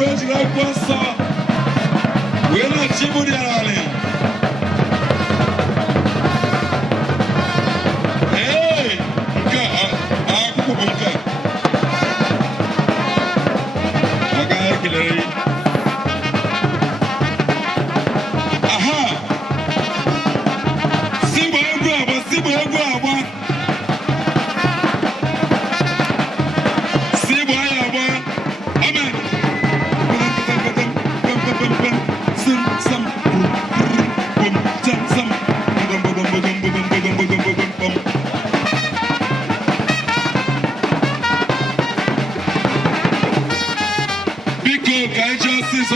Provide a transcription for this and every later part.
Praise the Lord, sir. We're not Chibudi Arale. Hey, aha. Sibo ego. Amen.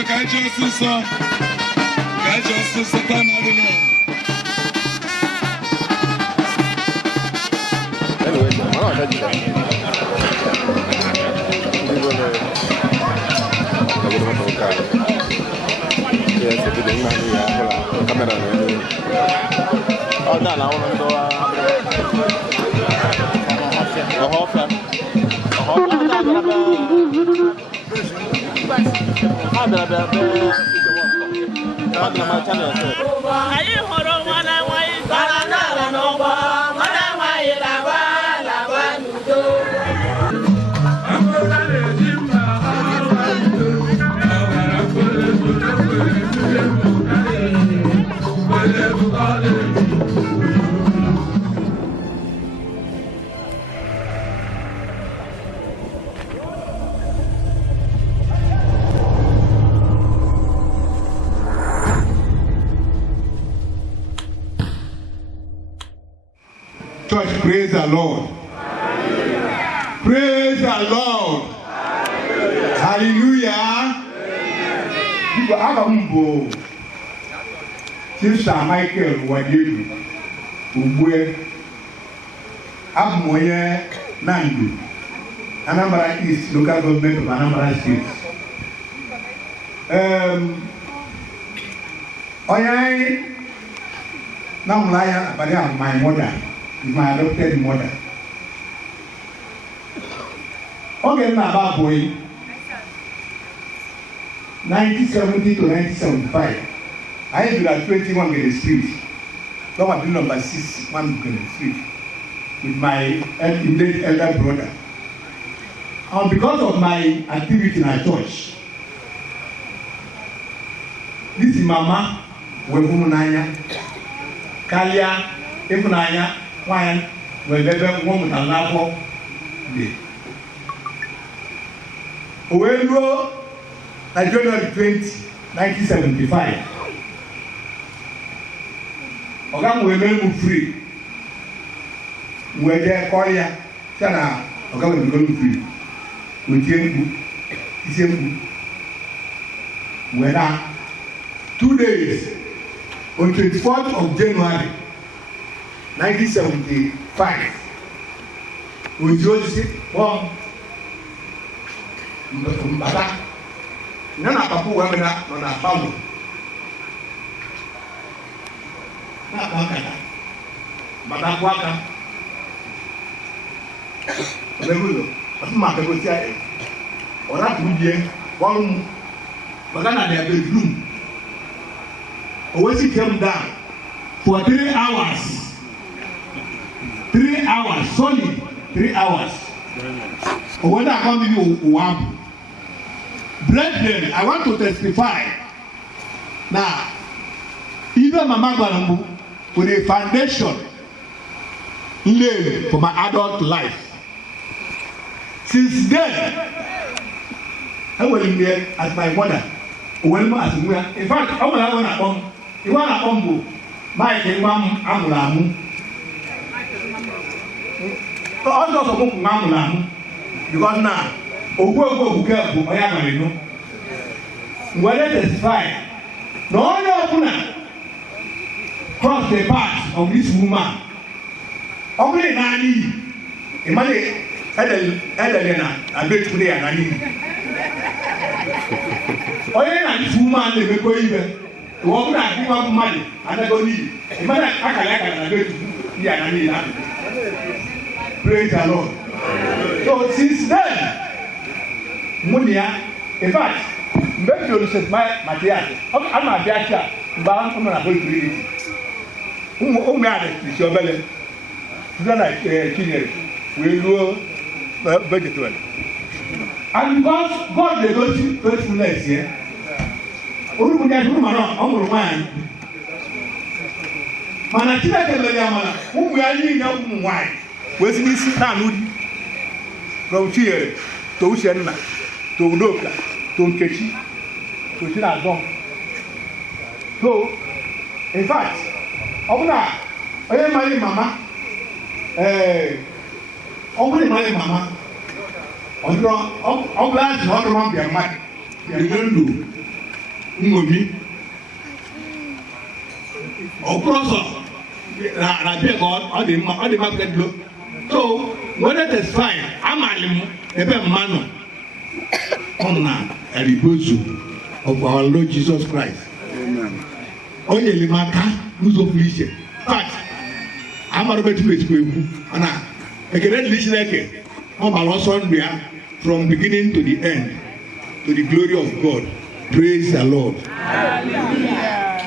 Can I just see Satan? I don't know. Anyway, I don't know. Church, praise the Lord. Hallelujah. Praise the Lord. Hallelujah. People have a humble. Sister Michael Wadiru, Ubwe, Abmoye Nandu, Anambra East Local Government of Anambra State. Oyai Namlaya, but I am my mother. My adopted mother. Okay, now about boy. 1970 to 1975. I had been at 21 in the street. Now I'm doing number 6, one in the street with my late elder brother. And because of my activity in our church, this is Mama Webumunanya, Kalia, Efunanya. Why when they woman and love day. When January 20, 1975, Ogam women free. Where they call ya, Sana, Ogam will free. With him, when 2 days on 24th of January 1975, we just one Mbata. None of Papu women on our family. Not Wakata. Mbata Waka. Regulo. What's my negotiation? Or that would be one Magana their bedroom. Always he came down for 3 hours. 3 hours, solid 3 hours. When I come to you, one. Brethren, I want to testify. Now, even Mama Balambu with a foundation laid for my adult life. Since then, I was in there as my mother. In fact, I want to come. You want to come? My mom, Amulamu. Also, so book Mamulamu. Because now, Ogo Bukabu, I am a no. When I testify, no cross the path of this woman. Only Nani, Imani, Edelena, I bet today and Nani. Only this woman, they go even. The woman that give up money, and I go need. Imagine I bet to Nani. Praise the Lord. So since then, Munia, In fact, mgbe bidoro St. Matthias, a na-abịa taa mgbe ahụ nọ na Holy Trinity. Ụmụ ya dị isi obele site na Chinyere wee ruo vegetable. And because God na-egosi faithfulness ya, orúkọ ya dúró mara ọ mụrụ nwaanyị. Mana Chineke mere ya mana ụmụ ya niile ụmụ nwaanyị wee si n'isi naanị di. From Chinyere to Uchenna to Udoka to Nkechi to Chinazọm. So, in fact, ọ bụ na onye mara mama ọ bụrụ mara mama ọ bụrụ azụ ọrụ ma bịa mmadụ bịa ndụ nṅomi ọkụrụ ọsọ na bịa ka ọ dị mma kedlo. So when it is fine amaghị m ebe mmanụ ọ na ripozu of our Lord Jesus Christ. O nyere m aka n'ụzọ pụrụ iche. Fact, amara m etu esikwa egwu mana ekele dịrị Chineke ọ gbara ọsọ ndụ ya from beginning to the end to the glory of God. Praise the Lord. Hallelujah.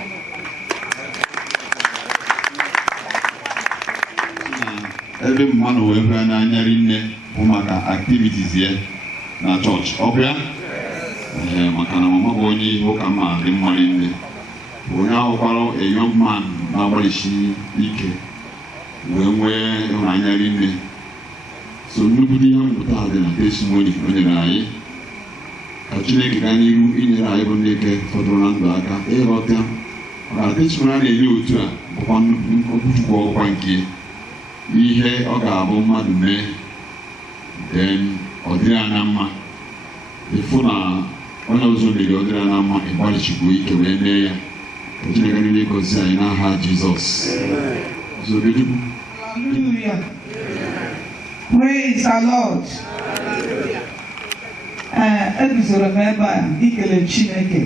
Ebe mmanụ wee bịa n'anya rinne bụ maka activities ya na chọọchị. Ọ bịa maka na mama bụ onye ihe ụka ma dị mma rinne. Onye ahụ kwara a young man na-agbalịsi ike wee nwee ịhụnanya rinne. So nnukwu ihe mmụta dị na testimony o nyere anyị ka Chineke gaa n'ihu inyere anyị bụ ndị ike fọdụrụ na ndụ aka ịghọta ọbara testimony a na-enye otu a bụkwa okwuchukwu ọkwa nke ihe ọ ga-abụ mmadụ mee then ọ dịrị ya na mma ịfụ na onye ọzọ mere ọ dịrị ya na mma ịgbalịchikwa ike wee mee ya ka Chineke niile gosi anyị n'aha Jizọs. Hallelujah. Praise the Lord. Ebizoro m ebe a ikele Chineke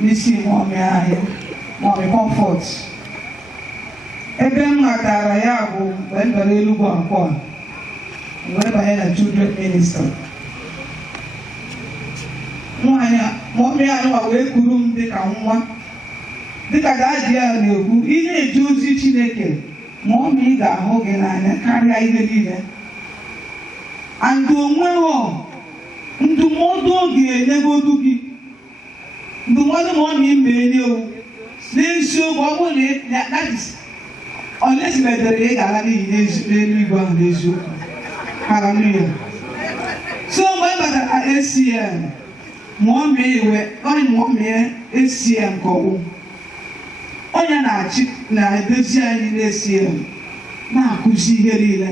n'isi mmụọmị anyị mmụọmị Comfort. Ebe m matara ya bụ mgbe m bara Enugu abụọ wee banye na children ministry. Mmụọmị anyị wee kuru m dịka nwa dịka daadị ya na-ekwu ị na-eje ozi Chineke mmụọmị ga-ahụ gị n'anya karịa ihe niile. Andụ onweghị ndụmọdụ oge enyegodu gị ndụmọdụ ma ọ na-eme ewu n'eziokwu ọ bụrụ na olesi medere ị ga-ala n'ihi n'eluigwe ahụ n'eziokwu. Hallelujah. So mgbe e batara ACM mụọmị ACM ka ọ bụ onye na-achị na-edozi anyị n'ACM na-akụzi ihe niile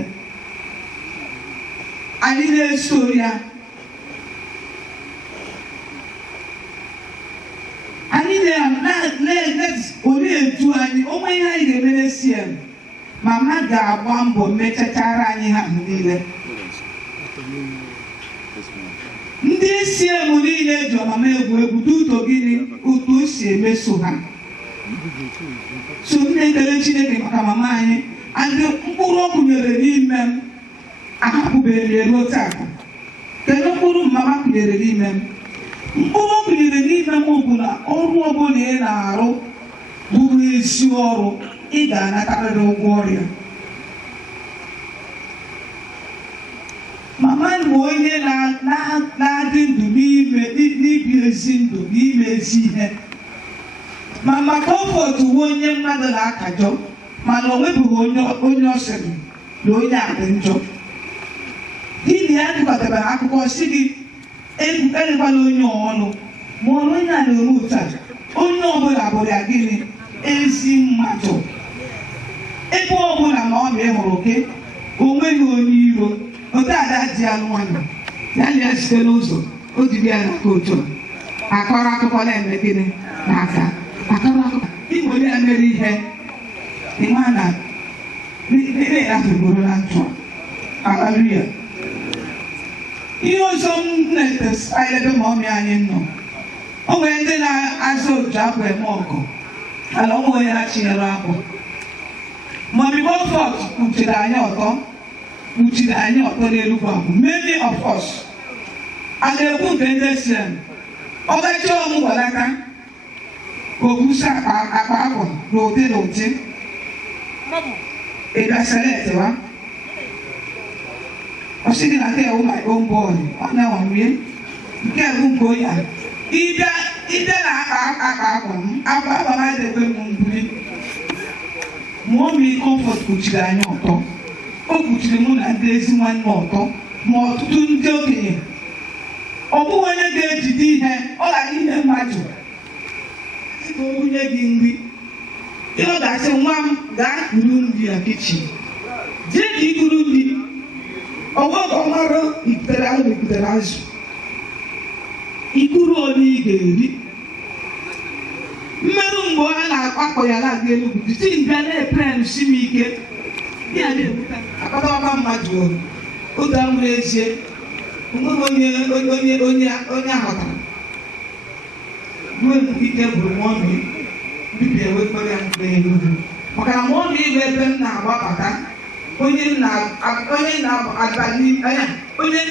anyị na-eso ya. Anyị na-etu anyị onwe ihe anyị ga-eme ACM mama ga-agba mbọ mechachara anyị ha niile. Ndị ACM niile ji ọmama egwu duto gịnị otu o si emeso ha. So na-ekele Chineke maka mama anyị ndị mkpụrụ ọ kụnyere n'ime m ahapụbeghị ya ruo taa. Kedu mkpụrụ mama kụnyere n'ime m? Mkpụrụ ọ kụnyere n'ime m bụ na ọrụ ọbụla ị na-arụ bụrụ ezi ọrụ ị ga-anatarịrị ụgwọ ọrịa. Mama bụ onye na-adị ndụ n'ibi ezi ndụ n'ime ezi ihe. Mama Comfort bụ onye mmadụ na-akajọ mana o nwebughị onye ọ sịrị na onye a dị njọ. Gịnị ya dịkọtabara akụkọ si gị erikwala onye ọnụ ma onye a na-eme otu a onye ọbụla bụrụ ya gịnị ezi mmadụ. Ebe ọbụla ma ọ bụ ịhụrụ gị o nweghị onye iro otu ada dị ya nwanyị ya na ya site n'ụzọ o ji bịa n'aka otu akọrọ akụkọ na-eme gịnị n'aka akọrọ akụkọ igwe onye ya mere ihe ịma na na-erafeburu na ntụ. Hallelujah. Ihe ọzọ m na-etesa ebe mụọmị anyị nọ o nwere ndị na-azụ otu akwa eme ọgụ ala ụmụ onye ha chinyere akwa. Mọmị Comfort kpuchiri anyị ọtọ n'elu bụ many of us a na-ekwu nke ndị Esen ọ gachi ọmụ gbalaka obusa akpa akwa n'ụdị n'ụdị ị ga-select wa ọ sị gị na nke ewu my own boy ọ na-enwe nke ewu nke onye a ide na akpa akwa m adịbe m mbuli mụọ m Comfort kpuchiri anyị ọtọ o kpuchiri mụ na ndị ezi nwanne ọtọ ma ọtụtụ ndị okenye ọ bụghị onye ga-ejide ihe ọ gara ihe mmadụ ka o bunye gị nri ihe ọ ga-asị nwa m gaa kuru nri na kichin jee ka ikuru nri ọgọgọ ọrụ ibutere ahụ ibutere azụ ikuru onye ị ga-eri mmerụ mgbe ọ na-akpakọ ya na-aga Enugu titi mbịa na-epren si m ike ya na-ebute akpataọba mmadụ ọrụ oge a nwere ezie onye ahụtara ruo mgbe ike bụrụ m ọnụ bibi ewekọrọ ya mkpe Enugu maka na m ọnụ iwe ebe m na-agbabata onye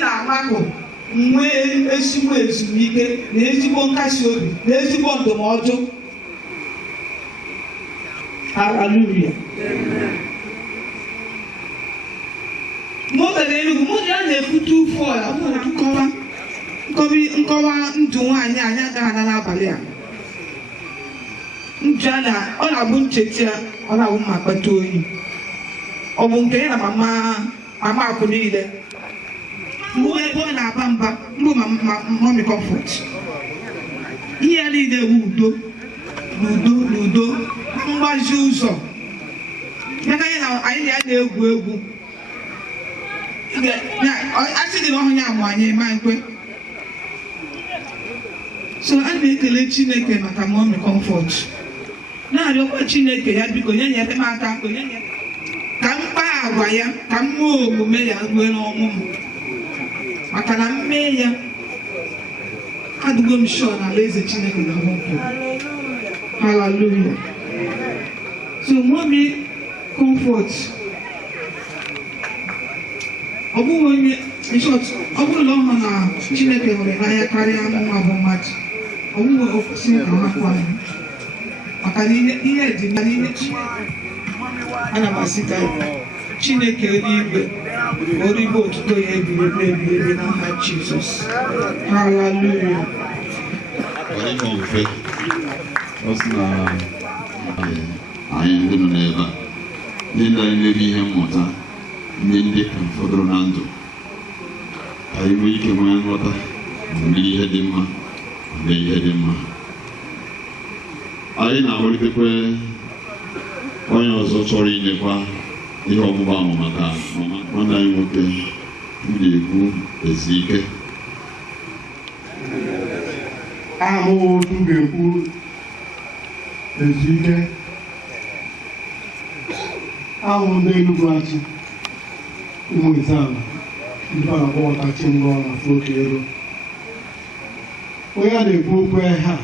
na-amakụ nwee ezigbo ezumike na ezigbo nkasi obi na ezigbo ndụmọdụ. Hallelujah. Moto na-Enugu moto ya na-ebute ụfọ ya nkọwa ndụ nwaanyị anyị agaghị n'abalị a njọ ọ na-abụ ncheta ya ọ na-abụ mma akpata oyi ọ bụ nke ya na mama akụ niile mgbe ebe ọ na-aba mba mbụ Mommy Comfort ihe ya niile ewu udo n'udo mgbazi ụzọ maka anyị na ya na-egwu egwu asị gị na ọhụrụ ya mụ anyị ma nkwe so a na-ekele Chineke maka Mommy Comfort na-arịọkwa Chineke ya biko nye nyere m aka ka m kpaa agwa ya ka m mee omume ya ruo n'ọmụmụ maka na mmee ya adịgo m sure na alaeze Chineke ga-ahụ nke hallelujah. So Mommy Comfort ọ bụghị onye ọ bụrụ na ọ hụ na Chineke nwere n'anya karịa mụnwa bụ mmadụ ọ bụghị okwesịrị ka ọ hapụ anyị maka na ihe dị na ihe ana m asị ka Chineke eluigwe oribe otuto ya ebighị n'aha Jizọs. Hallelujah. Ọ sị na anyị ndị nọ n'ebe a ndị anyị na-ebe ihe mmụta ndị ka fọdụrụ na ndụ anyị nwee ike nwee nghọta mee ihe dị mma mee ihe dị mma. Anyị na-agbalitekwa onye ọzọ chọrọ inyekwa ihe ọmụma amụ maka nwanne anyị nwoke na-ekwu Ezike. Ahụ otu ga-ekwu Ezike ahụ ndị Enugu achị ụmụ Izala ndị a na-akpọtachi ngọ na oke ero onye a na-ekwu okwu ha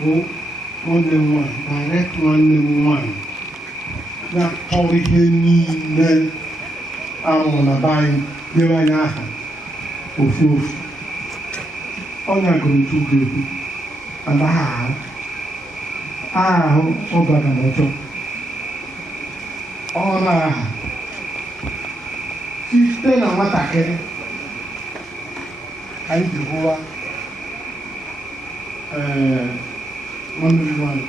bụ nwanne m nwanyị direct nwanne m nwanyị na-akọrọ ihe niile amụrụ na be anyị nyere anyị aha ofu onye agụrụ tupu ekwu anaghị ahụ ọbaga na ọchọ ọrụ aha site na nwatakịrị anyị ji hụwa nwanne m nwanyị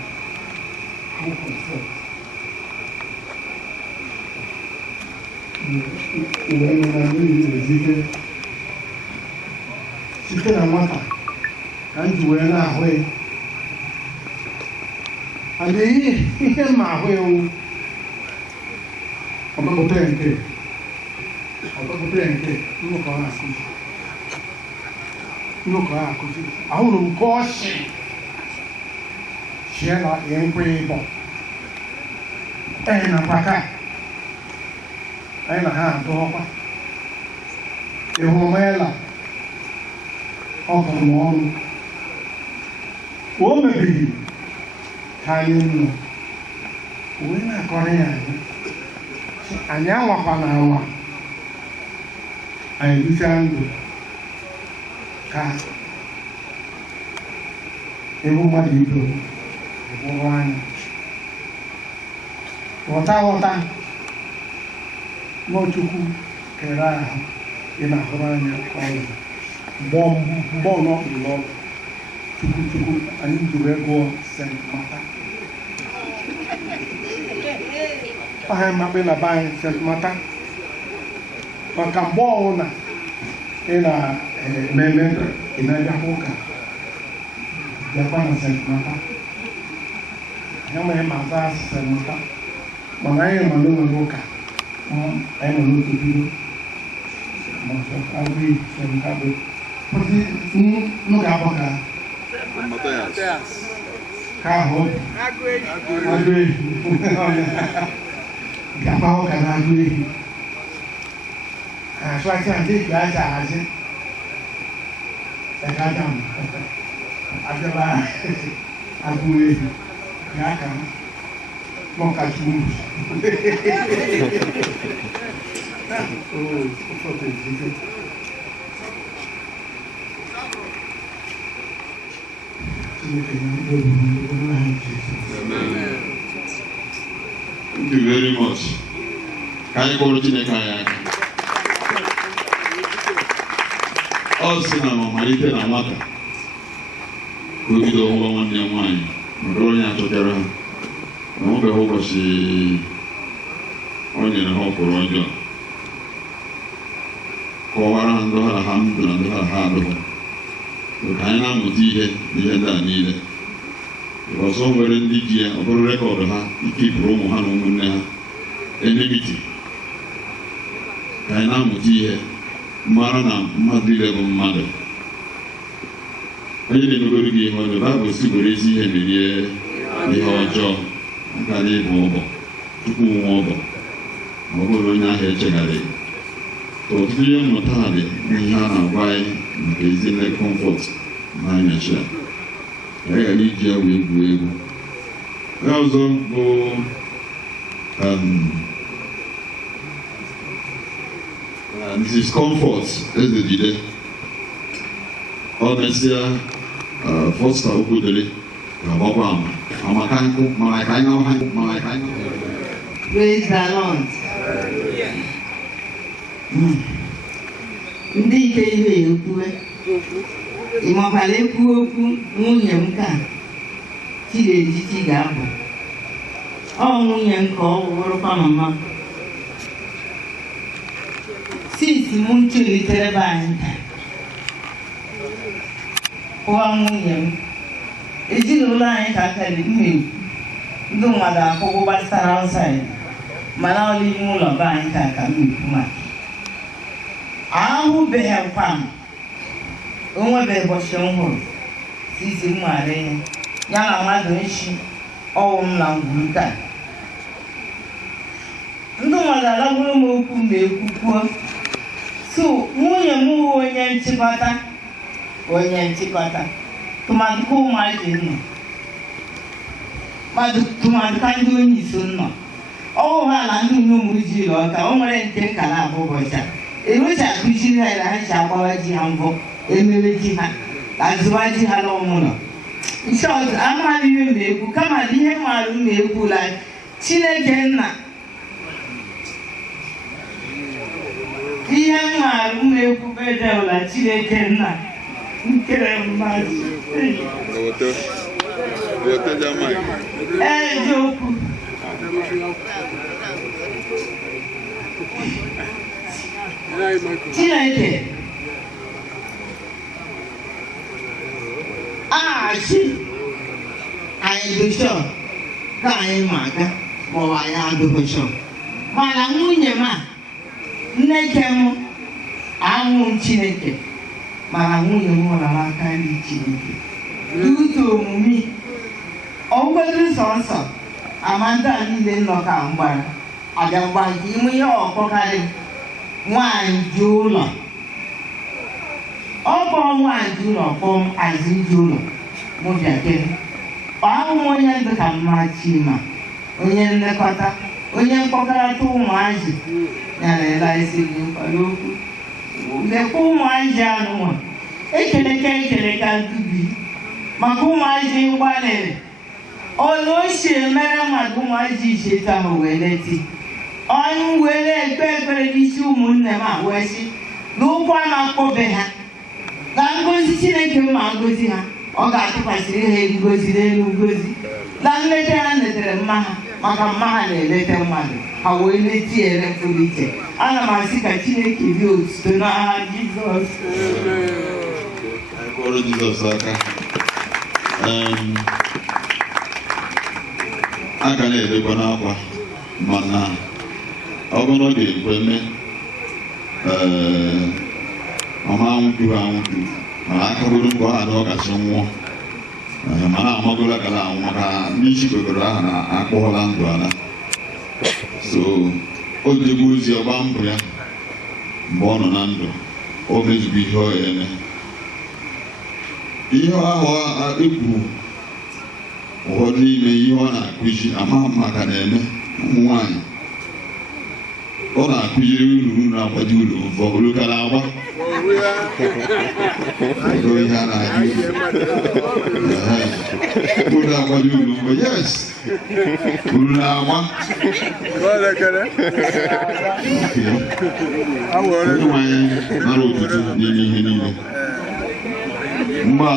Ezike site na nwata ka anyị ji wee na-ahụ ya ana ihe mma ahụ ya ọgbapụta ya nke nnukwu ọ na-akụzi ahụrụ m ka ọ shie na ya nkwe ịbọ na mpaka anyị na ha atụ ọkwa ịhụrụ m ela ọ gụrụ m ọrụ o mebighị ka anyị nọ wee na-akọrọ ya anyị anwakwa na anwa anyị richaa ndụ ka ewu mmadụ ibe bụrụ anya ghọta n'Chukwu kere ahụ ị na-ahụrụ anya ọrụ mgbe ọ nọkpụrụ n'ọrụ Chukwu anyị jiri ego St. Martha aha mmakpe na be anyị St. Martha maka mgbe ọbụla ị na-eme ị na-abịakwa ụka bịakwa na St. Martha anyị nwere ma aza St. Martha mana anyị ma n'ụlọ ụka anyị nọ n'otu bido agụghị semkabụ n'oge abụọ ka ahụ agụghị ga-akpa ụka na agụghị asụasị ndị igwe aja ahazi ekadam abịaba agụghị ga-aka n'ọkachukwu Thank you very much. Can you go to the kayak? Also, I'm married and I'm not. Who did over one young wine? Growing out of there. No, the hope was only a hope for Roger. Kowaran do alhamdulillah do hado. To kaina mutihe ni enda ni le. Because somewhere in the year of a record ha keep romo hanu munne ha enmity. Kaina mutihe marana madile go mother. When you go to the Bible see see him here ni hojo ngari bobo. Tuku mobo. Mobo ronya he chegare. So today I'm not having any why is in the comfort my chair. I need you with I also go this is comfort as the day. Honestly, first I would do it. Praise the Lord. Ndị ike ihe ekwuwe ịmakwala ekwu okwu nwunye m ka chi ga-ejichi ga-abụ ọ nwunye m ka ọ wụrụkwa mama sisi m chụlitere be anyị ụwa nwunye m ezinụlọ anyị ka aka dị mmiri ndị mmadụ akwụkwọ gbasara outside mana ọ dị ime ụlọ be anyị ka aka mmiri maka ahụbeghị kwa m onwebeghị ụbọchị m hụrụ sisi m nwara ihe ya na mmadụ nshi ọwụ m na ngwuru taa ndị mmadụ alagburu m okwu mgbe ekwukwuo so nwunye m wụ onye nchịkọta tụmadụka ụmụaji nọ tụmadụka ndị onye iso nọ ọwụ ha na ndị unyomuru ji ile ọka o nwere nke nkara abụ ụbọchị a erucha akụziri ha na ha ji agbawa ji ha mbọ emere ji ha azụwa ji ha n'ọmụlọ nshọt amaghị ihe ma ekwu kama na ihe maara ma ekwula Chineke nna ihe maara ma ekwu bedela Chineke nna nkere mmadụ eziokwu Chineke achị anyị dị shọ ka anyị ma aga maọbụ anyị adịghị shọ mana nwunye m a nneke m ahụ Chineke mana nwunye m hụrụ m aka nri Chineke n'utu omume ọgwụgwọ sọnsọ amanda niile nọ ka mgbara abịa mgbaji ime ihe ọkpọkarị nwaanyị ji ụlọ ọ bụ nwaanyị ji ụlọ kpọm azụ ji ụlọ mụ bịa kere ahụ m onye ndụ ka mma Chima onye nlekọta onye mkpọkọrọta ụmụazị nyara ela isi gị nkwado okwu lekwa ụmụazị anụnwa ekele ka ndubi maka ụmụazị gbalịrị ọnụ ochie mere maka ụmụazị icheta ahụ wee leti ọnụ were ekpere n'isi ụmụnne m a wee sị na ụkwụ ama mkpọbe ha na ngozi Chineke ma ngozi ha ọ ga-atụkwasịrị ha ngozi n'elu ngozi na nleta ha letere mma ha maka mma ha na-eleta mmadụ ha wee letiere mkpụrụ iche ana m asị ka Chineke dị otuto n'aha Jizọs kpọrọ Jizọs aka a ga na-edekwa n'akwa mana ọ bụrụ na ọ ga-ekwe eme ọma anwụdu mana aka bụrụ mgbe ha na ọ gachi nwụọ mana amagoro akara anwụ maka n'isi kwekọrọ aha na akpọghọla ndụ ala so o degbu ozi ọgba mbụ ya mgbe ọ nọ na ndụ o mezugbo ihe ọ eme ihe ahụ ekwuru ụfọdụ n'ime ihe ọ na-akụzi ama maka na-eme ụmụ nwanyị ọ na-akụziri uru na-agbaji ụlọ olukara agba ihe a na-adị uru agbaji ụlọ mgbe yes uru na-agba onye nwanyị nara otutu n'ime ihe niile mgbe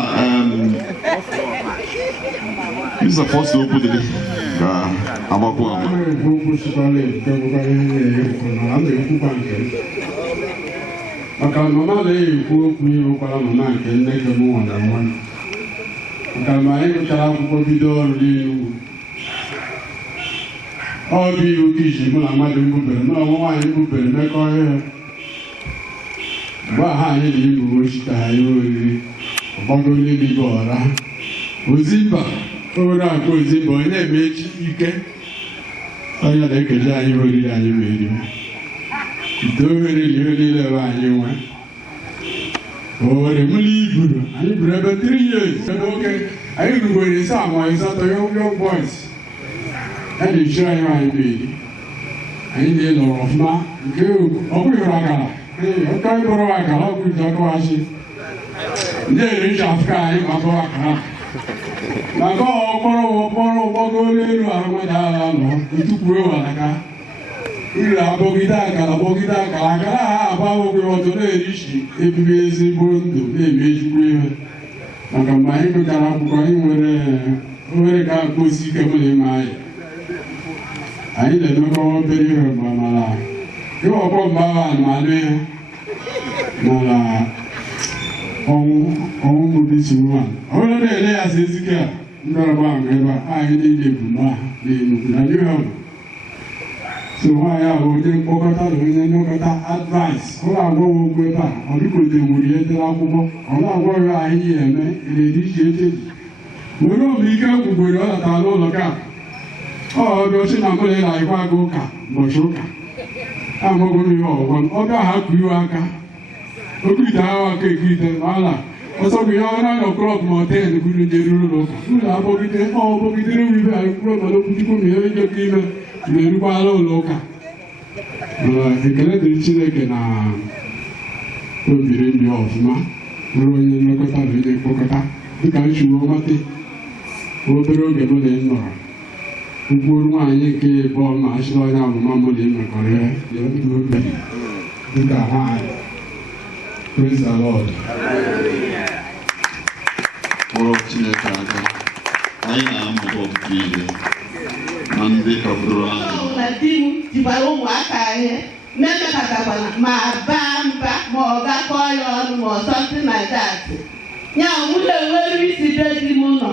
this is the first open today. Maka mama na-ekwu okwu ịrụkwara mama nke nne gị m nwara nwa maka ma anyị gụchara akwụkwọ bido ọrụ n'Enugwu ọ bụ ihe oke iji mụ na mmadụ mbubere mụ na nwa nwaanyị mbubere mekọ ihe mgbe aha anyị na igbo ochita ha ihe oriri ọgbago onye n'ibe ọra ozimba obodo akpa ozimba onye na-emechi ike onye na-ekeji anyị ihe oriri anyị ma eriwe ite ohere ihe niile ebe anyị nwe owere mụlụ iburu anyị buru ebe 3 years ebe oke anyị rugoro ise ama ịsatọ young boys a na-echi anyị anyị ma eri anyị na-elọrọ ọfụma nke ọbụghị akara ọka ịbụrụ akara ọgwụ ji akọwachi ndị eri afrịka anyị maka akara maka ọkpọrọ ụgbọgoro elu arụmada ala nọ etukwuo walaka iri abọgide akara akara ha agbanwegwe ọtọ na-erichi ebibi ezigbo ndụ na-emejikwa ihe maka mgbe anyị gụchara akwụkwọ anyị nwere ka akposi ike mụ na ime anyị na-emekọwa obere ihe gbamara ihe ọkpọ mgbe ahụ anụmanụ ihe mana ọnwụ mụbisi nwaanyị ọ bụrụ na-ele ya si Ezike a ndọrọgba ahụ ebe anyị niile bụ n'aha n'Enugwu na New York so nwaanyị ahụ onye mkpọkọta na onye nlekọta advice ọ na-agwa okwu ebe a ọ dịkote nwere ihe dịrị akwụkwọ ọ na-agwa ya anyị ya eme eri iche echeji were obi ike gwugwere ọ natara n'ụlọ ka ọbịọchi na mụna ịla ịkwa aga ụka ụbọchị ụka amago m ihe ọgwụgwọ m ọ bịa ha kụ iwe aka okwute ahụ aka ekwite ala ọsọ bụ ihe ọ na klọb ma ọten kwuru njeri ụlọ ụka ụlọ abọgidere wibe akwụkwọ mana okwuchukwu ma ihe njekọ ime na-erukwala ụlọ ụka ekele dịrị Chineke na obiri ndị ọfụma bụrụ onye nlekọta na onye mkpokọta dịka nchiwo mate obere oge mụ na nọrọ ukwuru nwaanyị nke bọọ ma achịrị onye abụma mụ na emekọrọ ya obiri dịka nwaanyị. Praise the Lord. Kpọrọ Chineke aka anyị na-amụta ọtụtụ ihe na ndị fọdụrụ anyị na di m jikwara ụmụaka ihe mmekọtakwana ma baa mba ma ọ gakọọ ya ọnụ ma ọ something like that ya mụ na-enwere isi be di m nọ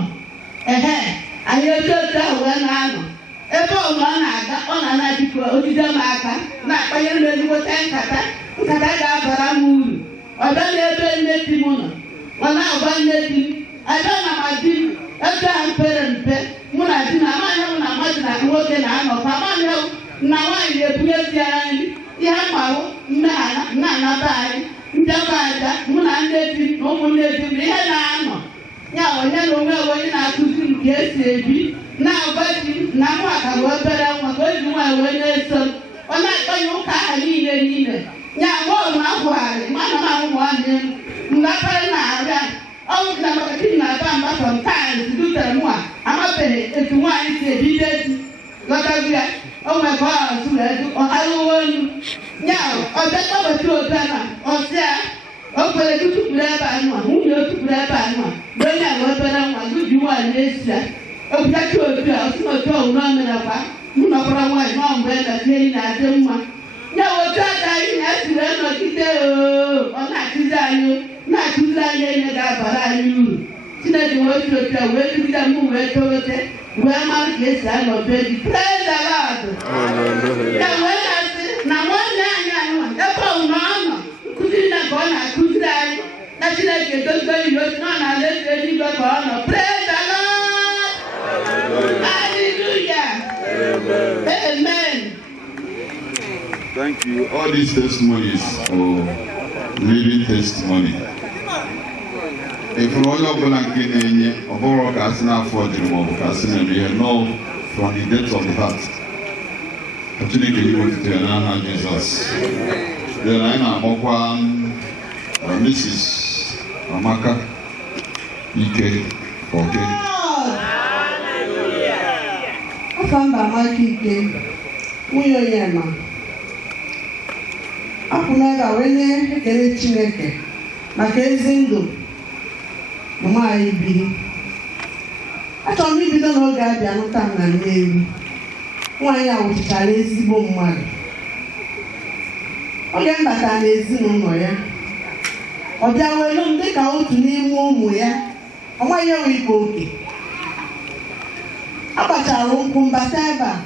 anyị otu ahụ wee na-anọ ebe ọbụla ọ na-aga ọ na-anadịkwa ojide m aka na-akpanyere m ezigbote nkata ga-abara m uru ọ bịa n'ebe nne di m nọ ọ na-agwa nne di m abịa na ma di m ego ahụ mpere mpe mụ na di m amaghị m na mmadụ na nwoke na-anọkọ amaghị m na nwaanyị na-ebunye di ya nri ihe mmanwụ nna-anaba anyị mbịakwa aja mụ na nne di m na ụmụnne di m ihe na-anọ ya onye na onwe onye na-akụzi m ka esi ebi na-agwa di m na mụ aka bụ obere nwa ka o ji nwaanyị wee na-eso m ọ na-akpọnye ụka aha niile ya nwa ahụgharị mana m ahụ ma ọ dị m Napara na abịa ọ na maka kí na aba mba sometimes dutere mụ a amabeghị etu nwaanyị si ebido ezi lọtabi ya o nwere ka ọ asụ edu ọhalụwa olu nya ọbịa weta otu na ọsịa o kwere gị tụpụrụ ebe anụ a nwunye o tụpụrụ ebe anụ a mgbe onye ahụ obere nwa gụji nwaanyị na-esi ya obiachi otu a osi otu ọwụ n'omenakwa mụ nọkwara nwaanyị nọ mgbe egachi eyi na-adị mma ya otu aka anyị na-esi wee nọgide ọ na-akụzi anyị enye ga-abara anyị uru Chineke wee ji otu a wee dugide mụ wee togote wee mara ka esi anọdụ eji praise the Lord ya wee na-asị na nwanne anyị anụwa ebe ọ na ọ nọ nkụziri na ka ọ na-akụziri anyị na Chineke edozigo ihe otu na ọ na-ala ezi eluigwe ka ọ nọ praise the Lord hallelujah amen. Thank you. All these testimonies are living testimony. If you want to go and get any of our casting for the world, casting we know from the depths of the heart. Actually, you want to tell Jesus. Then I know Mrs. Amaka Ike. Okay. Afamba Amaka Ike. Nwunye Yema. Akwụnaga wee ekele Chineke maka ezi ndụ mama anyị biri. Achọrọ m ibido n'oge abịa nụta m na Nnewi. Nwaanyị a wụchichara ezigbo mmadụ. Oge m batara n'ezinụlọ ya, ọ bịa welu m dịka otu n'ime ụmụ ya. Ọ nwaghị enwe ikpe oke. Agbachara nkwụ mbata ebe a,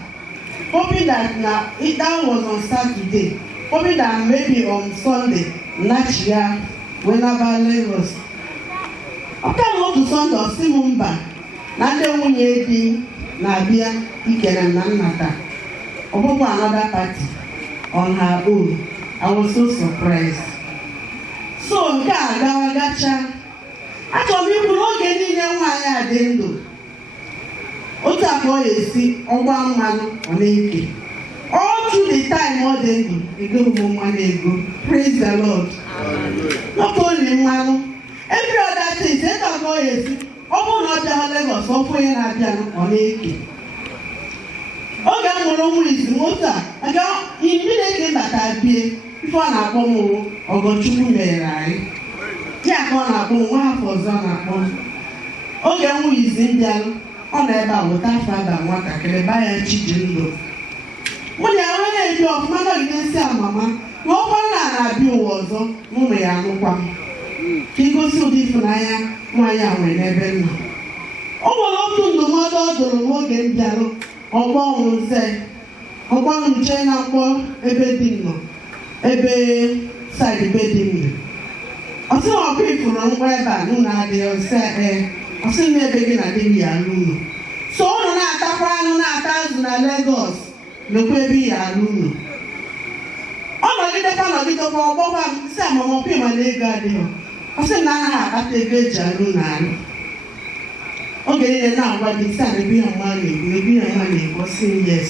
hoping that was on Saturday. Hoping that maybe on Sunday, next year, whenever Lagos. After I go to Sunday, I'll see Mumba. Nande nwunye di na-abịa ikere na nnata. Ọ bụkwa another party on her own. I was so surprised. So nke a gawa gacha. Achọrọ m ikwu n'oge niile nwaanyị a dị ndụ. Otu a ka ọ esi ọgba mmanụ ọ na-eke. All through the time all day ego mmanụ ego. Praise the Lord. Not only mmanụ. Every other thing, say that ọ esi. Ọ bụrụ na ọ bịa Lagos, ọ fụ onye na-abịa ọ na-eke. Oge m mụrụ ụmụ izu moto a, aga immediately bata bie ife ọ na-akpọ m Ọgọchukwu mere anyị. Ya ka ọ na-akpọ m nwa afọ ọzọ na-akpọ m. Oge ụmụ izu mbịalụ, ọ nọ ebe a wụta afọ aba nwatakịrị ba ya Chijendụ. Mụ na ya wee na-ebi ọfụma nọgide nsị amama na ọkwa na-abịa ụwa ọzọ mụ na ya anụkwa m. Ka igosi ụdị ịfụnanya nwaanyị a nwere n'ebe nna. O nwere otu ndụmọdụ ọ dụrụ n'oge m bịalụ ọgbọ nche na mkpọ ebe dị nnọ ebe saịdị be dị mmiri. Ọ sị na ọkụ ifuru mkpọ ebe a n'ụlọ adịghị ọ sị na ebe gị na dị ya alụ ụlọ. So ụnụ na-atakwa anụ na-ata azụ na Lagos lekwa ebe ya alụ ụlọ. Ọ nọgidekwa ọgbọkwa m sị amamọkwa ịma na ego adịghị. Ọ sị na anaghị akpata ego eji alụ na alụ. Oge niile na-agwa gị sị ebe ihe ọma na-ekwu sị yes.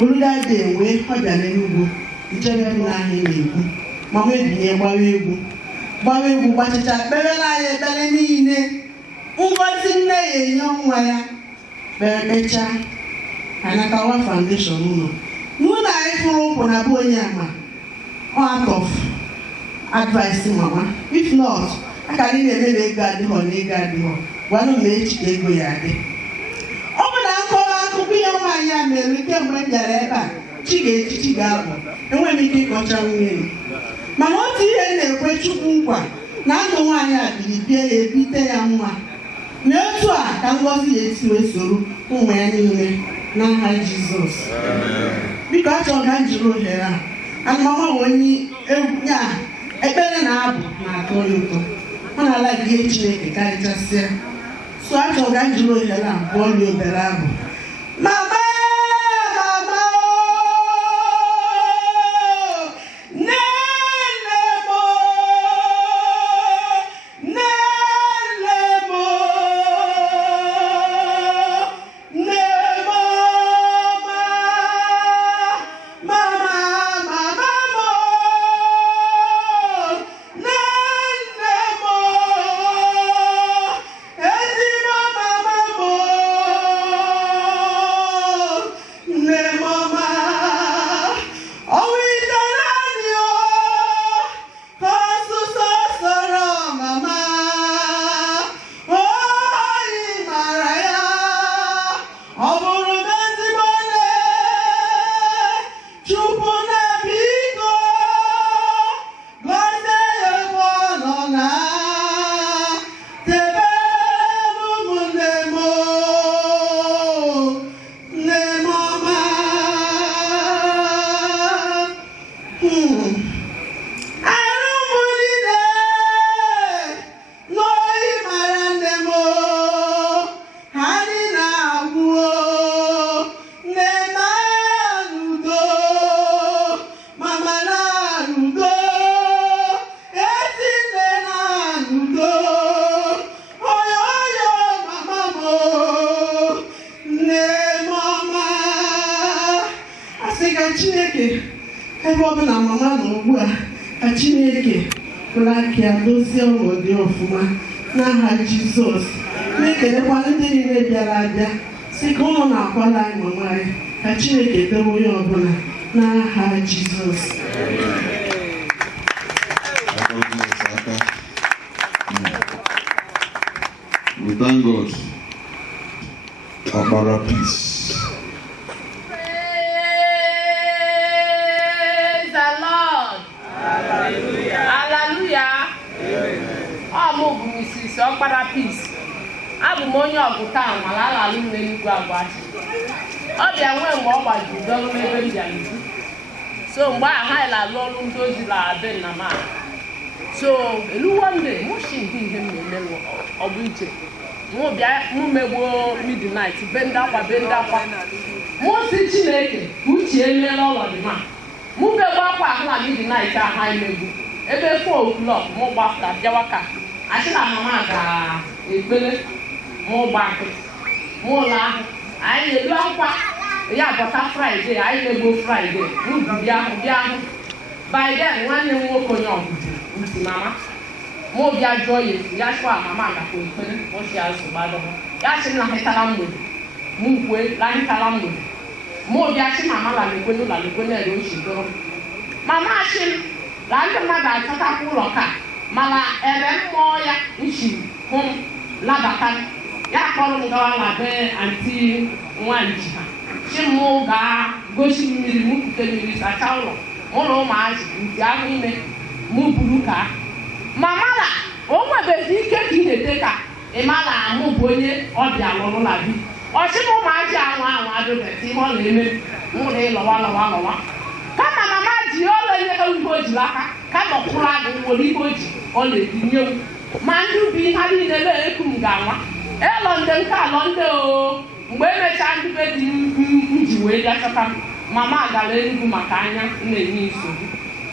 Oludade wee ọ bịa n'Enugu nchebe m n'ahịa na-ekwu mama ebinye gbawa egwu gbachicha kperela anyị ekpere niile. Ngozi nne ya enye nwa ya kpechaa Anakawa Foundation ụlọ. N'ụlọ anyị fụrụ ụkwụ na bụ onye ama out of advice mama. If not, aka anyị na-eme na ego adịghọ gwanụ m echi ka ego ya adị. Ọ bụ na nkọwa akụkọ ihe nwaanyị a mere kemgbe m bịara ebe a chi ga-eji chi ga-abụ enweghị m ike ịkọcha nwunye m. Mana otu ihe na-ekwe Chukwu nkwa na ndụ nwaanyị a biri bie ya ebite ya nwa. Na otu a ka ngọzi ya esi wee soro ụmụ ya niile n'aha Jizọs. Biko achọrọ ka m jiri ohere a. Ana mama bụ onye egwu ya ekpere na abụ na-atọ ya ụtọ. Ọ na-ala gị Chineke karịchasịa. So achọrọ ka m jiri ohere a bụọ ya obere abụ. Mama! Chineke ebe ọ bụla mama nọ ugbu a ka Chineke bụrụ aka ya dozie ọnọdụ ọfụma n'aha Jizọs. Na-ekelekwa ndị niile bịara abịa sị ka ụlọ na-akwala anyị mama anyị ka Chineke debe onye ọbụla n'aha Jizọs. We thank God. Abara peace. Praise the Lord. Hallelujah. Hallelujah. I'm Mrs. Abara peace. I'm onye ọgụta nwala alalụ n'enugwu agwachi. Ọ bịa nwee mgbe ọ gbajiri dọrụ n'ebe m bịara izu. So mgbe ahụ anyị lalụ ọrụ ndị ozi na-adị na ma. So elu one day mụ shi ndị ihe m na-eme ọ bụ iche. Mụ bịa mụ megbuo midnight benda akwa. Mụ si Chineke uche elela ọlọdị ma. Mụ begbu akwa ahụ na midnight ahụ anyị megbu. Ebe 4 o'clock mụ gbafta bịawa ka achị na mama ga-ekpere mụ gbakị mụ ụlọ ahụ anyị na-elu akwa ya bọta Friday anyị na-egbo Friday mụ bịa ahụ by then nwanne m nwoke onye ọgụgụ nti mama mụ bịa jụọ ya esi ya chụọ mama gakwa ekpere ụbọchị azụ gbadọ ya sị na hịtara mgbede mụ kwe lahịtara mgbede mụ bịa sị mama lalekwe na-ere ochi dọrọ mama achị m la ndị mmadụ achọtakwa ụlọ ka mana ebe mmụọ ya nchi hụ m labata ya kpọrọ m gawa na be anti nwanji ha chi m gaa gosi mmiri m kute mmiri sacha ụlọ ụmụazị nke ahụ ime mụ buru ka mama na o nwebeghị ike ka ị na-ete ka ịma na mụ bụ onye ọbịa lụrụ na bi ọchị m ụmụazị anwụ adụbeta ihe ọ na-eme nwụrụ ịlọwa kama mama ji ọla ihe oyibo jiri aka kama ọkwụrụ agụ nwere ihe o ji ọ na-etinye m ma ndị ubi ha niile na-eku m ga-anwa elọ ndị nke alọ ndị o mgbe emechaa ndị be dị m ji wee bịa chọta m mama gara Enugu maka anya na-enye nsogbu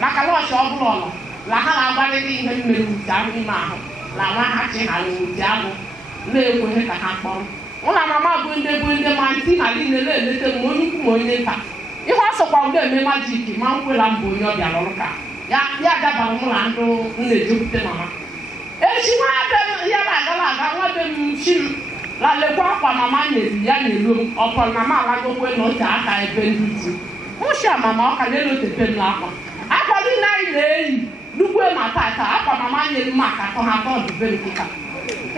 maka lọchị ọ bụla ọlọ la ha na-agbarịrị ihe mmere wuti ahụ ime ahụ la nwa ha chi ha wuti ahụ na-ekweghị ka ha kpọrọ ụlọ mama bụ ndị ma ntị ha niile na-eleta m onye ukwu ma onye nta ihe ọ sọkwa ụdị eme majik ma nkwela mbụ onye ọbịa lọrụ ka ya dabara mụ na ndụ m na-ejupụta mama echi nwa be m ya na-aga nwa be m chi m lalekwa akwa mama nyezi ya na-elu m ọpọrọ mama alagokwe na ote aka ebe ndị ti mụshia mama ọka na-elotepe m n'akwa akwa niile anyị na-eyi lugwe ma tata akwa mama nyere m maka atọ ha atọ ọdụbe m kịta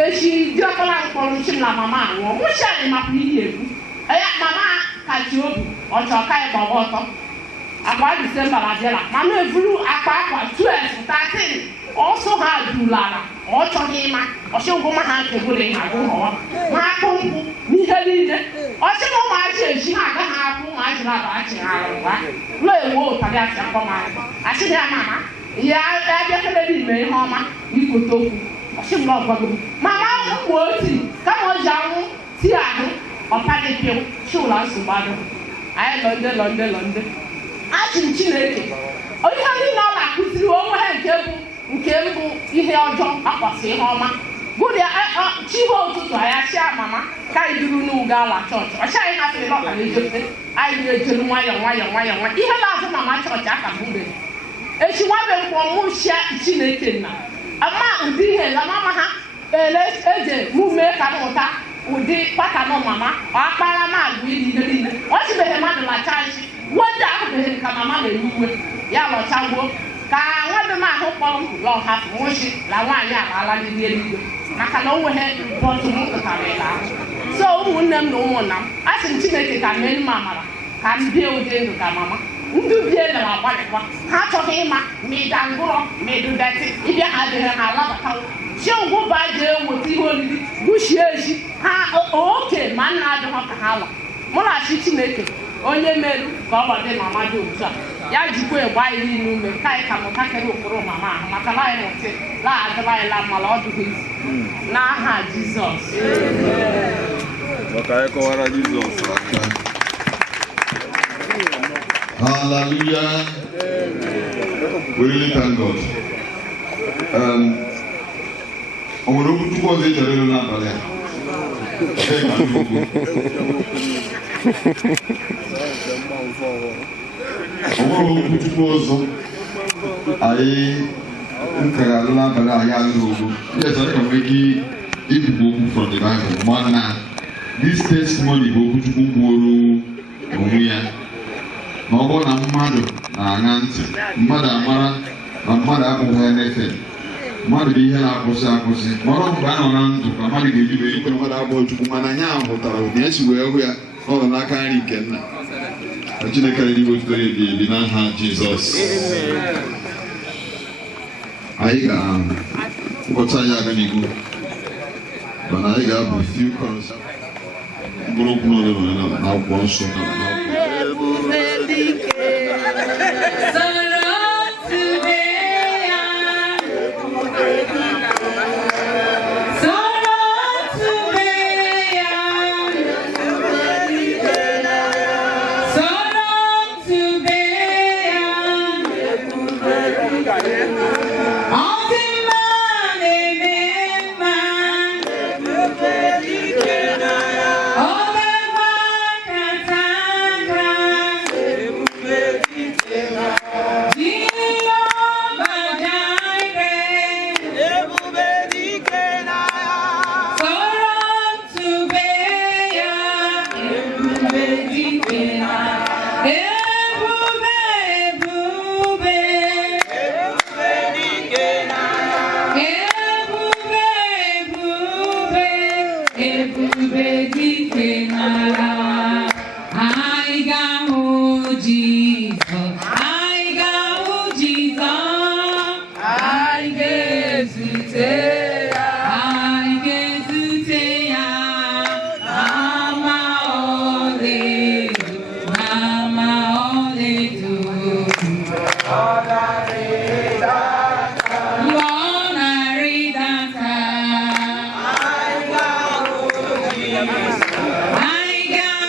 echi diọkọla mkpọrọ nchi m na mama anwụọ mụshia anyị maka ihe ekwu ya mama kachi obi ọchọ ka anyị gbagba ọtọ akwa Disemba na-abịala mama evuru akpa 12 13 ọsọ ha dulara ọ chọghị ịma ọchị ụgwọma ha nke bụrụ ihe agụ họwa ma akpụ nkwụ n'ihe niile ọchị na ụmụazị eji ha agaghị apụ ụmụazị na-aba achị ha arụwa lụọ ewu ụtarị asị akpọmanya achị na ya mama ya abịakere n'ime ihe ọma n'ikote okwu ọchị m n'ọgwago mama ụmụ oti kama o ji anwụ ti ahụ ọpadịpịụ chi ụlọ nsogbu adụ anyị lọnde achị m Chineke ihe niile ọ na-akụziri onwe ha nke mbụ ihe ọjọọ akwasị ihe ọma gụdịa chi ha ụtụtụ anyị achịa mama ka anyị duru n'ugo ala chọọchị ọchị anyị hapụrụ ọka na-ejefe anyị na-ejelu nwayọọ ihe na-azụ mama chọọchị aka bụ mgbede echi nwabe mkpọ mụchia Chineke nna ama ụdị ihe na mama ha eje mume ka mmụta ụdị patanụ mama ọkpara magụ ihe niile ọ chibeghị mmadụ lacha isi wode ahụbeghị ka mama na-ewe iwe ya lọchagbuo ka nwabe m ahụ kpọrọ m lọ hapụ nwụchi la nwaanyị alaala n'ili eluigwe maka na o nweghị bọtụ m kụtara ịla ahụ so ụmụnne m na ụmụnna m a sị m Chineke ka mee m amara ka m bie ụdị ndụ ka mama ndị bie dara agbalịkwa ha achọghị ịma ma ịda ngụrọ ma ịdụdetị ịbịa ha adịghị ha alabatawo chi ngwụba ji eweta ihe oriri gụchie echi ha oke ma nna adịghọ ka ha lọ mụlachi Chineke onye merụ ka ọ gbade mama dị otu a ya jikwa egbe anyị niile ume ka anyị ka mụtakịrị ụkpụrụ mama ahụ maka na anyị mụtị laadịla anyị la mala ọ dịghị izu n'aha Jizọs maka anyị kọwara Jizọs Hallelujah. We really thank God. O nwere okwu Chukwu ọzọ echere elu n'abalị a? ọwụrụ okwuchukwu ọzọ anyị nkara alụla abalị anyị alụrụ ogo yes anyị ka nwee gị ibubo okwu from the Bible mana this testimony bụ okwuchukwu kwuoro onwe ya na ọ bụrụ na mmadụ na-aṅa ntị mmadụ amara na mmadụ abụghị ya n'efe mmadụ bụ ihe na-akwụsị akwụsị mara mgbe a nọ na ndụ ka mmadụ ga-eji wee ikwe mmadụ abụọ chukwu mana anyị ahụtara ụdị esi wee hụ ya n'ọnọ n'aka nri nke nna Chineke eluigwe otuto ya ebi n'aha Jizọs. Anyị ga-ụbọchị anyị aga n'ihu mana anyị ga-abụ few chorus mkpụrụ okwu n'ụlọ na akwụkwọ nsọ I got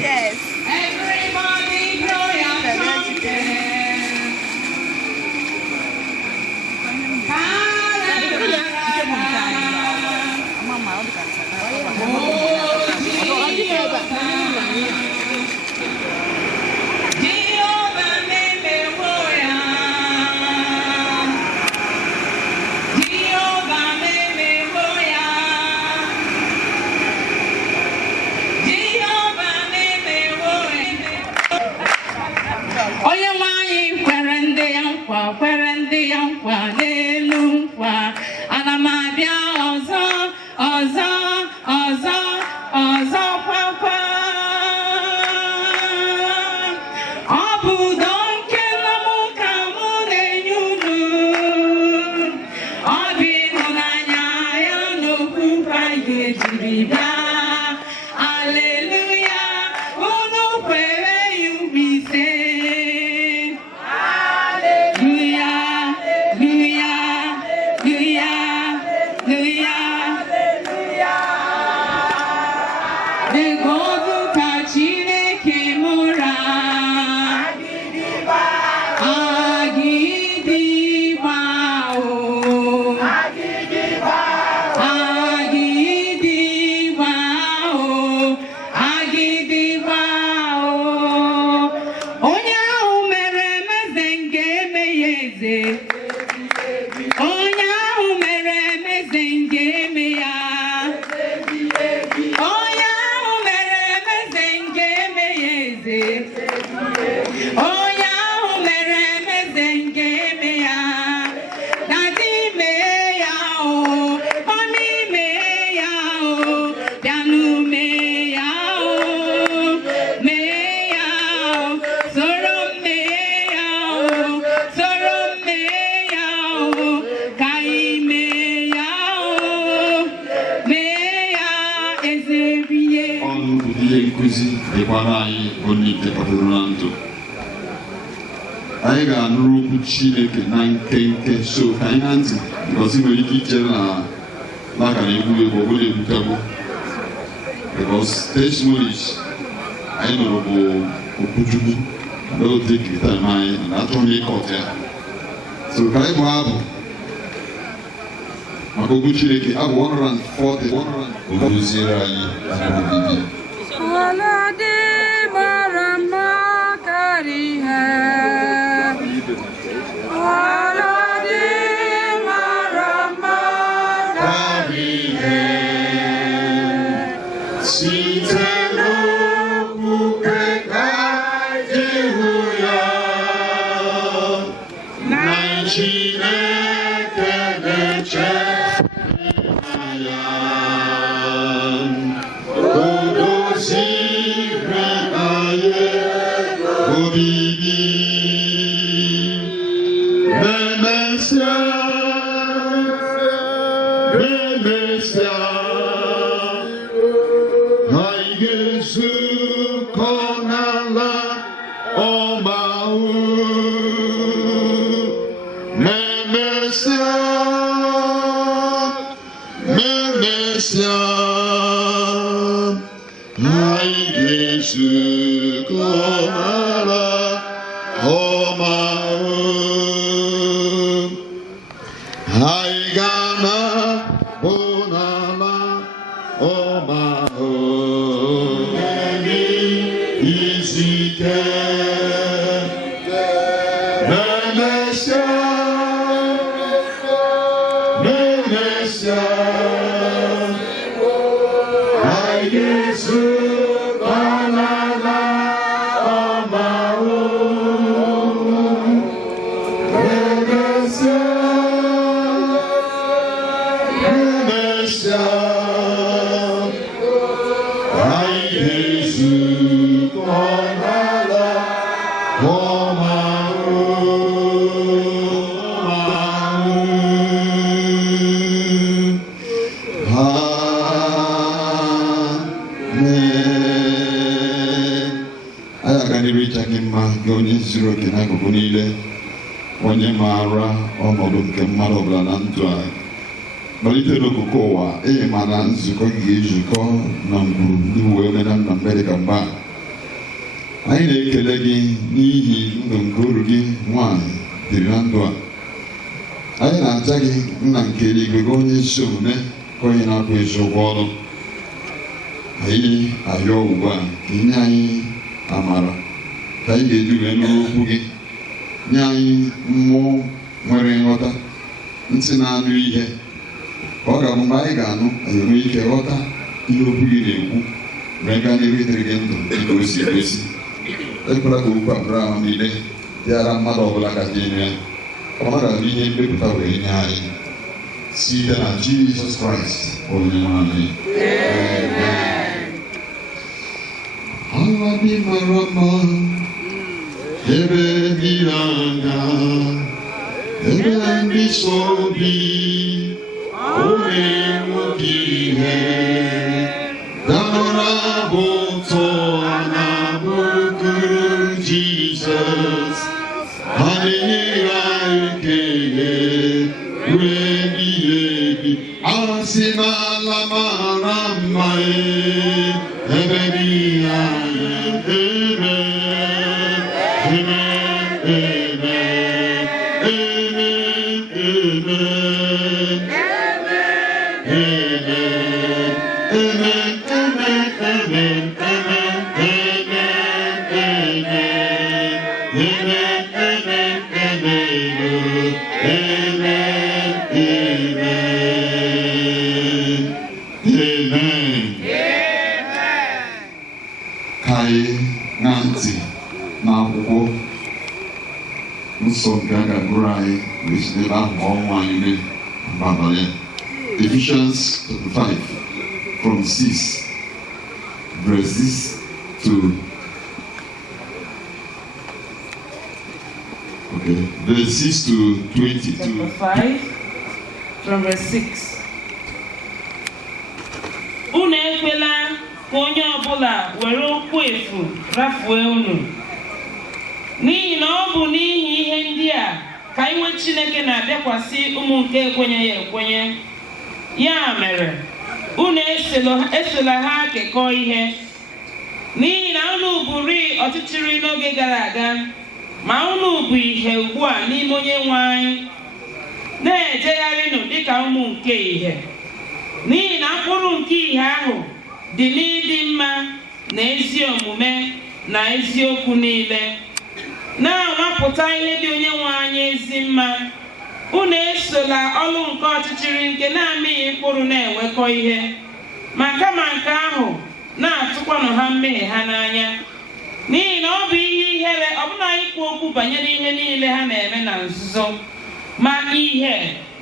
Yes. Everybody blow your trumpet. I got no Chineke na nkenke so ka anyị na ntị because ị nwere ike ichere na n'aka na-egbu egbu ọbụla egbutagbu because testimonies anyị nụrụ bụ okwuchukwu n'oge time anyị na achọ m ịkọta ya so ka anyị bụ abụ maka okwu Chineke abụ 140 oziere anyị obibi onye maara ọnọdụ nke mmadụ ọbụla na ndụ a malite n'okụkụ ụwa enyi ma na nzukọ ga-ezukọ na ngwuru UWAEMENEM na America mgba anyị na-ekele gị n'ihi ndụ nke oru gị nwanyị dịrị na ndụ a anyị na-aja gị nna nke eluigwe gị onye ezi omume ka onye na-akwụ eziokwu ọrụ anyị ayọ ugbu a ka inye anyị amara ka anyị ga-eji wee nụrụ okwu gị nye anyị mmụọ nwere nghọta ntị na-anụ ihe ka ọ ga-abụ mgbe anyị ga-anụ anyị enwe ike ghọta ihe okwu gị na-ekwu wee gaa n'ihu itere gị ndụ dịka o si ekwesị. Ekwela ka okwu abụrụ ahụ niile dịara mmadụ ọbụla ka dị ime ka ọ ga-abụ ihe mmepụta wee nye anyị site na Jizọs Kraịst onye nwe anyị. Ala dị mara mma ebe dị anya ebe ndị so bi onye nwoke ihe dara bụ ụtọ na boku Jizọs adịghị ya ekele wee ebi asị n'ala mara mma ebe dị anya Ephesians 5 from 6 verses to verse 6 to 22. Chapter 5 from verse 6. Unu ekwela ka onye ọbụla were okwu efu rafue unu, n'ihi na ọ bụ n'ihi ihe ndị a ka iwe Chineke na-abịakwasị ụmụ nke ekwenyeghị ekwenye. Ya mere, unu esola ha kekọọ ihe, n'ihi na unu bụrị ọchịchịrị n'oge gara aga, ma unu bụ ihe ugbu a n'ime onye nwe anyị. Na-ejegharịnụ dịka ụmụ nke ihe, n'ihi na mkpụrụ nke ihe ahụ dị n'ịdị mma na ezi omume na eziokwu niile. Na-anwapụta ihe dị onye nwe anyị ezi mma. Unu esola ọlụ nke ọchịchịrị nke na-amịghị mkpụrụ na-enwekọ ihe, ma kama nke ahụ na-atụkwanụ ha mmehie ha n'anya. N'ihi na ọ bụ ihe ihere ọbụna ikwu okwu banyere ihe niile ha na-eme na nzuzo, ma ihe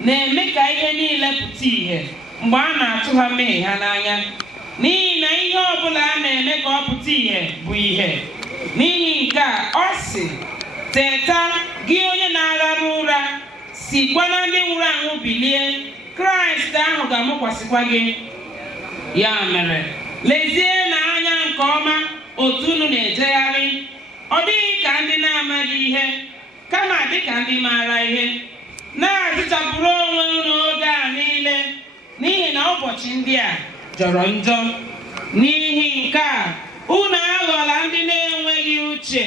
na-eme ka ihe niile pụta ihe mgbe a na-atụ ha mmehie ha n'anya. N'ihi na ihe ọbụla a na-eme ka ọ pụta ihe bụ ihe. N'ihi nke a ọ sị, teta gị onye na-arara ụra, sikwa na ndị nwụrụ anwụ bilie, Kraịst ahụ ga-amụkwasịkwa gị. Ya mere, lezie n'anya nke ọma otu unu na-ejegharị, ọ dịghị ka ndị na-amaghị ihe, kama dị ka ndị maara ihe. Na-azụchapụrụ onwe unu oge a niile, n'ihi na ụbọchị ndị a jọrọ njọ. N'ihi nke a, unu aghọla ndị na-enweghị uche,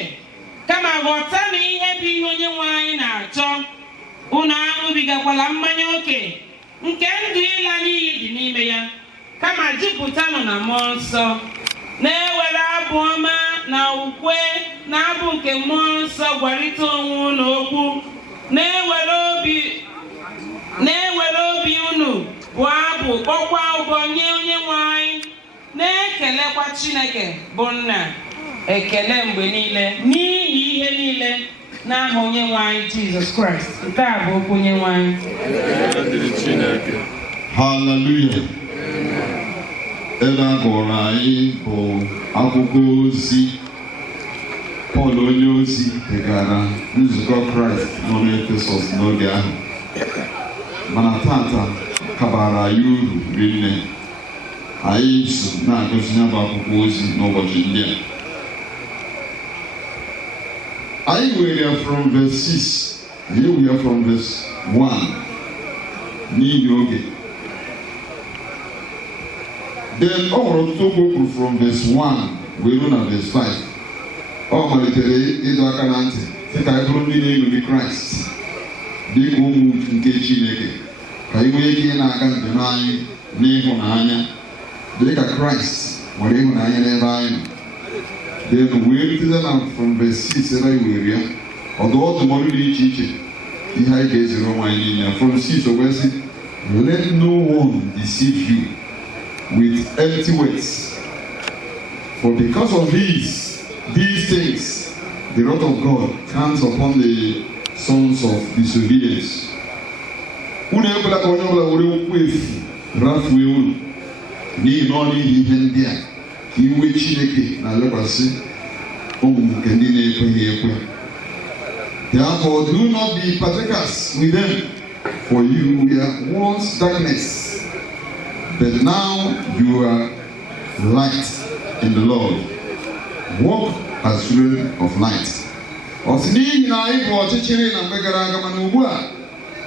kama ghọta na ihe bụ ihe Onyenwe anyị na-achọ. Unu aṅụbigakwala mmanya oke, nke ndụ ịla n'iyi dị n'ime ya, kama jupụtanụ na Mmụọ Nsọ, na-ewere abụ ọma na ukwe na abụ nke Mmụọ Nsọ gwarịta onwe unu okwu, na-ewere obi unu bụ abụ kpọkwa ụbọ nye Onyenwe anyị, na-ekelekwa Chineke bụ Nna ekele mgbe niile n'ihi ihe niile n'aha Onyenwe anyị Jizọs Kraịst. Nke a bụ okwu Onyenwe anyị. Hallelujah. Ebe a gụrụ anyị bụ akwụkwọ ozi Pọl onye ozi degara nzukọ Kraịst nọ n'Efesọs n'oge ahụ, mana tata kabara anyị uru rinne. Anyị so na-agụzi ya bụ akwụkwọ ozi n'ụbọchị ndị a. Anyị were from verse 6, here we are from verse 1 n'ihi oge. Then ọ nwere ọtụtụ okwu from verse 1 wee ruo na verse 5. Ọ malitere ịdọ aka na ntị sị ka anyị bụrụ ndị na-eṅomi Kraịst dị ka ụmụ nke Chineke, ka anyị nwee ike na-aga njem anyị n'ịhụnanya dị ka Kraịst nwere ịhụnanya n'ebe anyị nọ. Then wee ruteze na from verse 6 ebe anyị were ya ọdụmọdụ dị iche iche ihe anyị ga-ezere onwe anyị niile. From 6 o wee sị, let no one deceive you with empty words, for because of these things the wrath of God comes upon the sons of disobedience. Unu ekwela ka onye ọbụla were okwu efu rafue unu, n'ihi na ọ n'ihi ihe ndị a ka iwe Chineke na-alekwasị ụmụ nke ndị na-ekweghị ekwe. Therefore do not be partakers with them, for you were once darkness, but now you are light in the Lord. Walk as children of light. Ọ sị n'ihi na anyị bụ ọchịchịrị na mgbe gara aga, mana ugbu a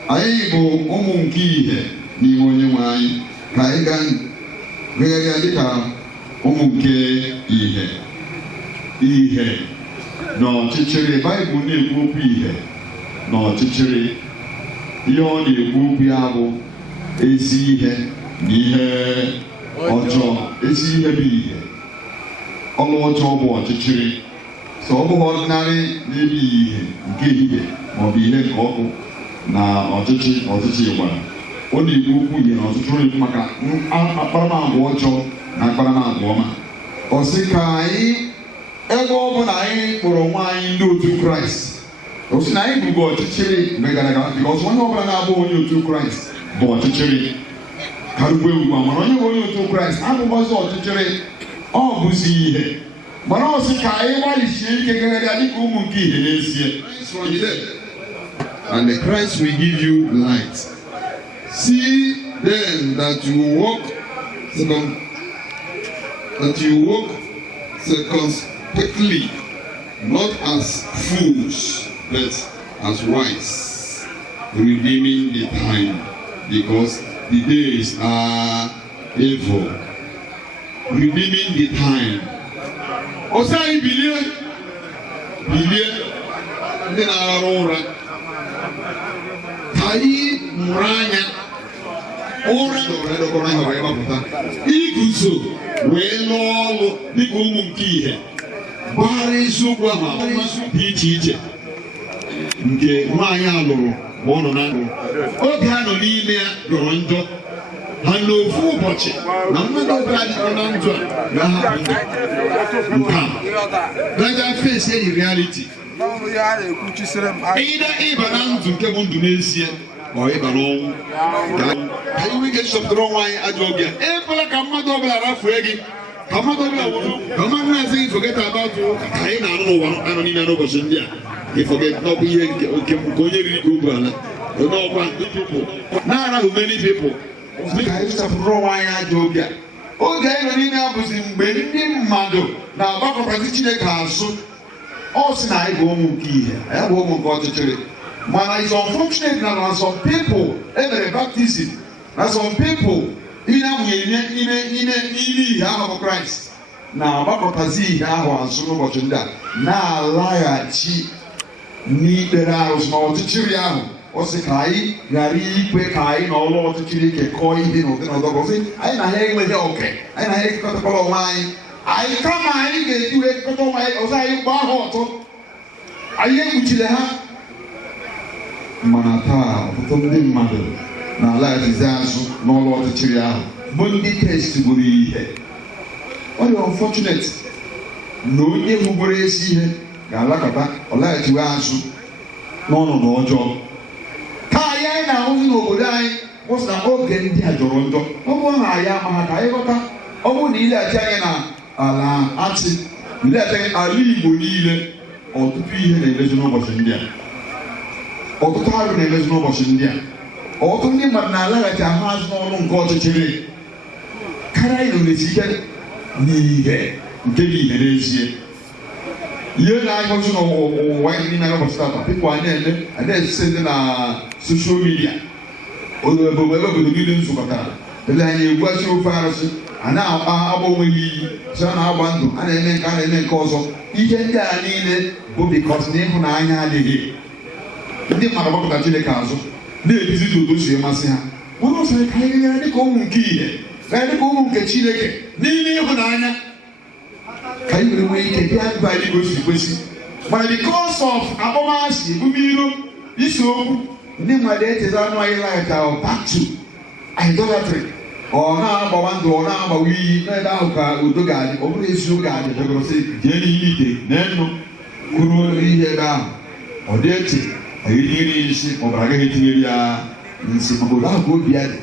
anyị bụ ụmụ nke ihe n'ime Onyenwe anyị, ka anyị gagharịa dịka ụmụ nke ihe. Ihe na ọchịchịrị, Baịbụl na-ekwu okwu ihe na ọchịchịrị. Ihe ọ na-ekwu okwu ya bụ ezi ihe na ihe ọjọọ. Ezi ihe bụ ihe, ọlụ ọjọọ bụ ọchịchịrị. So ọ bụghị ọdịnarị n'ebe ihe nke ehihie maọbụ ihe nke ọkụ na ọchịchị gbara. Ọ na-ekwu okwu ihe na ọchịchịrị maka akparamagwa ọjọọ na akparamagwa ọma. Ọ sị ka anyị, ebe ọ bụ na anyị kpọrọ onwe anyị ndị otu Kraịst, o si na anyị bụbu ọchịchịrị mgbe gara aga, because onye ọbụla na-abụ onye otu Kraịst bụ ọchịchịrị karịkwa ugbu a. Mana onye bụ onye otu Kraịst abụghịzi ọchịchịrị, ọ bụzi ihe. Mana ọ sị ka anyị gbalịsie ike gagharịa dịka ụmụ nke ihe n'ezie. And the Christ will give you light. See then that you walk circumspectly, not as fools, but as wise, redeeming the time, because the days are evil. Redeeming the time. Osai bilie ndị na-arụ ụra, ka anyị mụrụ anya ụra dọkọrọ ihe wee gbapụta, iguzo wee lụọ ọlụ dịka ụmụ nke ihe, gbara isiokwu ahụ dị iche iche nke nwaanyị a lụrụ ma ọ nọ na ndụ. Oge ha nọ n'ime ya jọrọ njọ, ha n'ofu ụbọchị na mmadụ ọbụla dịrị na ndụ a ga-ahapụ ndụ nke a gaga face any reality. Ịba na ndụ nke bụ ndụ n'ezie ọ ịba n'ọnwụ. Ka anyị nwee ike chọpụtara onwe anyị ajọ oge a. Ekwela ka mmadụ ọbụla rafue gị, ka mmadụ ọbụla wụrụ, ka mmadụ na-asị gị forget about ka anyị na-anụ n'ụwa anọ n'ime n'ụbọchị ndị a. Forget n'ọbụ ihe nke onye riri ka ogbu ala onye ọkwa na-arahụ many people. Ka anyị chọpụtara onwe anyị ajọ oge a. Oge anyị nọ n'ime ya bụzi mgbe ndị mmadụ na-agbakọtazi Chineke azụ. Ọ sị na anyị bụ ụmụ nke ihe, anyị bụ ụmụ nke ọchịchịrị. Mana it's unfortunate na some people emere baptism, na some people ihe ahụ ime ihe ahụ bụ Kraịst na-agbakọtazi ihe ahụ azụ n'ụbọchị ndị a na-alaghachi n'ikpere arụsị na ọchịchịrị ahụ. Ọ sị ka anyị ghara ikwe ka anyị na ọlụ ọchịchịrị kekọọ ihe n'ụdị na ọdọgọ. Sị anyị na ha enweghị oke, anyị na ha ekekọtakwara onwe anyị kama anyị ga-eji wee kekọta onwe anyị ọzọ anyị gbaa ha ọtọ, anyị ekpuchiri ha. Mana taa ọtụtụ ndị mmadụ na-alaghachizi azụ n'ọlụ ọchịchịrị ahụ bụ ndị test gburu ihe. Ọ dị unfortunate na onye hụgburu ezi ihe ga-alakọta ọlaghachiwe azụ n'ọnọdụ ọjọọ. Ka anyị na-ahụzi n'obodo anyị kwụsị na oge ndị a jọrọ njọ. Ọ bụrụ na anyị ama ha ka anyị ghọta, ọ bụrụ na ileghachi anyị na ala achị, ileghachi anyị ala Igbo niile, ọtụtụ ihe na-emezi n'ụbọchị ndị a, ọtụtụ arụ na-emezi n'ụbọchị ndị a. Ọtụtụ ndị mmadụ na-alaghachi ahụ azụ n'ọrụ nke ọchịchịrị karịa anyị na-emesi ike n'ihe nke bụ ihe n'ezie. Ihe na-ahụzi n'ụwa anyị n'ime ụbọchị tata, pipụ a na-ese ndị na soshal midia, ebe obodo niile nzukọtara, ele anyị egwuachi ofe arụsị, a na-agba onweghị iyi, so a na-agba ndụ, a na-eme nke a na-eme nke ọzọ. Ihe ndị a niile bụ bikọs na ịhụnanya adịghị. Ndị mmadụ gbakọta Chineke azụ na-ebizi dị otu si masị ha. Mana ọsọ ka anyị gara dịka ụmụ nke ihe, gara dịka ụmụ nke Chineke n'ime ịhụnanya, ka anyị were nwee ike bịa ndụ anyị gosi kwesị. Mana because of akpọmasị, ebumiro, isi okwu, ndị mmadụ echezi anụ anyị laghachi back to idolatry. Ọ na-agbawa ndụ, ọ na-agbawa iyi n'ebe ahụ ka udo ga-adị. Ọ bụrụ eziokwu ga-adị jegorosi jee n'ihe ite n'enu kwuru ihe ebe ahụ. Ọ dị eche iri nsị ọbara agaghị etinyere ya nsị maka otu ahụ ka obi ya dị.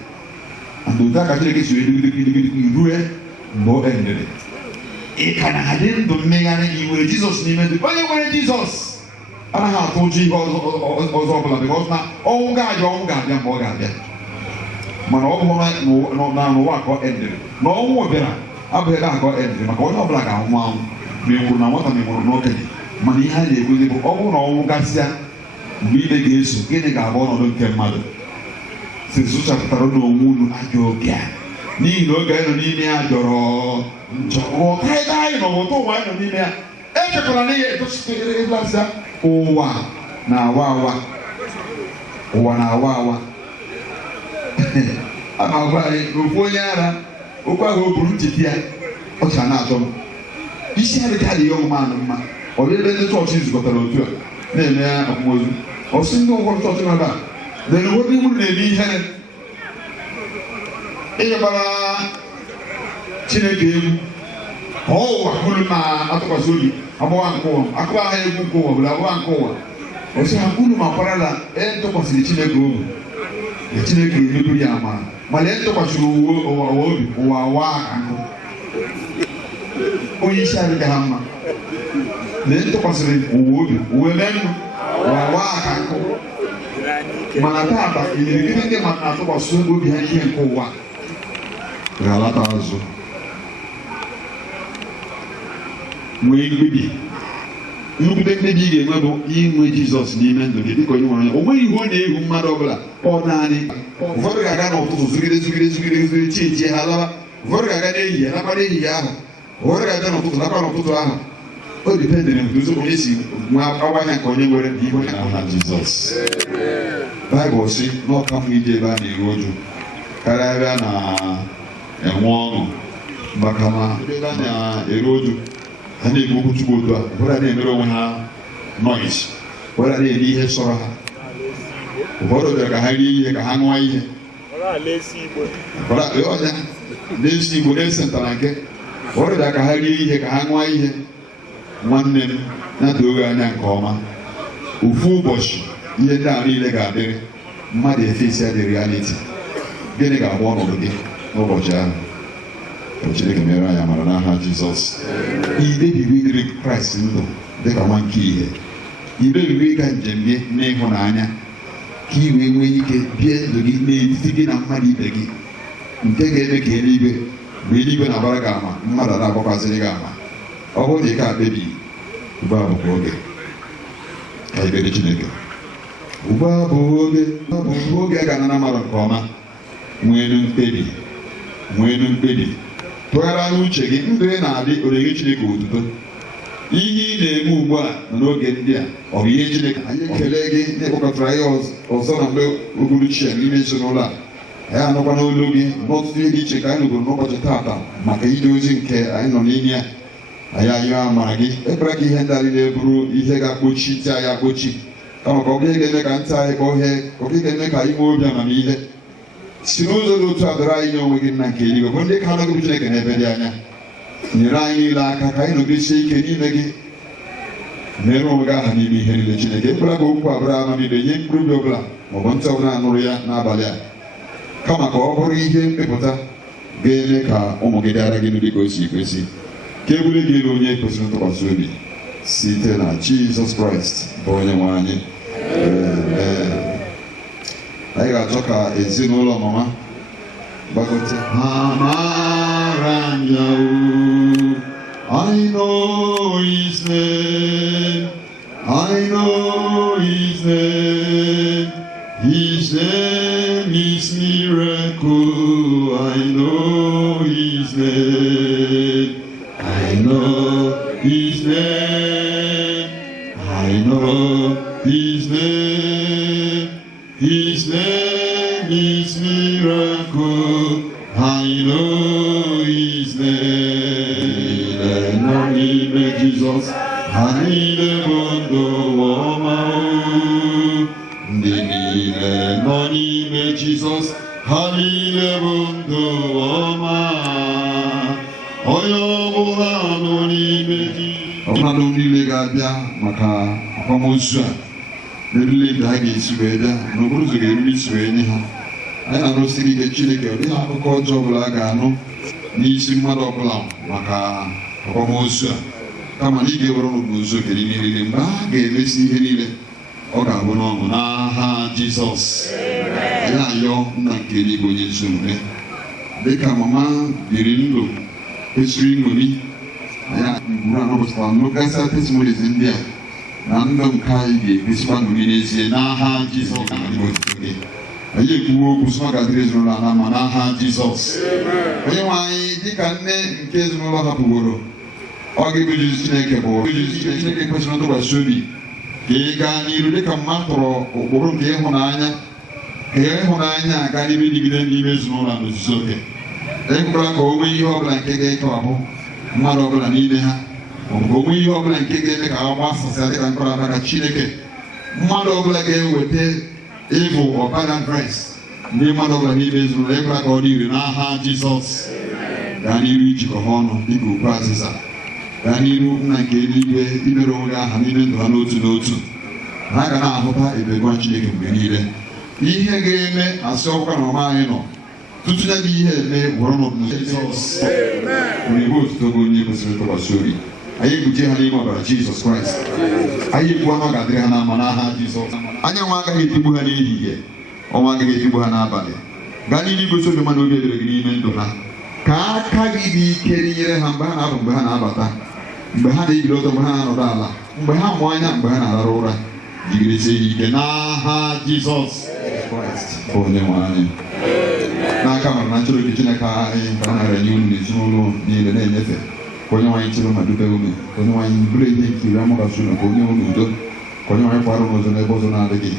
And otu aka Chineke si edugidegidegide rue mgbe o endere. Ị ka na-adị ndụ mmegharị iwe Jizọs n'ime ndụ. Onye nwere Jizọs anaghị atụ ụjọ ihe ọzọ ọbụla, because na ọnwụ ga-abịa mgbe ọ ga-abịa. Mana ọ bụ na n'ụwa ka ọ endere, na ọnwụ bịara abụghị ebe a ka ọ endere, maka onye ọbụla ga-anwụ anwụ ma ị nwụrụ na nwata ma ị nwụrụ n'okenye. Mana ihe a na-ekwuzi bụ ọ bụrụ na ọnwụ gasịa, mgbe ibe ga-eso, gịnị ga-abụ ọnọdụ nke mmadụ? Si sụchapụtara n'onwe unu ajọ oge a, n'ihi na oge anyị nọ n'ime ya jọrọ njọ. Ọta ebe anyị nọ, ụtọ ụwa anyị nọ n'ime ya, echekwara na ihe etositere ịglasịa. Ụwa na-awa awa, ụwa na-awa awa. A na-agwa anyị n'okwu onye ara, okwu ahụ o buru ncheta ya, ọ chara na-atọ m. Isi adịghị ihe ọmụmaanụ mma. Ọ bụ ebe ndị chọọchị zukọtara otu a na-eme akwamozu. Ọ sị ndị ụfọdụ chọọchị nọ ebe a lere ụfọdụ iwu na-eme ihere ịnyebara Chineke egwu. Ụwa kwuru ma atụkwasị obi agbawa nke ụwa, akụwa ha egwu nke ụwa bụla agbawa nke ụwa. Ọ sị ha kwuru ma kwarala ntụkwasịrị Chineke obi, na Chineke emeburu ya amara. Mana ntụkwasịrị ụwa obi, ụwa waa aka nkụ. Onye isi adịghị ha mma. Na ntụkwasịrị ụwa obi, uwe mmenụ, ụwa waa aka nkụ. Mana taata imirikiri ndị mmadụ na-atụkwasị obi ha ihe nke ụwa ga-alata azụ. Nwee mkpebi, nnukwute mkpebi ị ga-enwe bụ inwe Jizọs n'ime ndụ gị dịka onye nwe anyị. O nweghị ihe ọ na-ehu mmadụ ọbụla, ọ naanị. Ụfọdụ ga-aga n'ụtụtụ zugide chi ha lawa. Ụfọdụ ga-aga n'ehihie nakwa n'ehihie ahụ. Ụfọdụ ga-aga n'ụtụtụ nakwa n'ụtụtụ ahụ. O dipendere nke onye si nwa awanya nke onye nwere ihe na Jizọs. Baịbụl sị na ọka m ije ebe a na-eru ụjụ karịa ebe a na-enwe ọṅụ, maka na ebe a na-eru ụjụ ha na-ekwu okwu Chukwu otu a, ụfọdụ na-emere onwe ha noise, ụfọdụ na-eme ihe sọrọ ha, ụfọdụ bịara ka ha rie ihe, ka ha ṅụọ ihe, na-esi Igbo na-ese ntara nke, ụfọdụ bịara ka ha rie ihe, ka ha ṅụọ ihe. Nwanne m na-adịghị anya nke ọma, ofu ụbọchị ihe ndị a niile ga-adịrị mmadụ efe isi adị reality. Gịnị ga-abụ ọnọdụ gị n'ụbọchị ahụ? Chineke mere anyị amara n'aha Jizọs. Ikpebigo idiri Kraịst ndụ dịka nwa nke ihe, ikpebigo ịga njem gị n'ịhụnanya, ka ị wee nwee ike bie ndụ gị n'etiti gị na mmadụ ibe gị, nke ga-eme ka eluigwe, mgbe eluigwe na-agbara gị ama, mmadụ na-agbakwazịrị gị ama. Ọ bụrụ na ị ka akpebi, ugbu a bụkwa oge ka ikpere Chineke. Ugbu a bụ oge a ga-anara mmadụ nke ọma nwee mkpebi nwee mkpebi tụgharịa uche gị ndụ ị na-adị orenye Chineke otuto ihe ị na-eme ugbu a n'oge ndị a ọ bụ ihe Chineke anyị kelee gị na-ekpọkọtara anyị ọzọ na mgbe uhuruchi a n'ime ezinụlọ a ya anọkwa n'olu gị n'ọtụtụ ihe dị iche ka anyị nụgoro n'ụbọchị taata maka ije ozi nke anyị nọ n'ime ya anyị ayọ amara gị ekwela ka ihe ndị anyị na-eburu ihe ga-akpochi ntị anyị akpochi kama ka ọ bụghị ga-eme ka ntị anyị kpọọ ihe ka ọ bụghị ga-eme ka anyị nwee obi amamihe si n'ụzọ dị otu a dọrọ anyị nye onwe gị nna nke eluigwe bụ ndị ka anọghị bụ Chineke n'ebe dị anya nyere anyị niile aka ka anyị nọgidesie ike n'ime gị mere onwe gị aha n'ime ihe niile Chineke ekwela ka okwu abụrụ amamihe nye mkpụrụ obi ọbụla maọbụ ntị ọbụla anụrụ ya n'abalị a kama ka ọ bụrụ ihe mmepụta ga-eme ka ụmụ gị dịara gị dị ka o si kwesị ka e bụrụ gị elu onye kwesịrị ntụkwasị obi site na Jizọs Kraịst bụ onye nwe anyị. Anyị ga-achọ ka ezinụlọ mama gbagote amara ya I know his name, I know his name, his name is miracle, I know his name, I know his name, I know his name, his name is miracle, I know his name. Jesus, I need a bundle woman. The need money, Jesus, I need a bundle woman. Oh, you have no need. I'm not only legal, Maka, Pamosa. The lady I get Sweden, no good to get me Sweden. I know city get chili, they have a court of Lagano, Nisi Madopla, Maka, Pamosa. Kama n'ige bụrụ n'ụzọ kere niile mgbe a ga-emesi ihe niile ọ ga-abụ n'ọṅụ n'aha Jizọs. Ya ayọ nna nke eluigwe onye ezi omume dịka mama biri ndụ kwesịrị nṅomi ya gburu anọpụtara n'ogasịa testimonies ndị a na ndụ nke anyị ga-ekwesịkwa nṅomi n'ezie n'aha Jizọs. Anyị ekwuwo okwu sọ ga-adịrị ezinụlọ na ma n'aha Jizọs. Onye nwe anyị dịka nne nke ezinụlọ hapụworo ọ ga-ebu Chineke bụ Chineke kwesịrị ntụkwasị obi ka ị gaa n'iru dịka mmadụ tọrọ ụkpụrụ nke ịhụnanya ka ịhụnanya aga n'iru dịgide n'ime ezinụlọ n'ozuzu oke. Ekwela ka o nwee ihe ọbụla nke ga-ekewapụ mmadụ ọbụla n'ime ha maọbụ ka o nwee ihe ọbụla nke ga-eme ka ha gbasasịa dịka mkpụrụ aka Chineke mmadụ ọbụla ga-eweta ịbụ ọbara dres ndị mmadụ ọbụla n'ime ezinụlọ ekwela ka ọ dị ire n'aha Jizọs. Gaa n'iru ijikọ ha ọnụ dịka okwu azịza gaa n'iru nna nke eluigwe imere onwe gị aha n'ime ndụ ha n'otu n'otu ha ga na-ahụta ebegwa Chineke mgbe niile. Ihe ga-eme asị ọkwa na ọma anyị nọ tutu ya gị ihe eme gwọrọ n'ọbụla Jizọs ebe otuto bụ onye kwesịrị ntụkwasị obi. Anyị ekpuchi ha n'ime ọbara Jizọs Kraịst. Anyị ekwu ọnụ ga-adịrị ha na mma n'aha Jizọs. Anyanwụ agaghị etigbu ha n'ehihie, ọnwa agaghị etigbu ha n'abalị. Gaa n'iru igosi obi mmadụ obi ebere gị n'ime ndụ ha ka aka gị dị ike nyere ha mgbe ha na-abụ mgbe ha na-abata mgbe ha na-ebili ọtọ mgbe ha na-anọdụ ala mgbe ha mụọ anya mgbe ha na-arara ụra jigidesie ya ike n'aha Jizọs Kraịst bụ onye nwe anyị. N'aka mara na nchọrọ oge Chineke anyị ka a nara enye unu n'ezinụlọ niile na-enyefe ka onye nwaanyị chebe ma dube unu ka onye nwaanyị bụrụ ihe nkiri amụkasị unu ka onye unu udo ka onye nwaanyị kwara n'ụzọ n'ebe ọzọ na-adịghị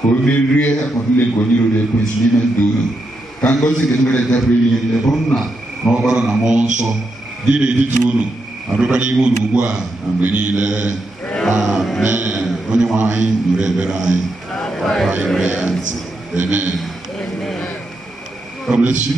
ka o merie akwa niile nke onye iro ekwensu n'ime ndụ unu ka ngọzi nke nwere ejepụ ihe niile bụ nna na ọkpara na mmụọ nsọ dị n'etiti unu ma dịkwa n'ime unu ugbu a na mgbe niile. Amen. Onye nwe anyị nụrụ ebere anyị anyị nụrụ ya ntị. Amen. God bless you.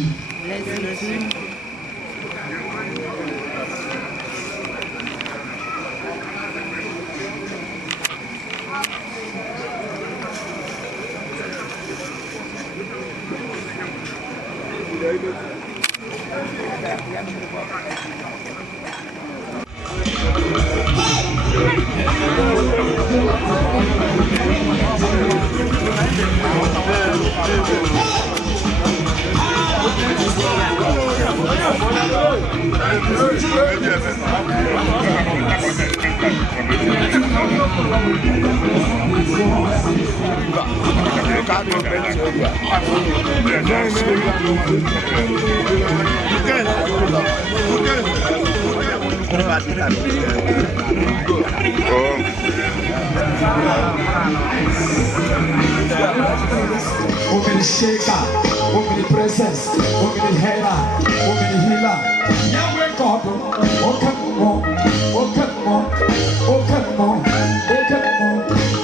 Hey! Omni shaker, omni presence, omni healer, omni healer. Yahweh God, oh come on, oh come on, oh come on, oh come on,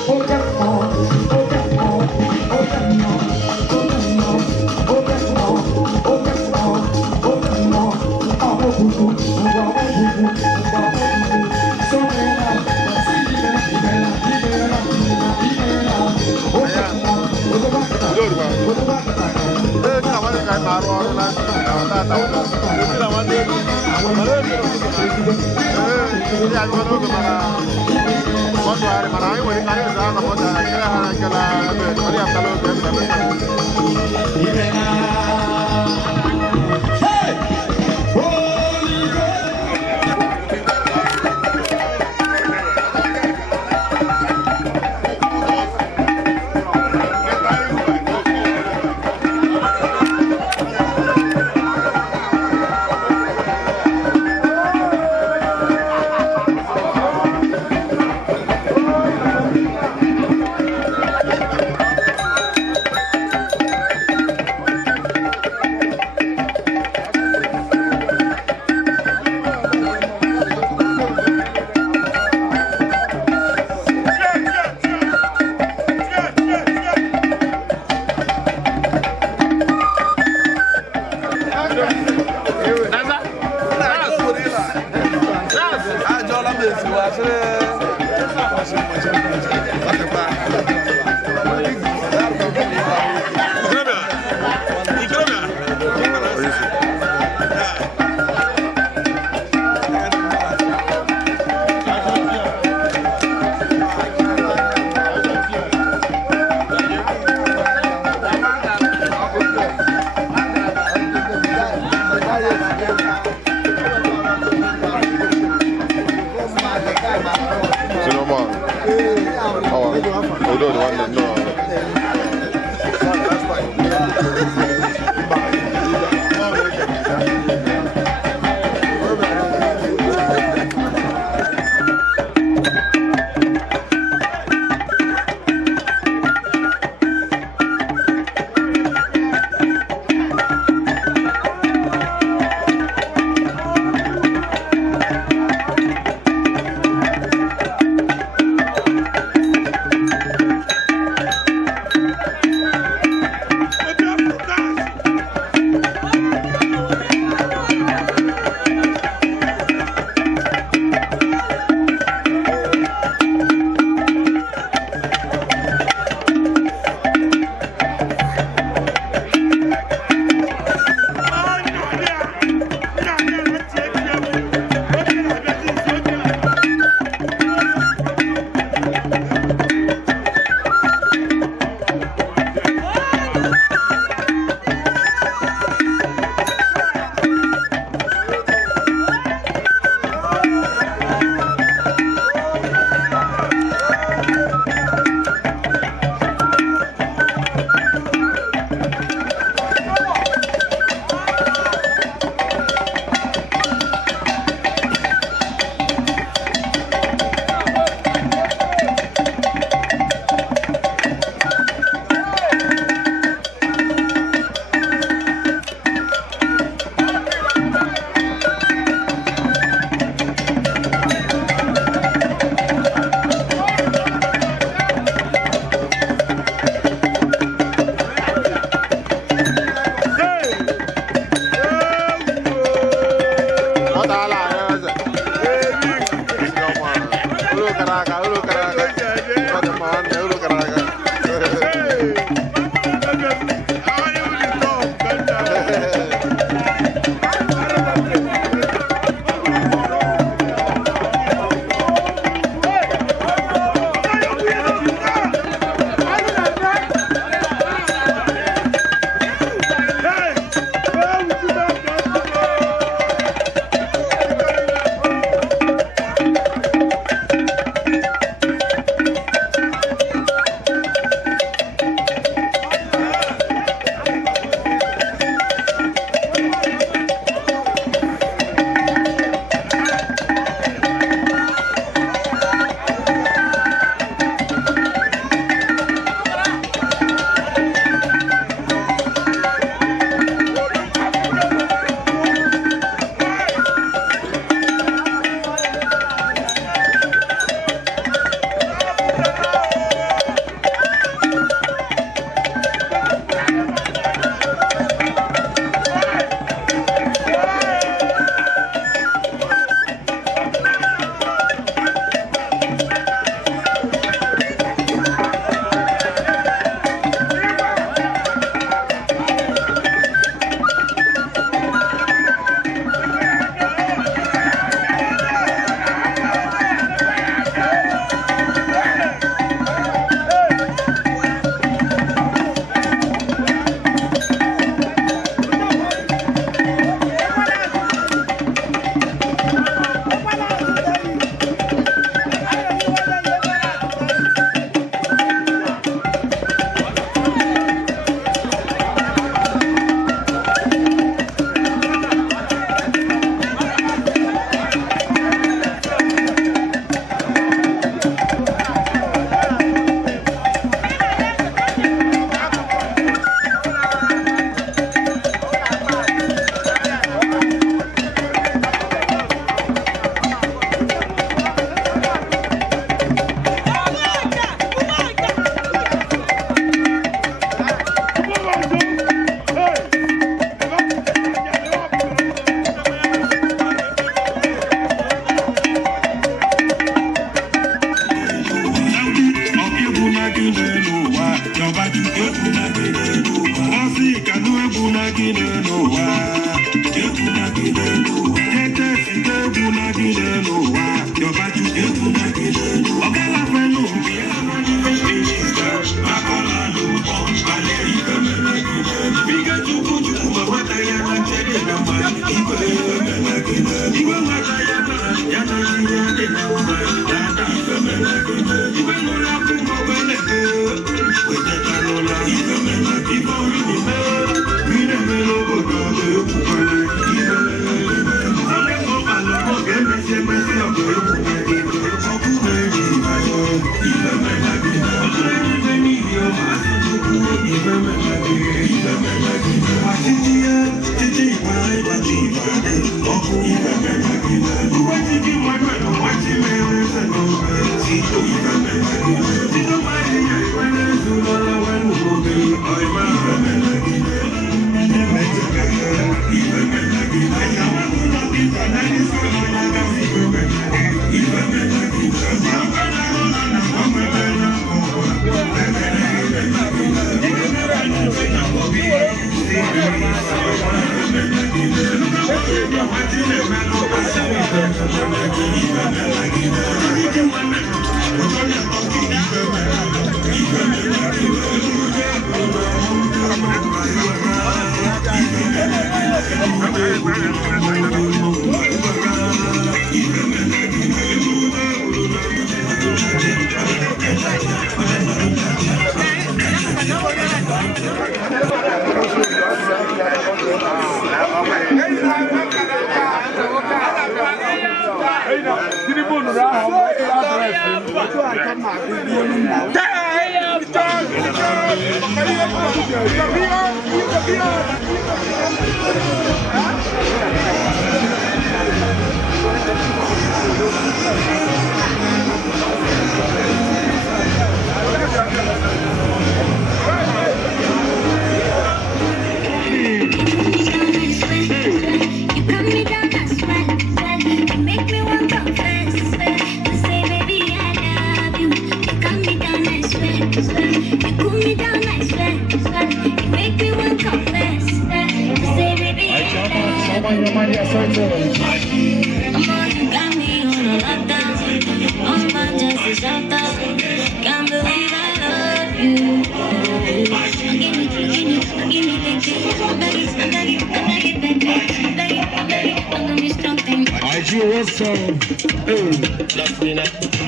oh come on, oh come on, oh come on, oh come on, oh come on, oh come on, oh come on,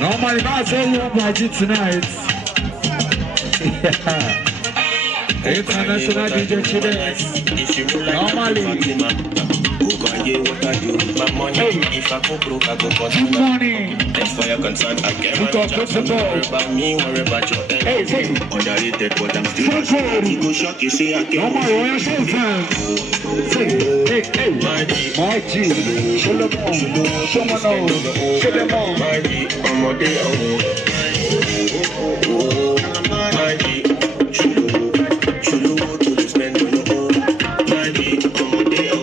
Normally, that's all you have IG tonight. International DJ Chile. Normally. My money, if I go broke, I go continue. That's for your concern. I can't worry about me, worry about your end. Underrated, but I'm still you go shock, you say I can't. My G, show them all. Show them all. My G, I'm a day my G, chulu, to this man, my G, I'm a day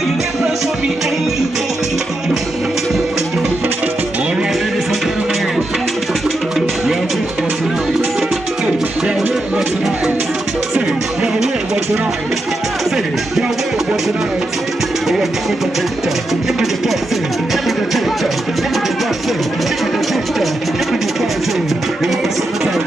say you get blessed from me, all right, ladies and gentlemen, we are good for tonight. We are good for tonight. Say, we are good for tonight. Say, we are good for tonight. Oh, give me the picture, give me the boxing, give me the picture, give me the boxing, give me the picture, give me the boxing. You want to see the time?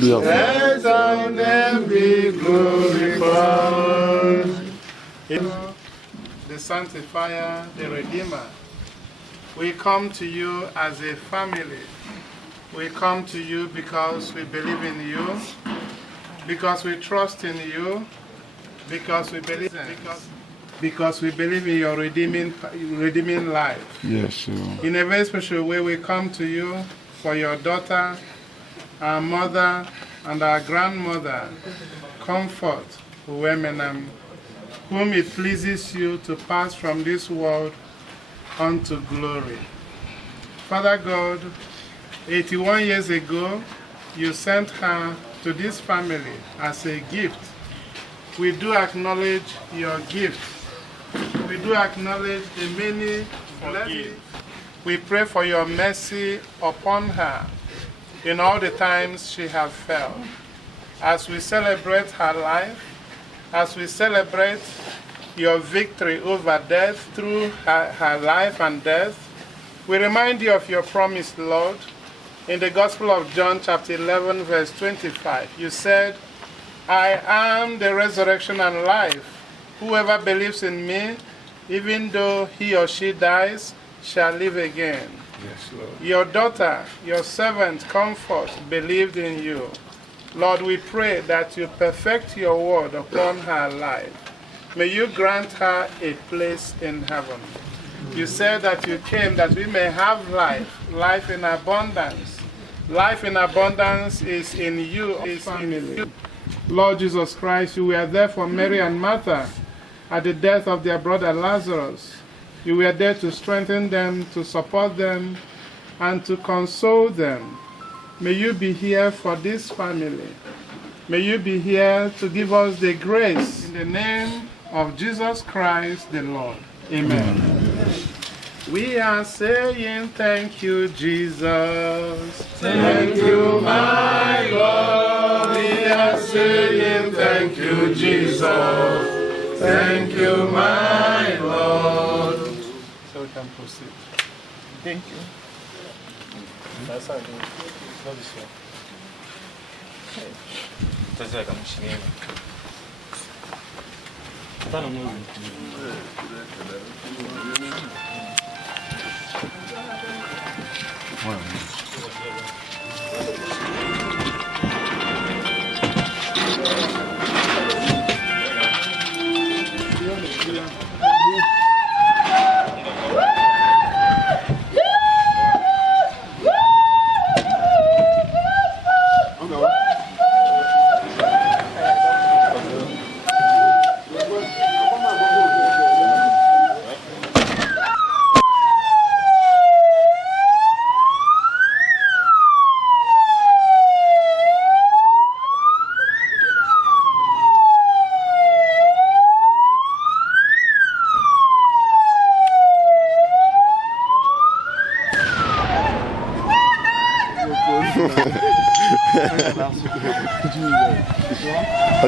Let thy name be glorified. The Sanctifier, the Redeemer, we come to you as a family. We come to you because we believe in you, because we trust in you, because we believe in your redeeming life. Yes, sir. In a very special way, we come to you for your daughter, our mother, and our grandmother, Comfort UWAEMENEM, whom it pleases you to pass from this world unto glory. Father God, 81 years ago, you sent her to this family as a gift. We do acknowledge your gift. We do acknowledge the many blessings. We pray for your mercy upon her in all the times she has felt. As we celebrate her life, as we celebrate your victory over death through her life and death, we remind you of your promise, Lord. In the Gospel of John chapter 11, verse 25, you said, I am the resurrection and life. Whoever believes in me, even though he or she dies, shall live again. Yes, Lord. Your daughter, your servant, Comfort, believed in you. Lord, we pray that you perfect your word upon her life. May you grant her a place in heaven. You said that you came that we may have life, life in abundance. Life in abundance is in you, is family. Lord Jesus Christ, you were there for Mary and Martha at the death of their brother Lazarus. You were there to strengthen them, to support them, and to console them. May you be here for this family. May you be here to give us the grace. In the name of Jesus Christ the Lord. Amen. We are saying thank you, Jesus. Thank you, my Lord. We are saying thank you, Jesus. Thank you, my Lord. So we can proceed. Thank you. That's how I do it. Not this one. That's like a machine. I don't know.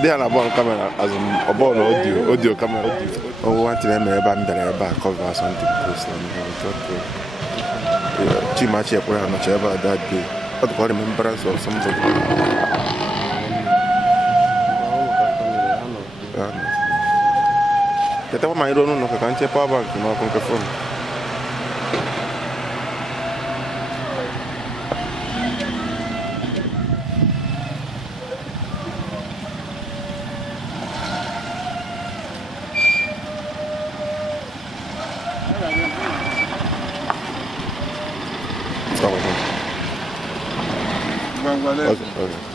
dị ha na-abụọ kamera azụ ọbụọ na audio kamera ọwụwa ntị na-eme ebe a mbịara ebe a cover something post na Chimachi ekwere ha nọcha ebe a that day ọ dịka ọ remembrance of somebody Tetapa ma iru n'ụlọ ka nche power bank n'ọkụ nke fon. Okay.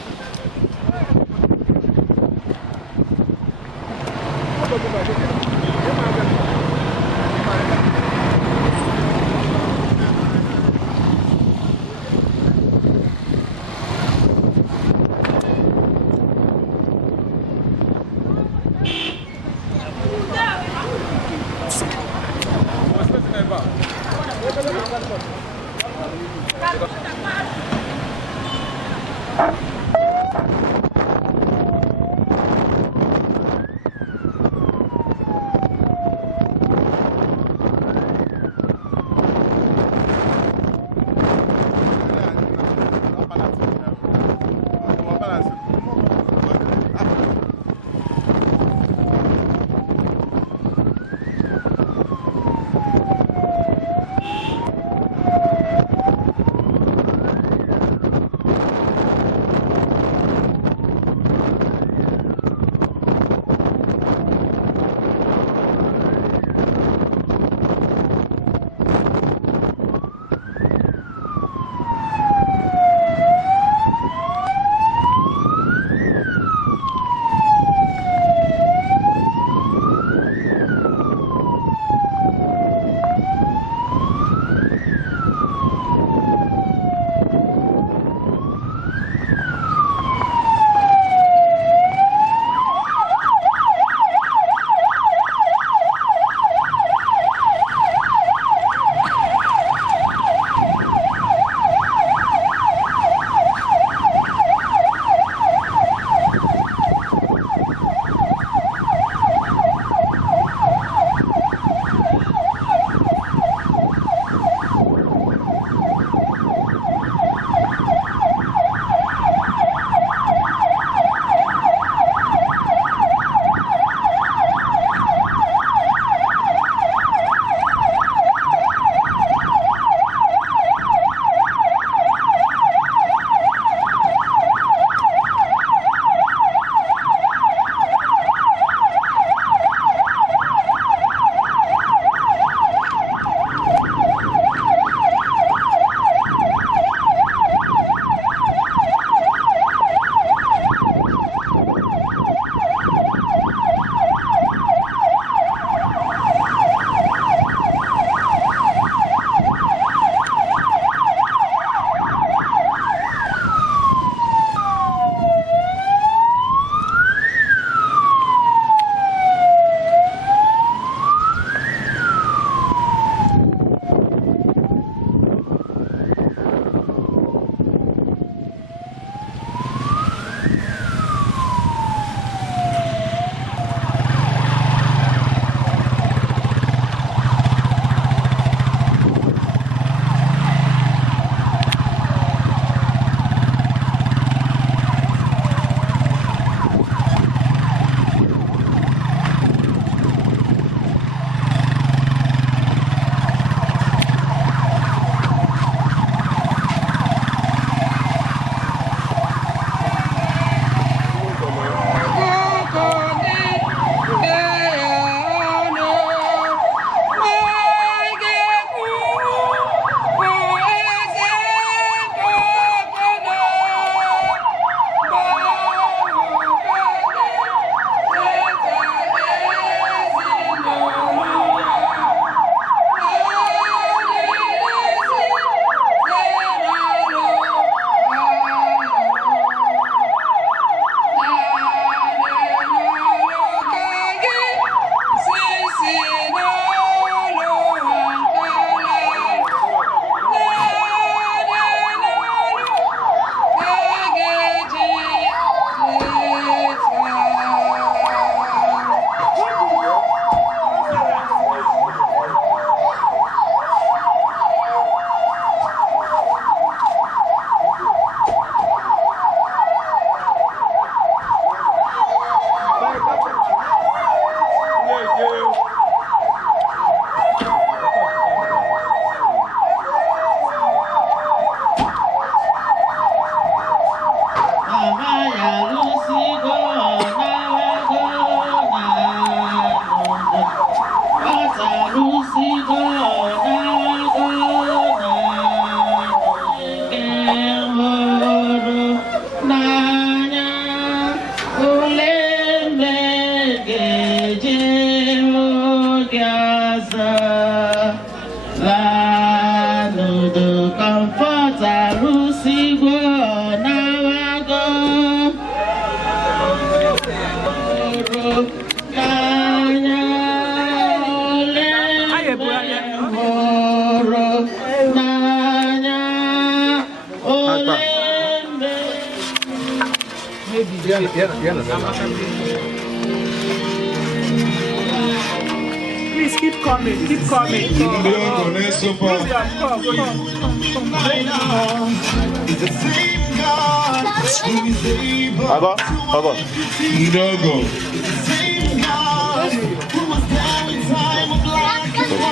Please keep coming, keep coming. Come.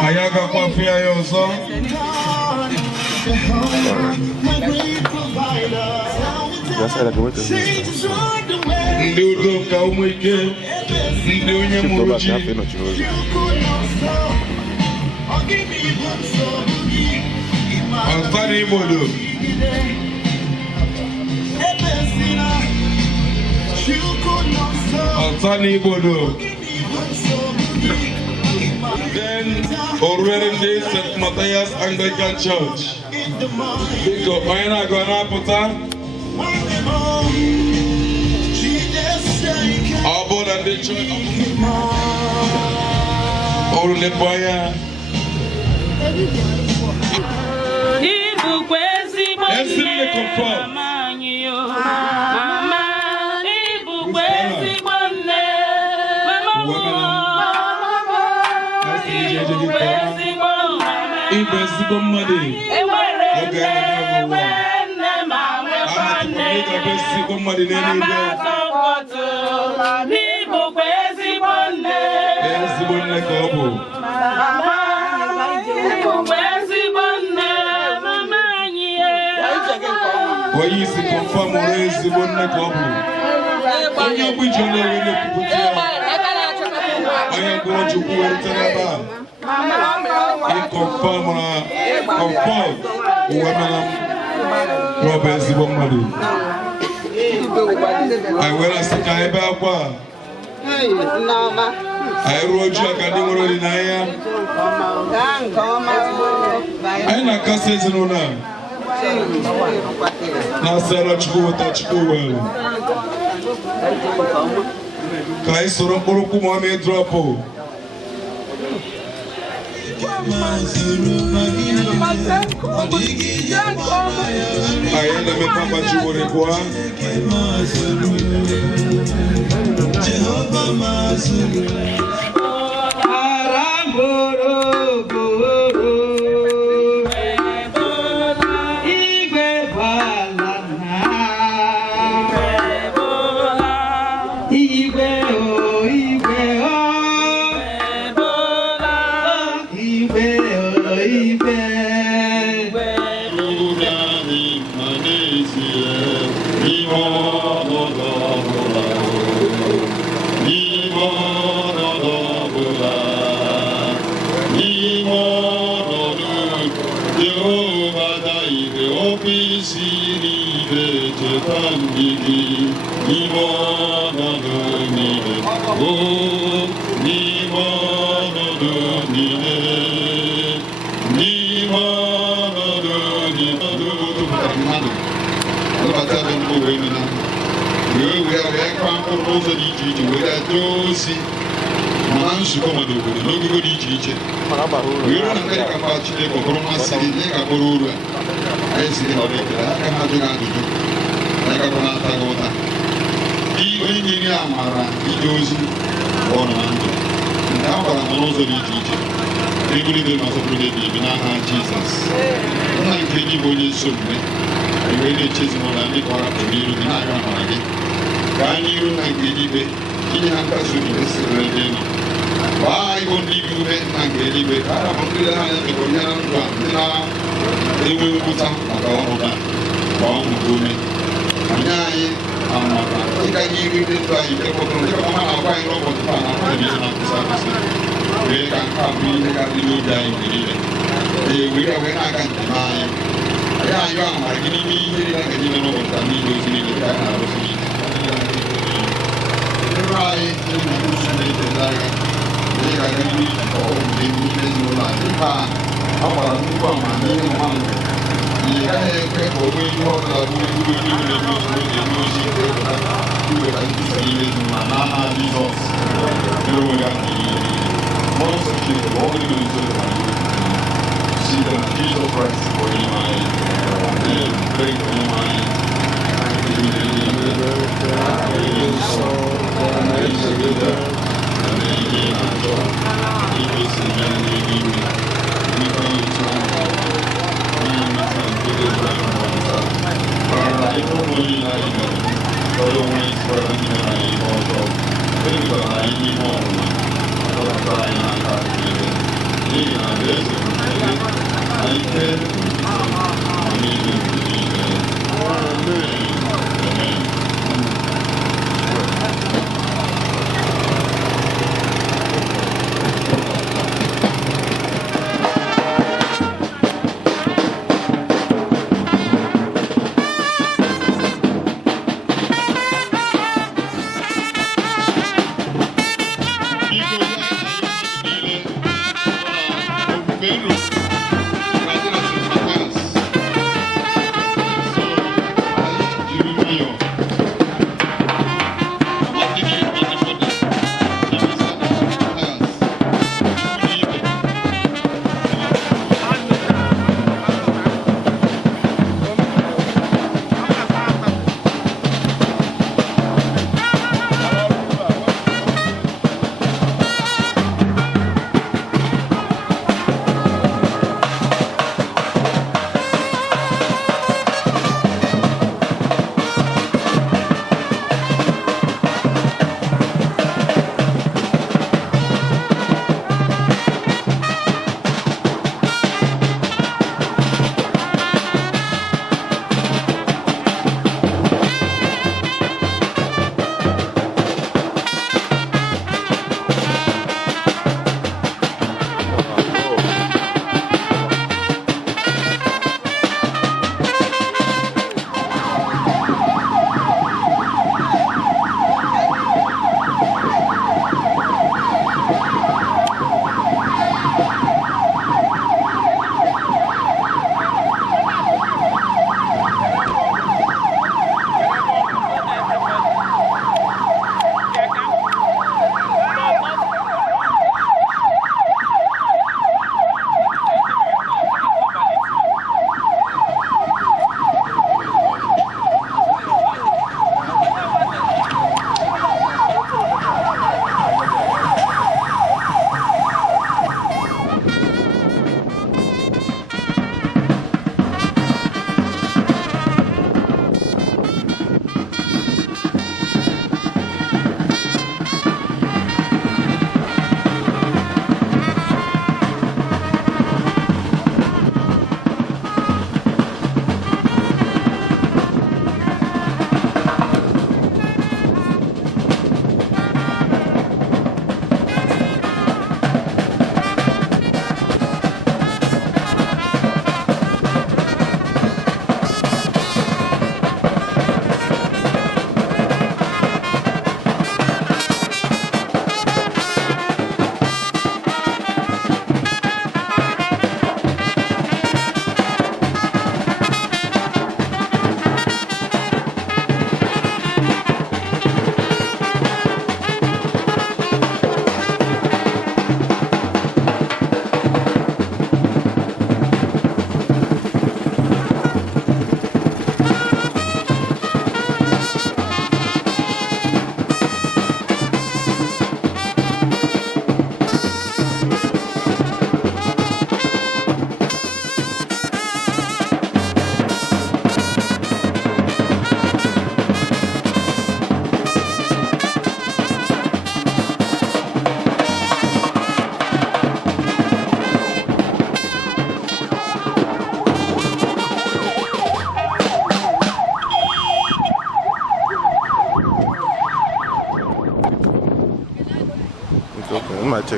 Ayaga kwa pia yoso. Ndi udoka umwike. Ndi unye muruchi. Altani ibodo. Altani ibodo. Then Orwerende St. Matthias Anglican Church. Biko oyena gona puta. About and the church. All the boya. Ezine confirm. Mama, Ibu Kwezi Bonne. I will ask the guy about what I wrote you a cadimoro in Aya. I like a season now, Sarah Chu touch well. Kai Soro Mame Dropo. I am the Papa Churekwa. Jehovah Mazuru.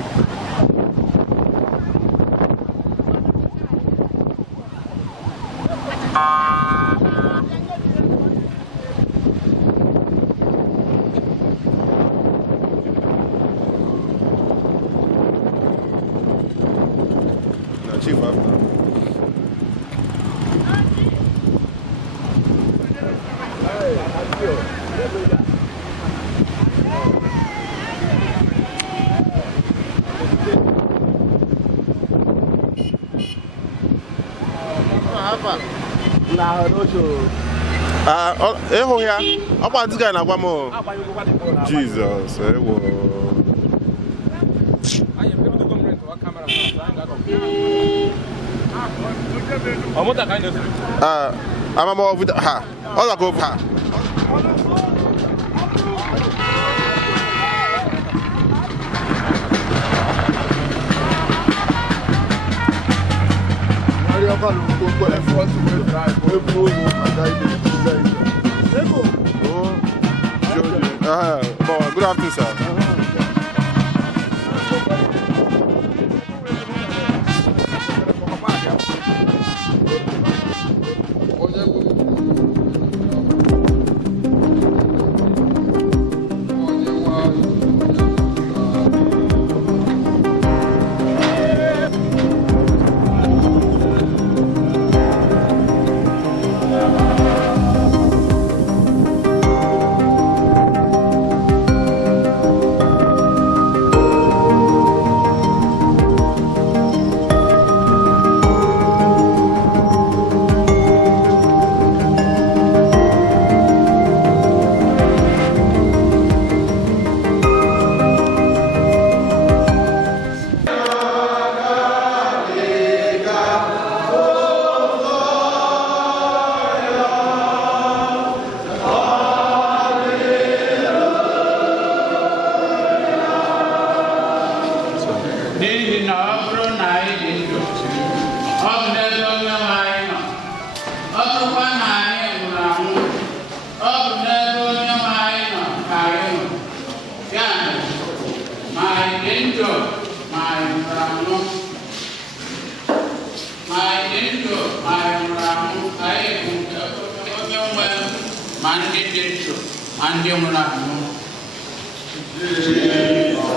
check. No, chief after. Eho ya, apa this guy na gwa mo? Jesus, ewo. I'm more with ha. All go ha. Good afternoon, sir.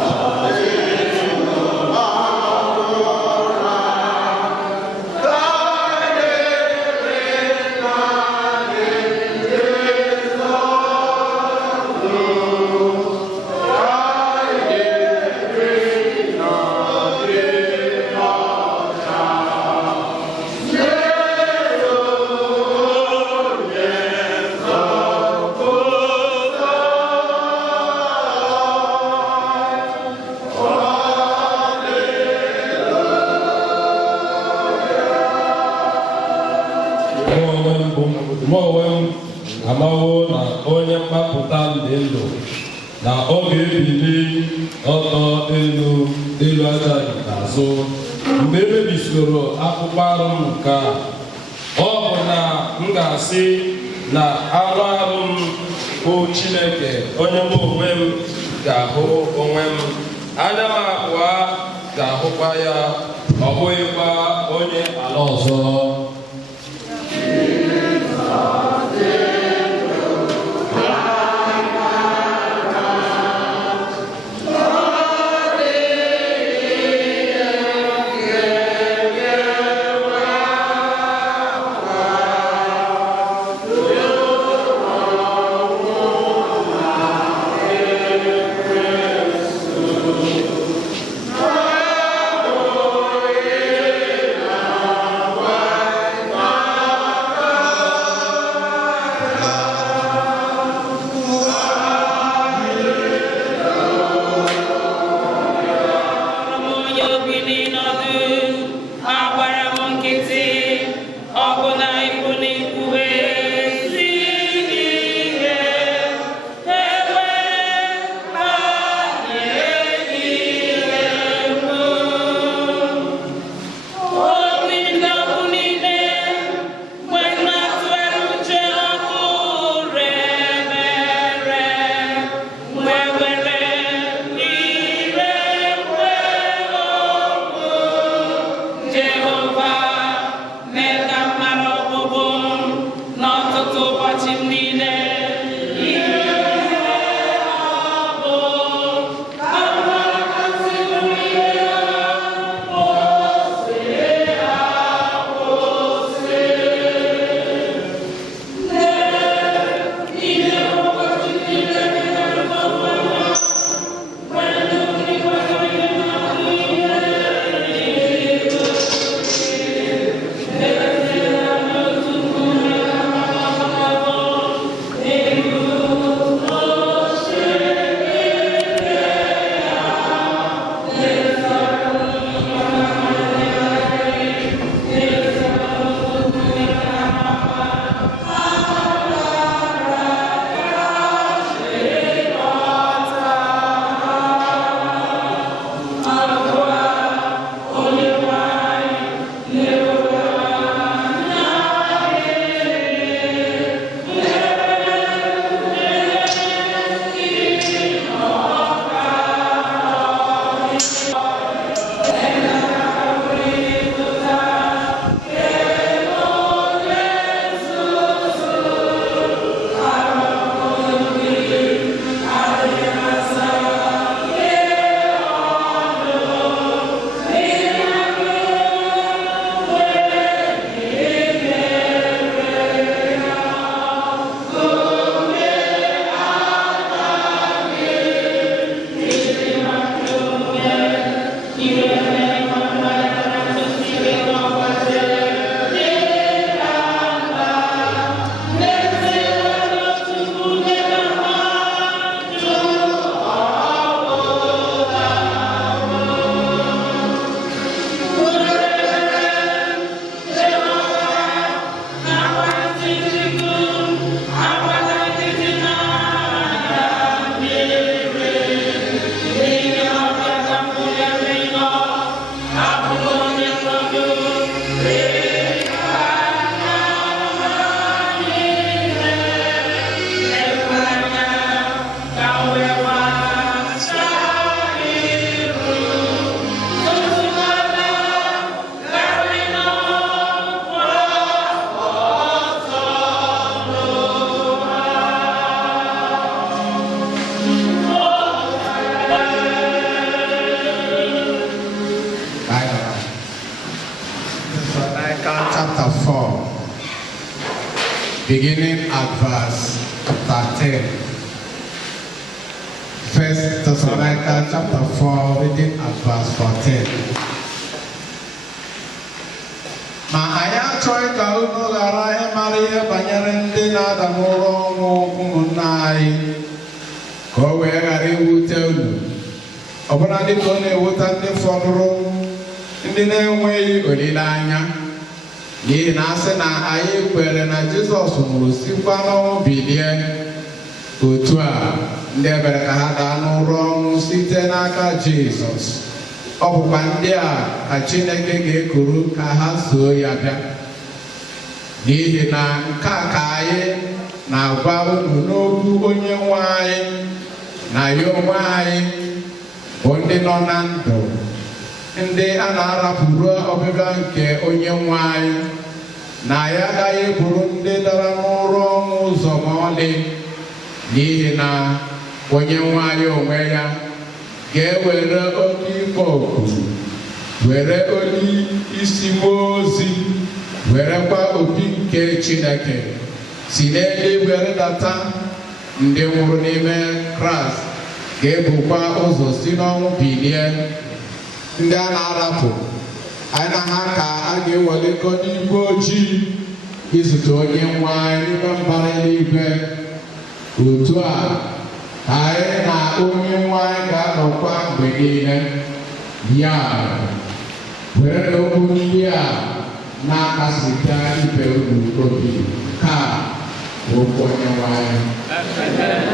Wow. beginning at verse 13. 1 Thessalonians chapter 4, reading at verse 14. Ma anyị achọghị ka unu ghara ịmara ihe banyere ndị na-ada n'ụlọ ọnwụ ụmụnna anyị, ka o wee ghara iwute unu, ọbụna dịka ọ na-ewute ndị fọdụrụ, ndị na-enweghị olileanya, n'ihi na asị na anyị kwere na Jizọs nwụrụ sikwa n'ọnwụ bilie, otu a ndị ebere ka ha daa n'ụlọ ọnwụ site n'aka Jizọs. Ọ bụkwa ndị a ka Chineke ga-ekuru ka ha soo ya bịa. N'ihi na nke a ka anyị na-agwa unu n'okwu onye nwe anyị na ya onwe anyị bụ ndị nọ na ndụ, ndị a na-arapụrụ ọbịbịa nke onye nwe anyị, na ya agaghị bụrụ ndị dara n'ụlọ ọnwụ ụzọ ma ọlị, n'ihi na onye nwe anyị onwe ya ga-ewere oke ikpe oku, were olu isi mmụọ ozi, werekwa opi nke Chineke si n'eluigwe rịdata. Ndị nwụrụ n'ime Kraịst ga-ebukwa ụzọ si n'ọnwụ bilie. Ndị a na-arapụ anyị na ha ka a ga-ewelekọ n'igwe ojii izute onye nwe anyị n'ime mbara eluigwe. Otu a ka anyị na onye nwe anyị ga-anọkwa mgbe niile. Ya were okwu ndị a na-akasịta ibe unu obi, ka okwu onye nwe anyị.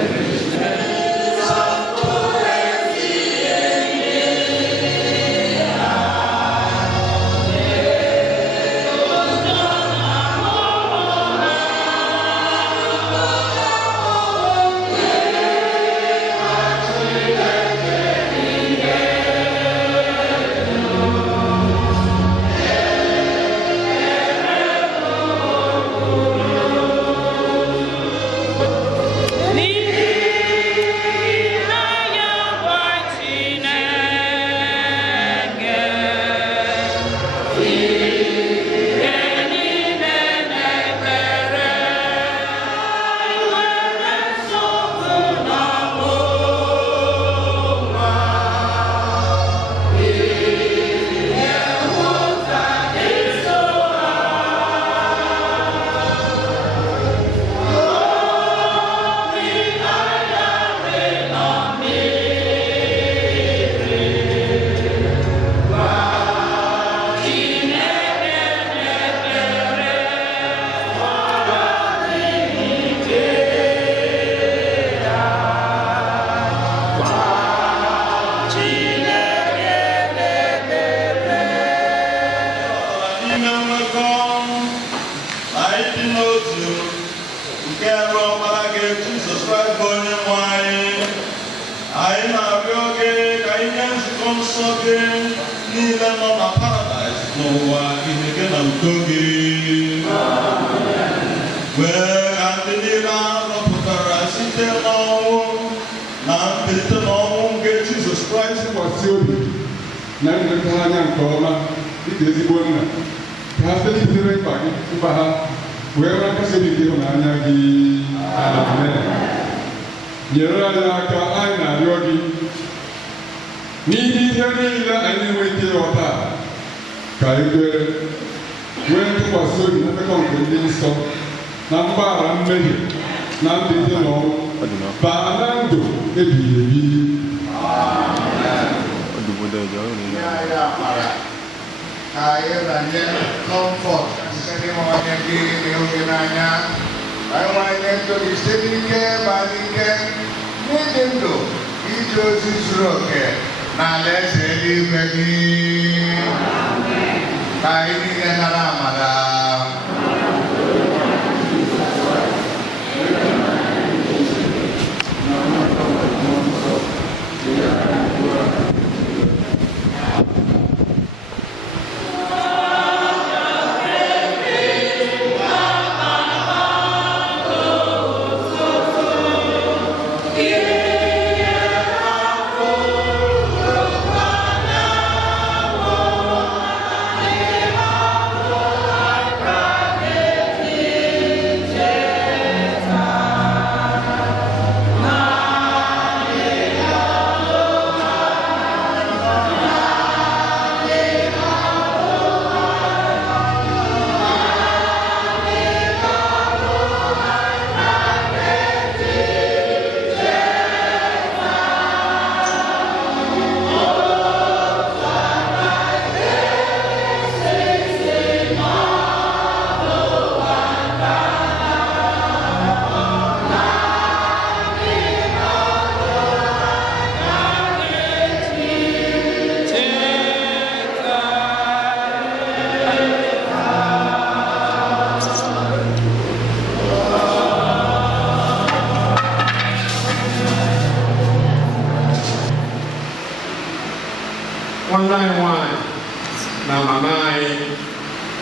na mama anyị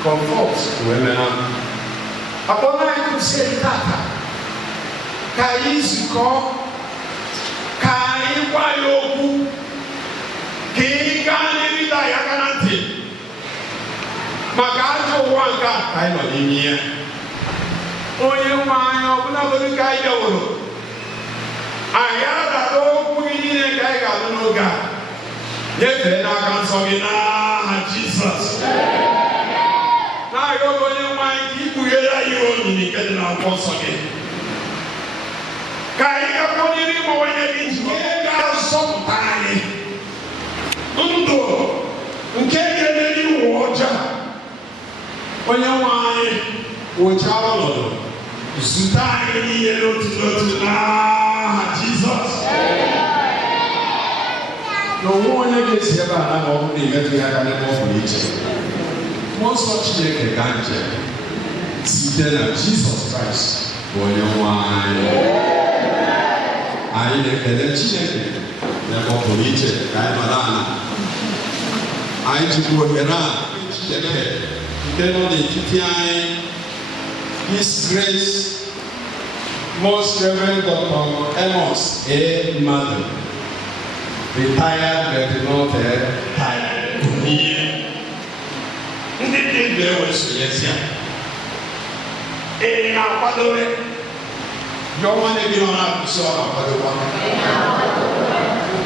Comfort UWAEMENEM. Akpọrọ anyị crusade tata ka anyị zukọ, ka anyị gwa ya okwu, ka ị gaa n'erita ya aka na ntị maka ajọ ụwa nke a ka anyị nọ n'ime ya. Onye nwe anyị ọbụlagodi ka anyị deworo, anyị adara okwu gị niile ka anyị ga-alụ n'oge a, nyefee n'aka nsọ gị n'aha Jizọs. Na-arịọ gị onye nwe anyị ka ikpughere anyị onyinye nke dị n'akwụkwọ nsọ gị, ka anyị gakwanyere ịgbawanye gị ihe ga-azọpụta anyị ndụ nke ga-emeri ụwa ọjọọ. Onye nwe anyị wochaa ọnọdụ zute anyị niile n'otu n'otu n'aha Jizọs. Na onwe onye ga-esi ebe a na ma ọ bụ na imetụ ya aka n'ebe ọ pụrụ iche. Mmụọ nsọ Chineke ga njem site na Jizọs Kraịst bụ onye nwe anyị. Anyị na-ekele Chineke n'ebe ọ pụrụ iche ka anyị mara ana. Anyị jikwa ohere a Chineke nke nọ n'etiti anyị, His Grace Most Reverend Dr. Amos A. Madu, retired but not tired. Ndị dị ndụ ewesonyezi ya. Na-akwadobe dị ọnwa na-ebi nọ na-akwụsị ọ na-akwadokwa.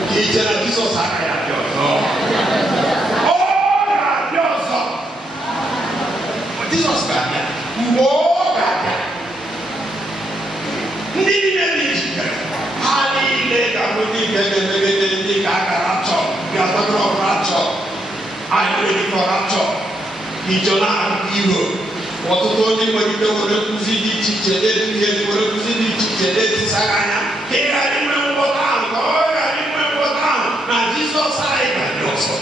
Ka ije na Jizọs aka ya dị ọzọ. Ọ ga-abịa ọzọ. Jizọs ga-abịa. Mgbe ọ ga-abịa, ndị niile dị njikere, ha niile ga-abụ ndị nke ga-emegide ndị ka a gara achọ, ga-atọrọ ọrụ achọ, anyị na-erikọrọ achọ. Ijo na-akụkọ iro, ọtụtụ onye nwere ike were nkụzi dị iche iche na-edu ihe were nkụzi dị iche iche na-etisaga anya ka ị ghara inwe nghọta ahụ, ka ọ ghara inwe nghọta ahụ na Jizọs anyị ga-adị ọzọ.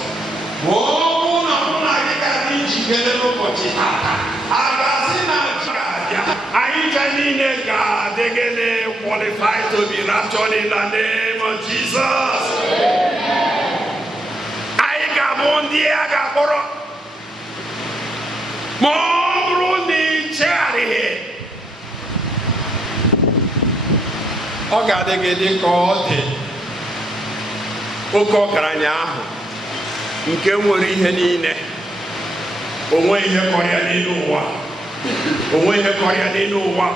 Ma ọ bụrụ na mụ na gị ga-adị njikere n'ụbọchị tata, a ga-asị na chi ga-abịa, anyị ga niile ga-adịgide qualified to be raptured in the name of Jesus. Anyị ga-abụ ndị a ga-akpọrọ. Ma ọ bụrụ na ị chegharịghị, ọ ga-adịghị dị ka ọ dị oke ọgaranya ahụ nke nwere ihe niile, onwe ihe kọrọ ya n'elu ụwa, onwe ihe kọrọ ya n'elu ụwa,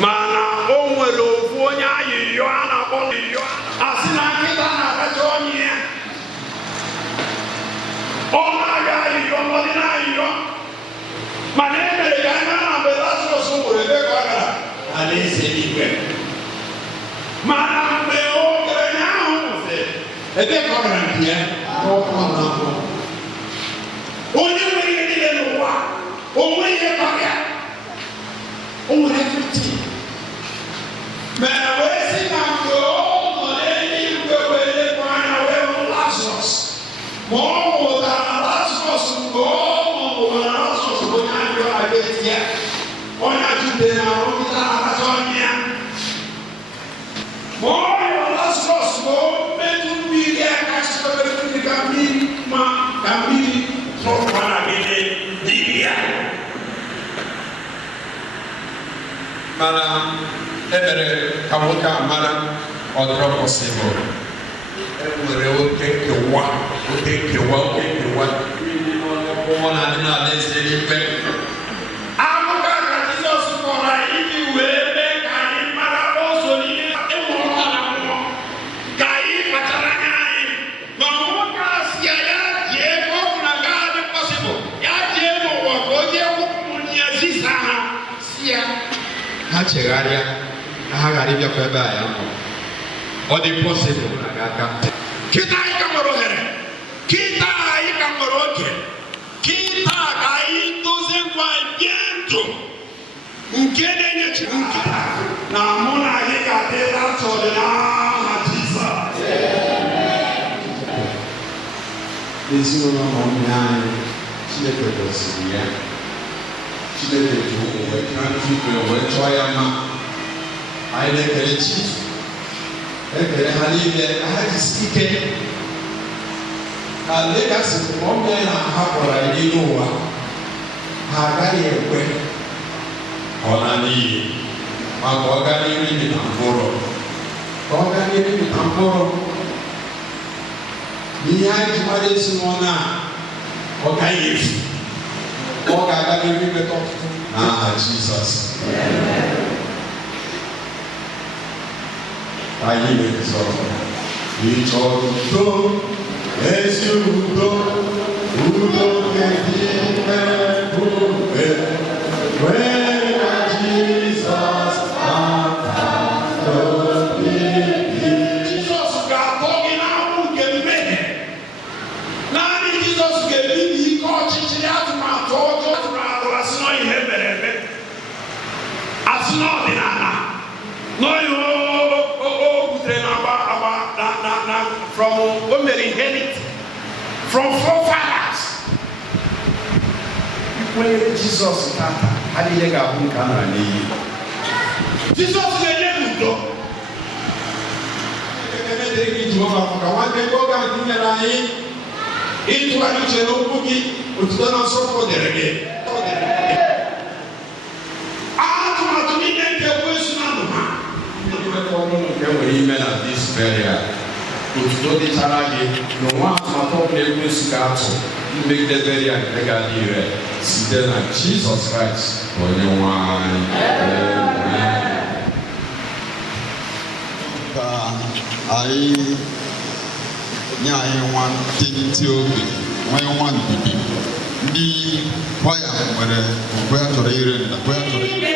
mana o nwere ofu onye ayịyọ a na-akpọ ayịyọ, asị na nkịta na-aracha onye ya, ọ na-aga ayịyọ n'ọdị na ayịyọ. Mana e mere ka anya na mgbe Lazarus nwere ebe ka ọ gara alaeze eluigwe. Mana mgbe ọgaranya ahụ nwụsịrị, ebe ka ọ gara nke ya n'ọkụ n'afọ. Onye nwere ihe niile n'ụwa, o nwere ihe kọrịa, o nwere everything. Ma wee sị na mgbe ọ nọ n'eluigwe wee lekwa anya wee hụ Lazarus, ma ọ mụtara Lazarus mgbe ọ mụtara Lazarus onye ajụte na ọrụpụta na-aracha onye ya. Ma ọ rịọ Lazarus ma o metụ mmiri aka chịkọtara mmiri ka mmiri ma ka mmiri tụrụkwa na mmiri dịrị ya. Mana emere ka nwoke a mara ọ dịrọ pọsịbụl. E nwere oke nkewa. Ụmụ na-adị n'alaeze eluigwe. Ha chegharịa ka ha ghara ịbịakwa ebe a ya nọ. Ọ dị pọsịbụl na ga-aka. Kịta anyị ka nwere ohere, kịta anyị ka nwere oge, kịta ka anyị dozie ngwa anyị bie ndụ nke na-enye Chineke na mụ na anyị ga-adị atọ dị n'aha Jizọs. Ezinụlọ na ụmụ anyị Chineke gọziri ya. Chineke ji ụmụ wee igwe wee chọọ ya mma. Anyị na-ekele Chief, ekele ha niile, ha jisi ike na legacy ma ọ bịa na hapụrụ anyị n'ụwa ha agaghị ekwe ọ na n'iyi maka ọ gaa n'ihu dị na mkpụrụ ka ọ gaa n'ihu dị na mkpụrụ n'ihe anyị ji mmadụ ezinụlọ a ọ gaghị efu ọ ga-aga n'ihu imeta ọtụtụ n'aha Jizọs. Anyị na-ezọrọ ịchọ udo, ezi udo, udo ga-ebi ebube, wee ka Jizọs aka n'obi gị. Jizọs ga-atọ gị n'ahụ nke mmehie. Naanị Jizọs ga-ebibi ike ọchịchịrị atụmatụ ọjọọ tụrụ arụ asị na ihe mere eme, asị na ọdịnala, n'ọyị from women inherit from forefathers. When Jesus tata, how did you get home? Jesus ga-enye udo. Ịtụgharị uche n'okwu gị, otuto na nsọpụrụ dịrị gị. Atụmatụ niile nke ekwensu na ndụ ha. Nke nwere ime na this burial. Otuto dịchara gị n'ụwa atụmatụ ọbụla ekwensu ga-atụ mmegide burial nke ga-adị ire site na Jizọs Kraịst onye nwe anyị. Ka anyị nye anyị nwa ntenite oge nwee nwa ndidi ndị kwaya nwere okwe ha chọrọ ire nda kwe ha chọrọ ire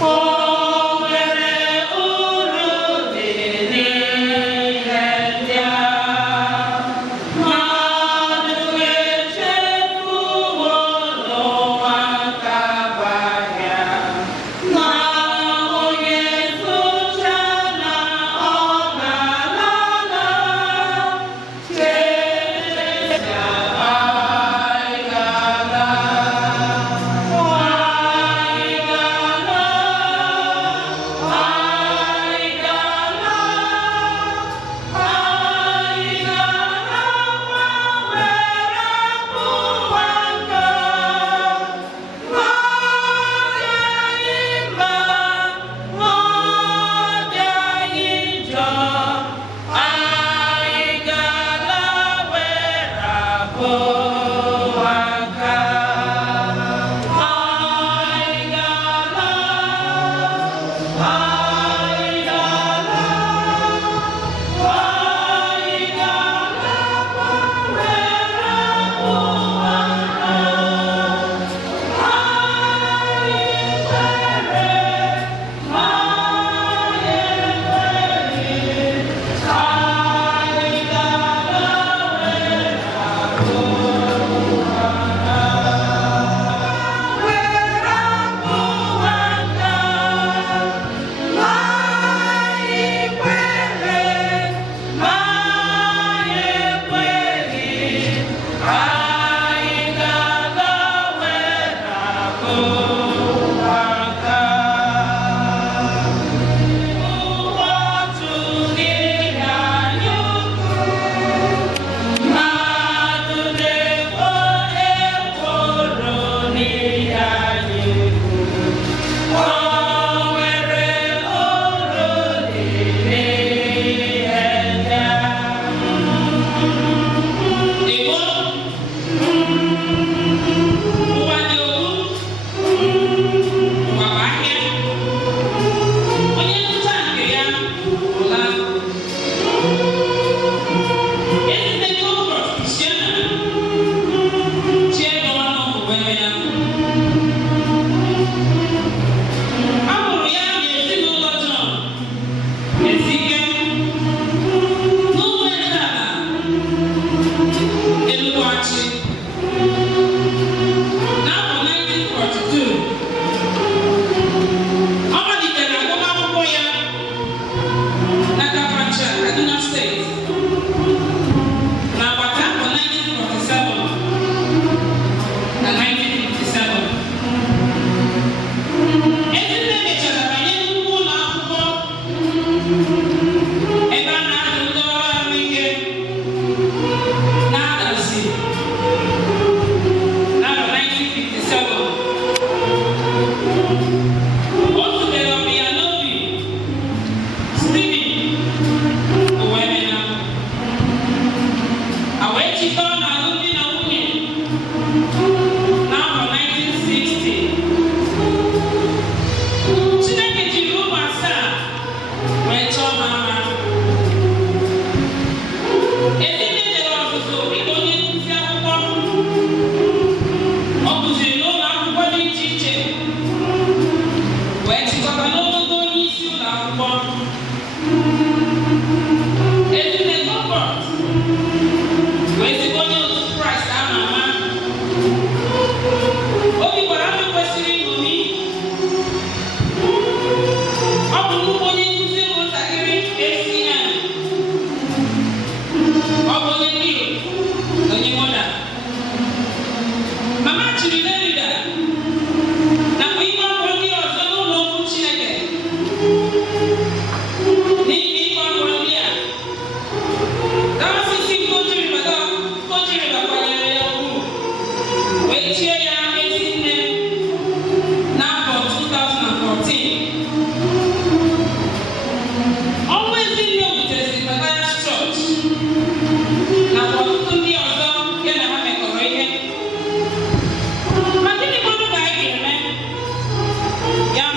No.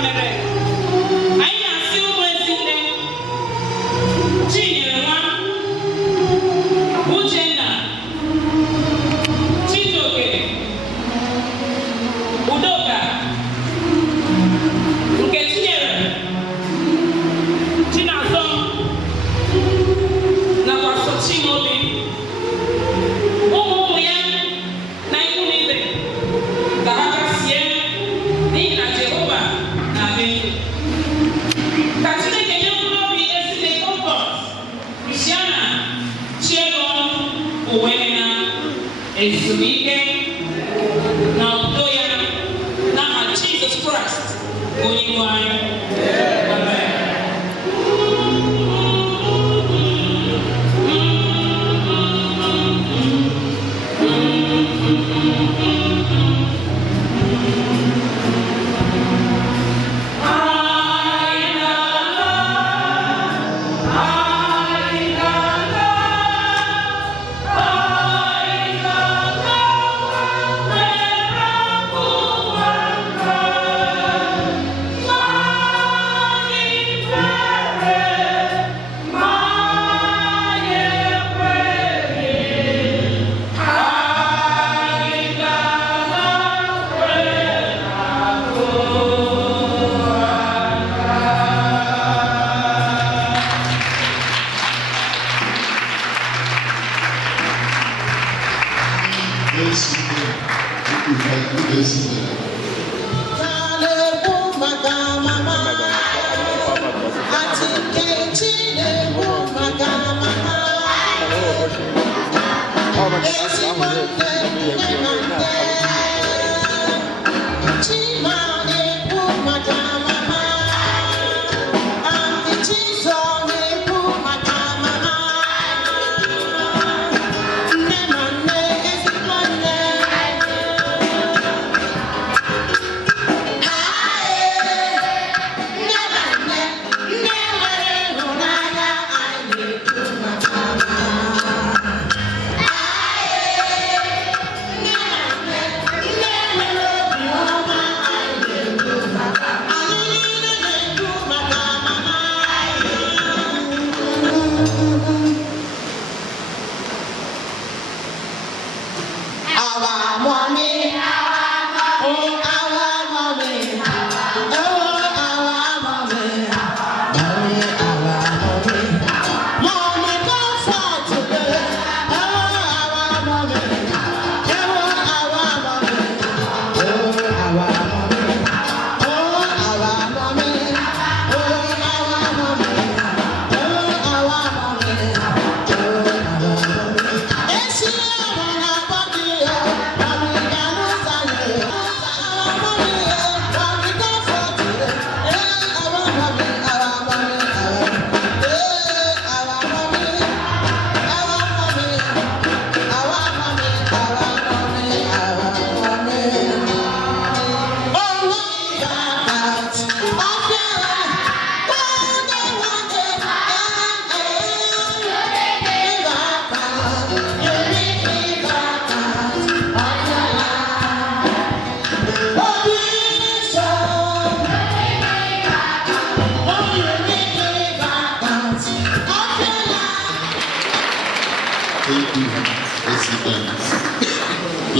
mere anyị na-asị ụmụ Ezinne Chinyere nwa Uchenna Chijioke Udoka nke Chinyere Chinazọ nakwa Sochimobi ụmụ ya na ikwu na ibe ka ha gasie n'ihi na Jehova na-abịa ndụ. Ka Chineke nye mkpụrụ obi Ezine Comfort, CHRISTIANA, CHIEGENU, UWAEMENEM, ezumike na udo ya n'aha Jizọs Kraịst onye nwe anyị. Amen.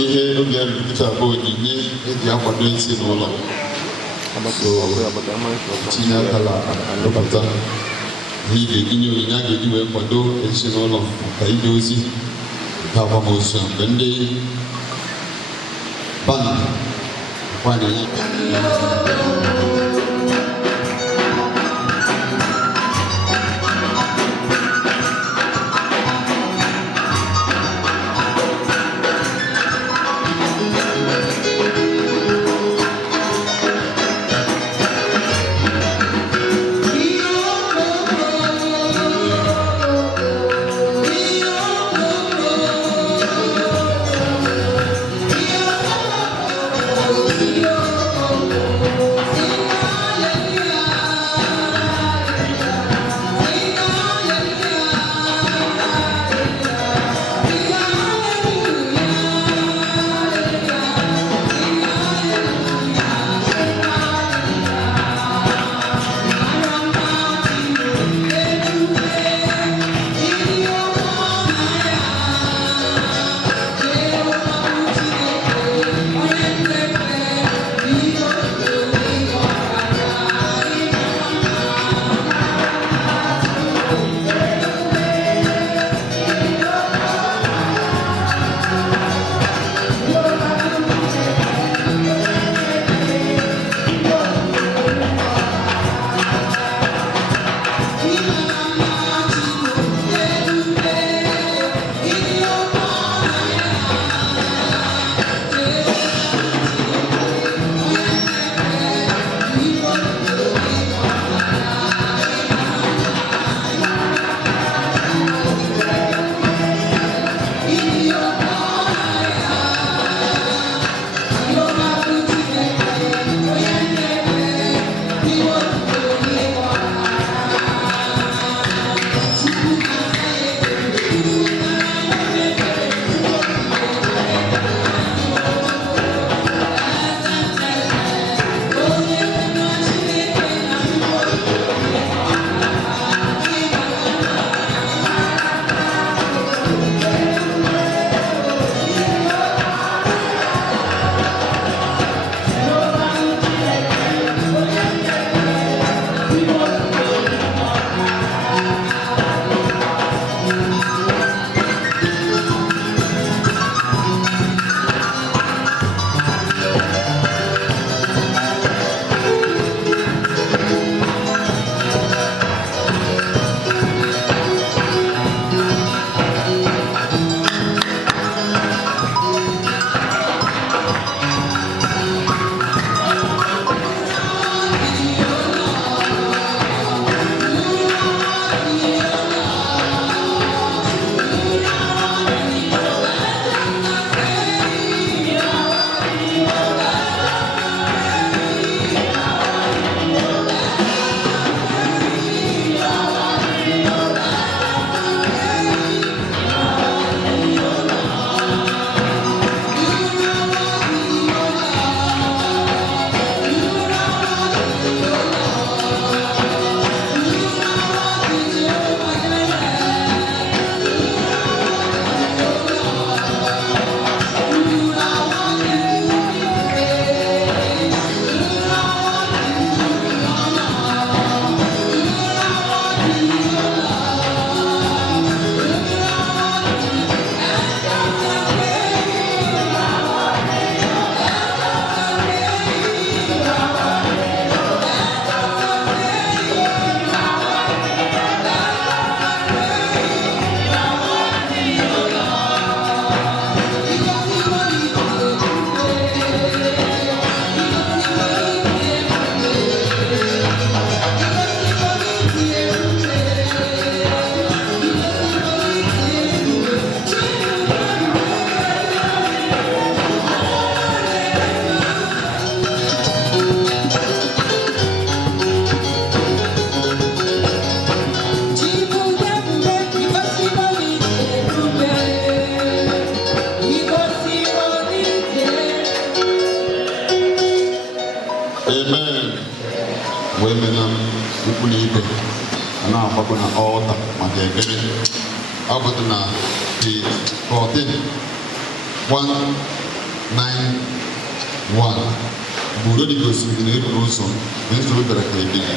ihe oge erute bụ onyinye eji akwado ezinụlọ tinye aka na-arụpụta ihe ị ga-etinye onyinye a ga-eji wee kwado ezinụlọ maka ije ozi nke akwamozu mgbe ndị band kwanyere Thank you. UWAEMENEM ukwu na ibe na-agbakọ na ọlta maka ekpere. Ọ bụ na page 14 191 bụ udo dị gosiri na eruru ụzọ na nsogbu bịara ka ekele.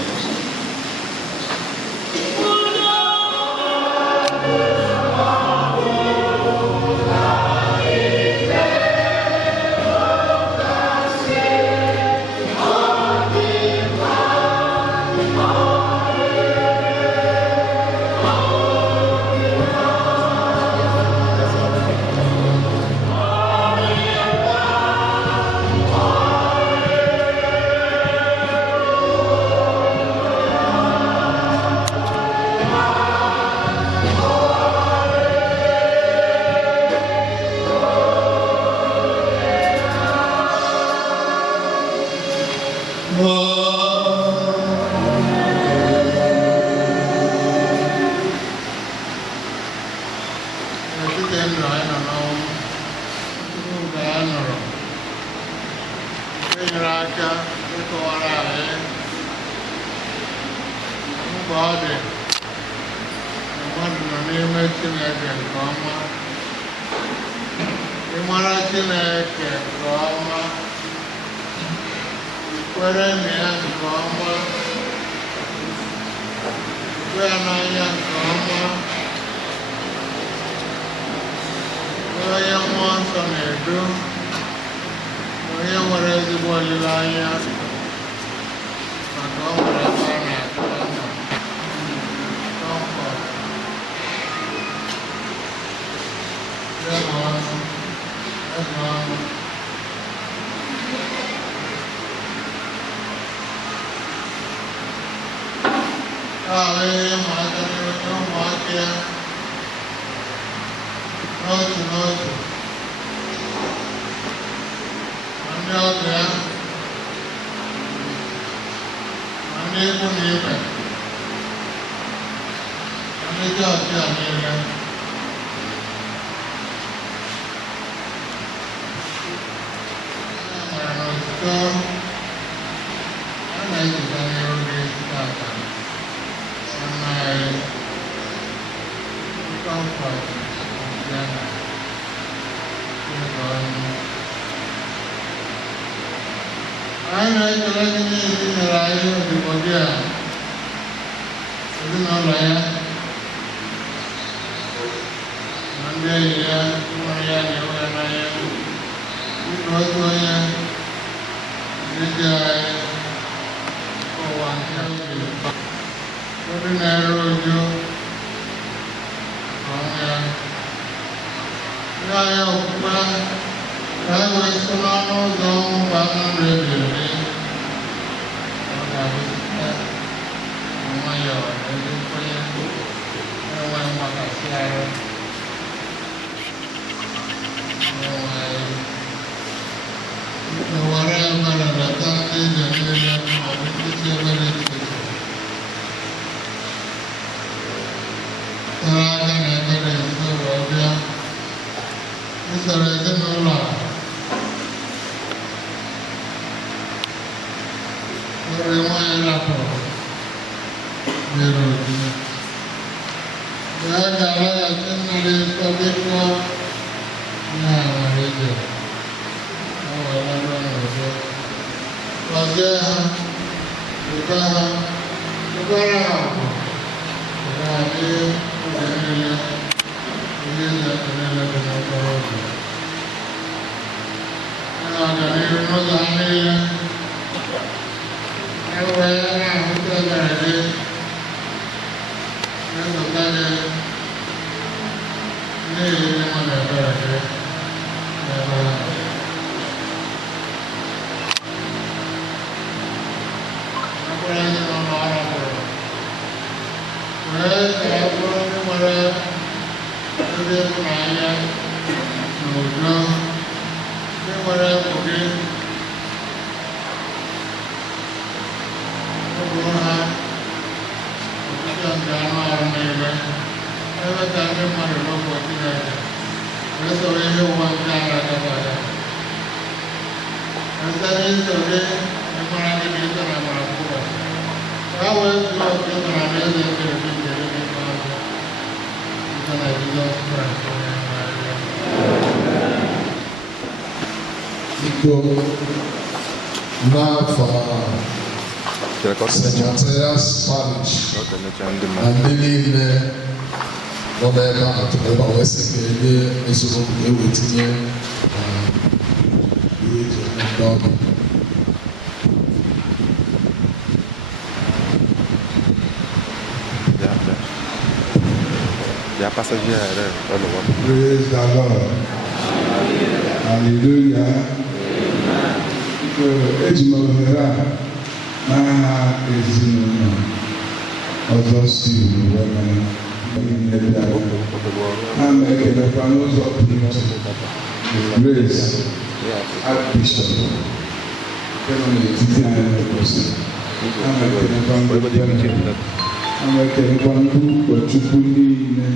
Secretariat's Parish and Lily Robert Atubeba Ezike Esuno Ewetinye dog. Praise the Lord. Hallelujah. Ejimovera na ezinụlọ ọzọ si UWAEMENEM ha na-ekelekwa n'ụzọ pụrụ iche Grace Archbishop nke nọ n'etiti anyị n'ụbọchị ha na-ekelekwa ndị ụkọchukwu niile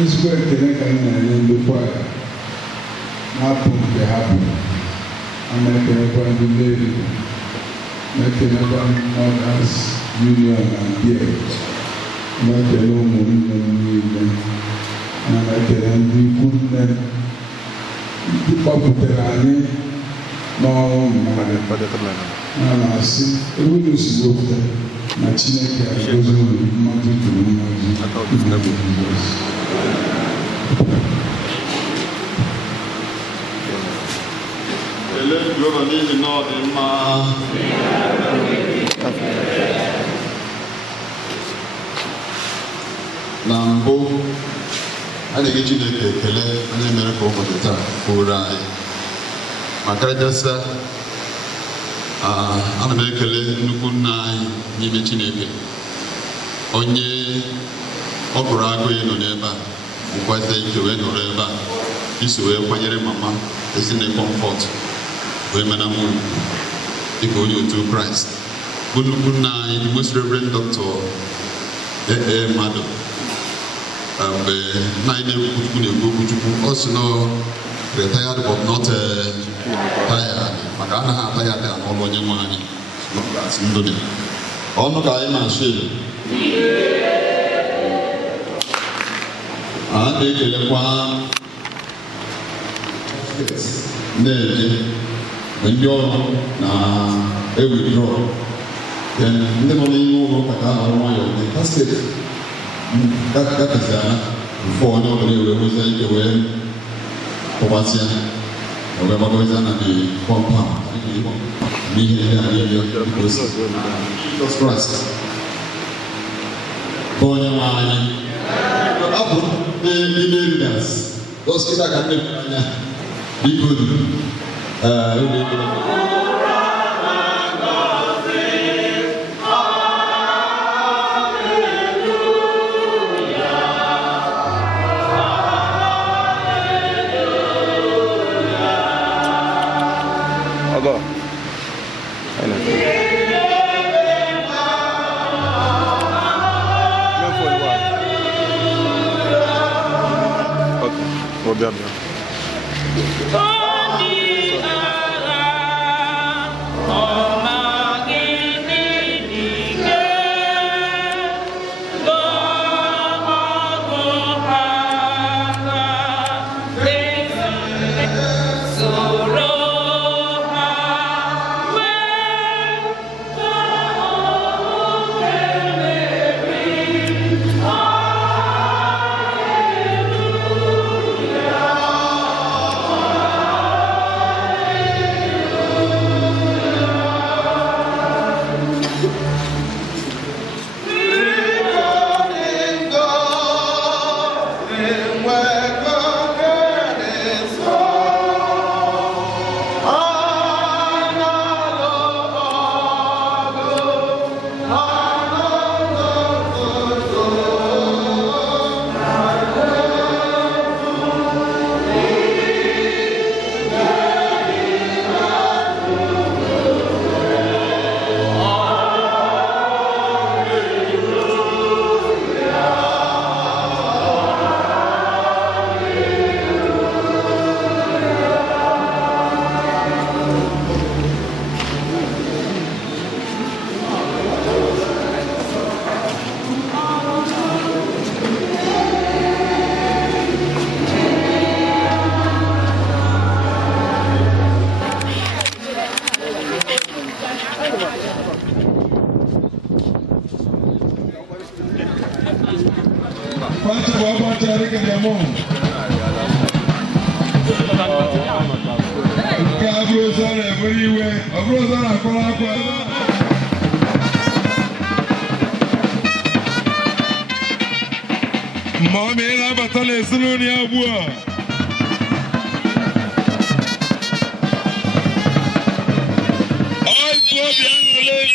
ezigbo ekele ka anyị na-enye ndị kwaya na-apụ nke ha bụ American Lady, American Mothers Union and Beer, American Women, American Women, the Paputerani, no, I see, it will use water, Machineka, goes Let go of the northern na mbụ a na-enye Chineke ekele onye mere ka ụbọchị taa bụrụ anyị maka kachasị ana m ekele nnukwu nna anyị n'ime Chineke onye ọ bụrụ agụ ya nọ n'ebe a nkwata ike wee nọrọ ebe a isi wee kwanyere mama Ezine Comfort UWAEMENEM dịka onye otu Kraịst bụ nnukwu nna anyị the most reverend Dr. E.E. Mmadụ mgbe nna anyị na-ekwu okwuchukwu ọ sị nọ retired but not tired maka anaghị ata ya n'ọrụ onye nwe anyị ndụ dị ọnụ ka anyị na-asụ a na-ekelekwa na-eje ndị ọrụ na-ewithdraw ndị nọ n'ime ụlọ maka a na-arụ nwayọ dị kasket gatịzịana mfe onye ọbụla ewe nwezi ike wee kpọgbasịa wee gbagọzie na kọmpaụnd n'ihe ndị a niile Jizọs Kraịst bụ onye nwe anyị abụ n'ime readers osikịta ka ndị anya biko Ọkwacha bụ ọkwacha dịka demo. Nke a bụrụ ụzọ na-eburu iwe, ọ bụrụ ụzọ na-akọrọ akwa. Ma ọ mee na-abata n'ezinụlọ ya ugbu a. Ọ bụ obi aṅụrị.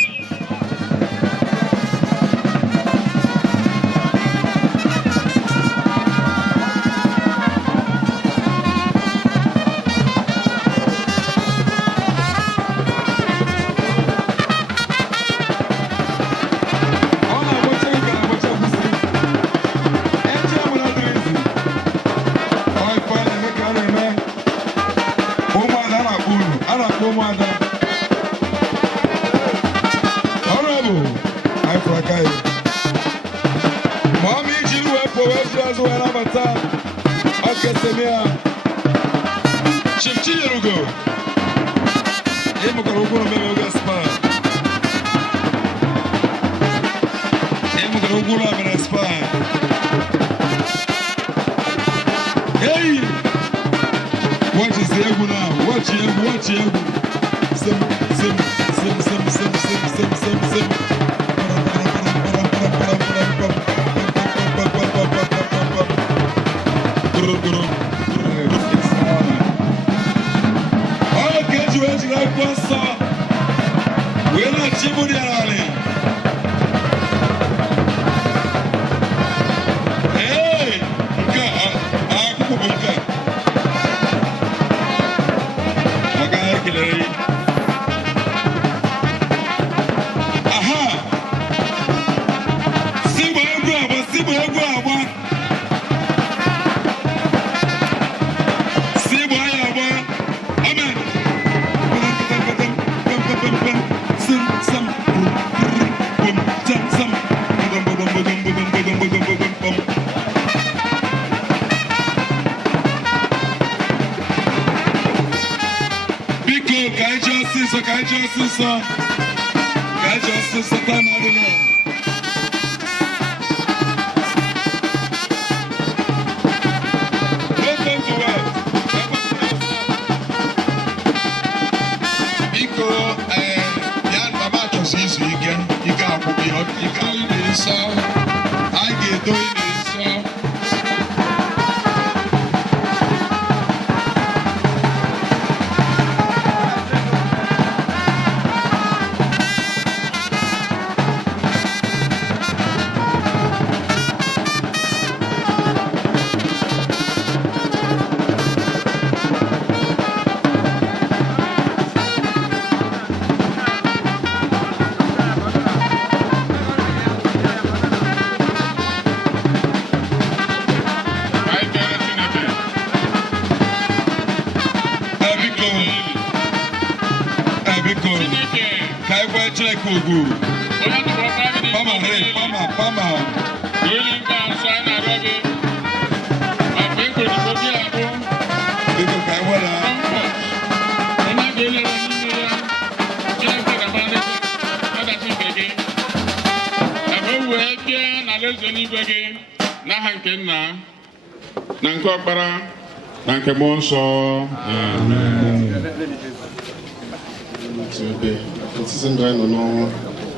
Ọtụtụ ndụ anyị nọ n'ọnwụ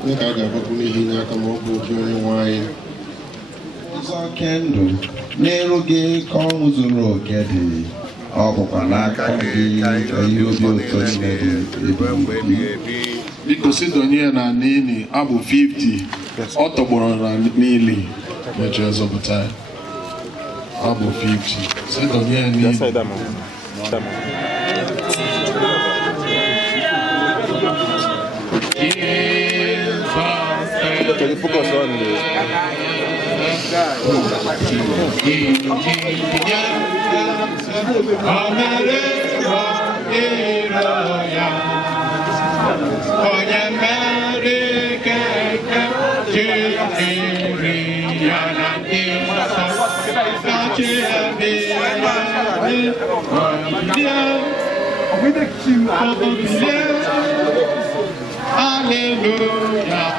ndị ka a ga-agbapụ n'ihi inye aka ma ọ bụ oke onye nwe anyị. Ụzọ oke ndụ n'elu gị ka ọnwụ zuru oke dị, ọ bụkwa n'aka gị ka ihe obi ụtọ niile dị ebighị. Biko si donye ya na n'ili abụ 50 ọ tọgbọrọ na n'ili mechi ọzọpụta ya abụ 50 si donye ya n'ili. Can you focus on the... Hallelujah.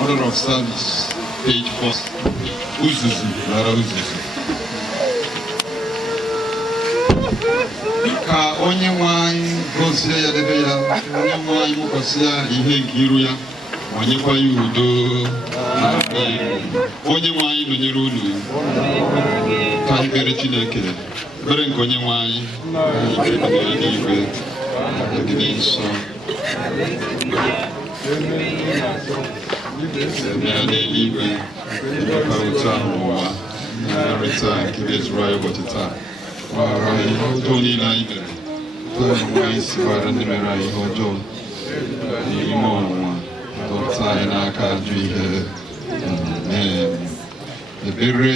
Order of service, page 4. Uzuzu, Lara Uzuzu. Ka onye nwanyị gozie ya debe ya, onye nwanyị mụkọsị ya ihe nke iru ya, onyekwa ya udo na onye nwanyị nọnyere unu. Ka anyị kpere Chineke, ekpere nke onye nwanyị, nke dị n'eluigwe, nke dị nsọ. N'eluigwe, ka otu ahụ ụwa na-arịta nke Izrel ụbọchị taa. Gbara anyị ihe ọjọọ niile anyị mere. Taa anyị si gbara ndị mere anyị ihe ọjọọ n'ime ọnwụnwa. Dọta anyị n'aka ajọ ihe. Amen. Ebere.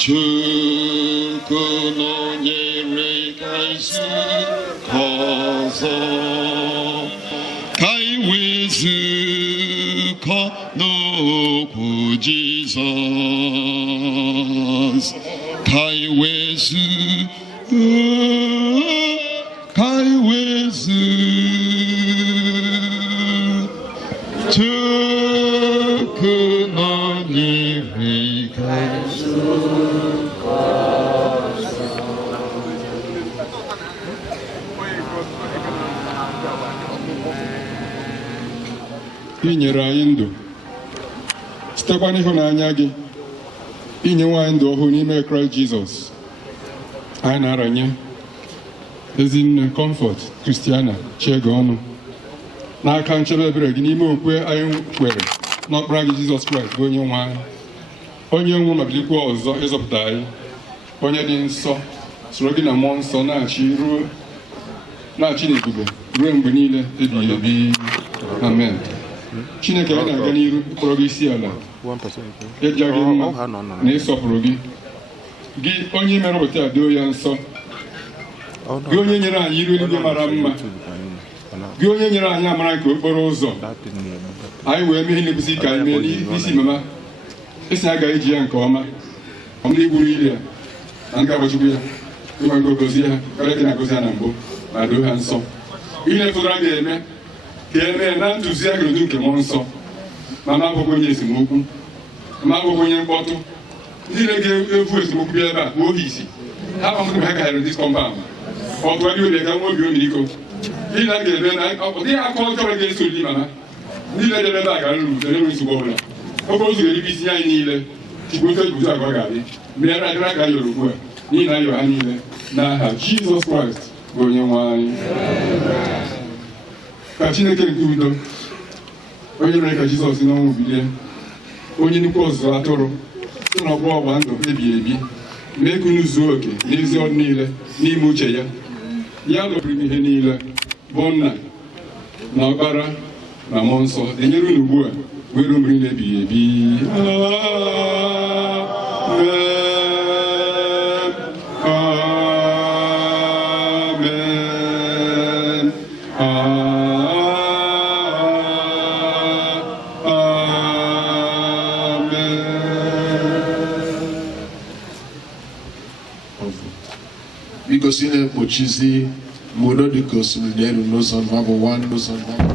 Chukwu nọnyere ka izu ọzọ. Ka anyị wezukọ n'okwu Jizọs. Ka anyị Chukwu nọnyere ka izu inyere anyị ndụ sitekwa n'ịhụnanya gị inye nwaanyị ndụ ọhụụ n'ime Kraịst Jizọs. Anyị na-aranye Ezinne Comfort Christiana Chiegenu n'aka nchebe ebere gị n'ime okwe anyị kwere n'ọkpara gị Jizọs Kraịst bụ onye nwe anyị, onye nwụ ma bilikwa ọzọ ịzọpụta anyị, onye dị nsọ, soro gị na mmụọ nsọ na-achị n'ebube ruo mgbe niile ebighị ebi. Amen. Chineke anyị na-aga n'iru ịkpọrọ gị isi ala, ịja gị mma na ịsọpụrụ gị, gị onye mere ụbọchị a doo ya nsọ, gị onye nyere anyị iru eluigwe mara mma, gị onye nyere anyị amara nke okporo ụzọ anyị wee mee na-ekwesị ka anyị mee n'isi mama esi agaghị iji ya nke ọma ọmụna igburu ile ya na nke agbachikwu ya ịma nke ogozie ha karịa ka na-agozi ha na mbụ ma doo ha nsọ. Ihe fọdụrụ ga-eme ka emee na ntụziaka n'udu nke mmụọ nsọ, ma ma abụghị onye esemokwu, ma abụghị onye mkpọtụ. Ndị na-ga-efu esemokwu bịa ebe a kpuo oge isi ha kpamụrụ ha gaghara dis kọmpaụnd ọtụgharị obi ka nwa obi omiriko. Ihe na ga-eme na ọ dịghị aka ọjọọ ga-eso oli mama ndị na-edebe ebe a gara ruru enwe nsogbu ọbụla. Okporo ụzọ ga-eribe isi anyị niile chukwu ofe guzo agwa ga-adị mere adịra ka yọrọ ugbu a n'ihi na ayọ ha niile n'aha Jizọs Kraịst bụ onye nwe anyị. Ka Chineke nke udo, onye mere ka Jizọs n'ọnwụ bilie, onye nnukwu ọzụzụ atụrụ si n'ọgbọ ọgba ndụ ebighị ebi, mee ka unu zuo oke n'ezi ọrụ niile n'ime uche ya. Ya lụpụrụ ihe niile bụ Nna na Ọkpara na Mmụọ Nsọ enyere unu ugbu a wee ruo mgbe niile ebighị ebi. recover. Because in a pochizi, Modo de Cosmodel, no son of one, no son of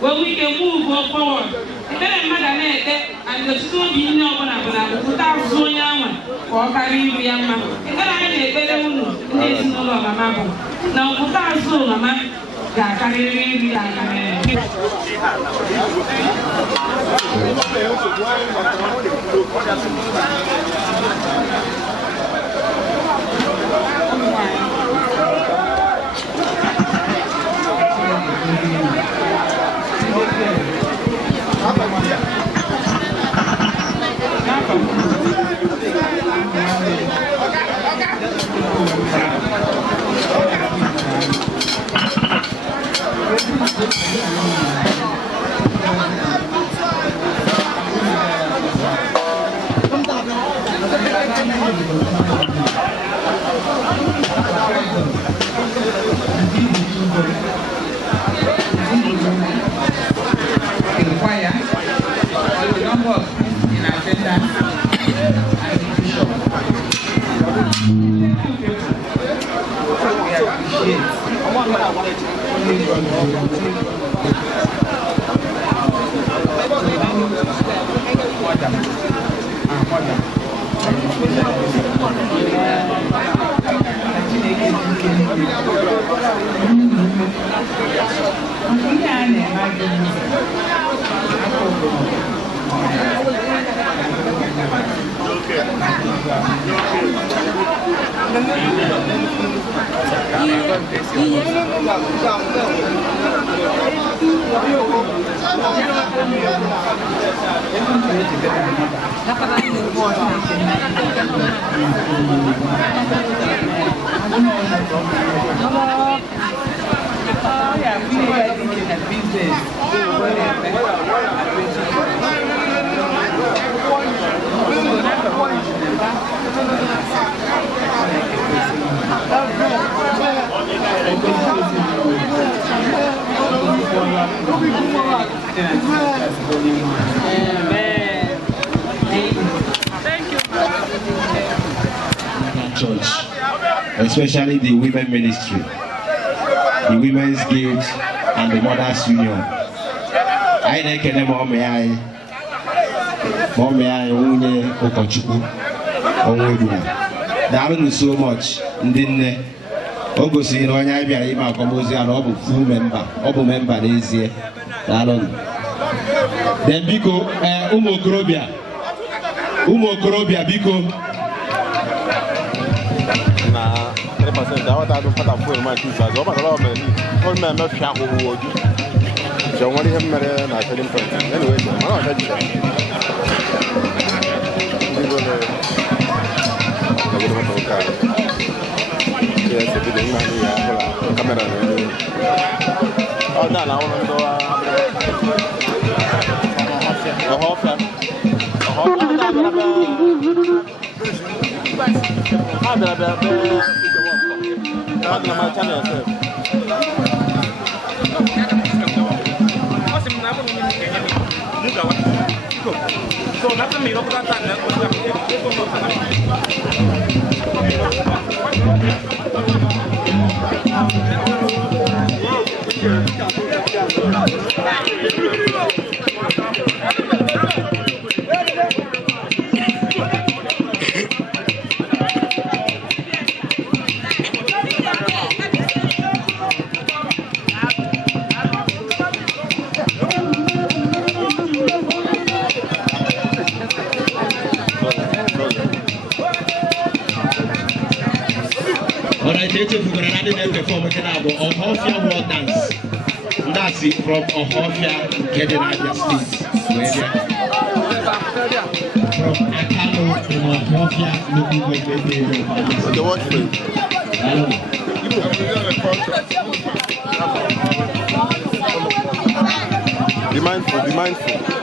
Well, we can move forward. And then and the two be no one without so young or carrying the young man. And then I made better no mamma. Now, without so, mamma, carrying the young especially the women ministry, the women's guild, and the mothers union. I na-ekele mommy anyị nwunye ụkọchukwu Onweduna. Daalụ so much ndị nne. O gosiri na onye anyị bịara ime akwamozu ya na ọ bụ full member, ọ bụ member n'ezie. Daalụ. Then biko ụmụ okorobịa biko na 3% da wata don fata fuel ma ki sa zo ba da me ko me me fia ko wo di je wori hem mere na selling point anyway ma na ta ji da ni go le da go ma to ka ke se bi de ma ni ya ko la camera ni oh na la wono do hofia Ohofia world dance. That's it from Ohofia, Kedinabia State. From Akano to Ohofia, looking the watchman. Be mindful, be mindful.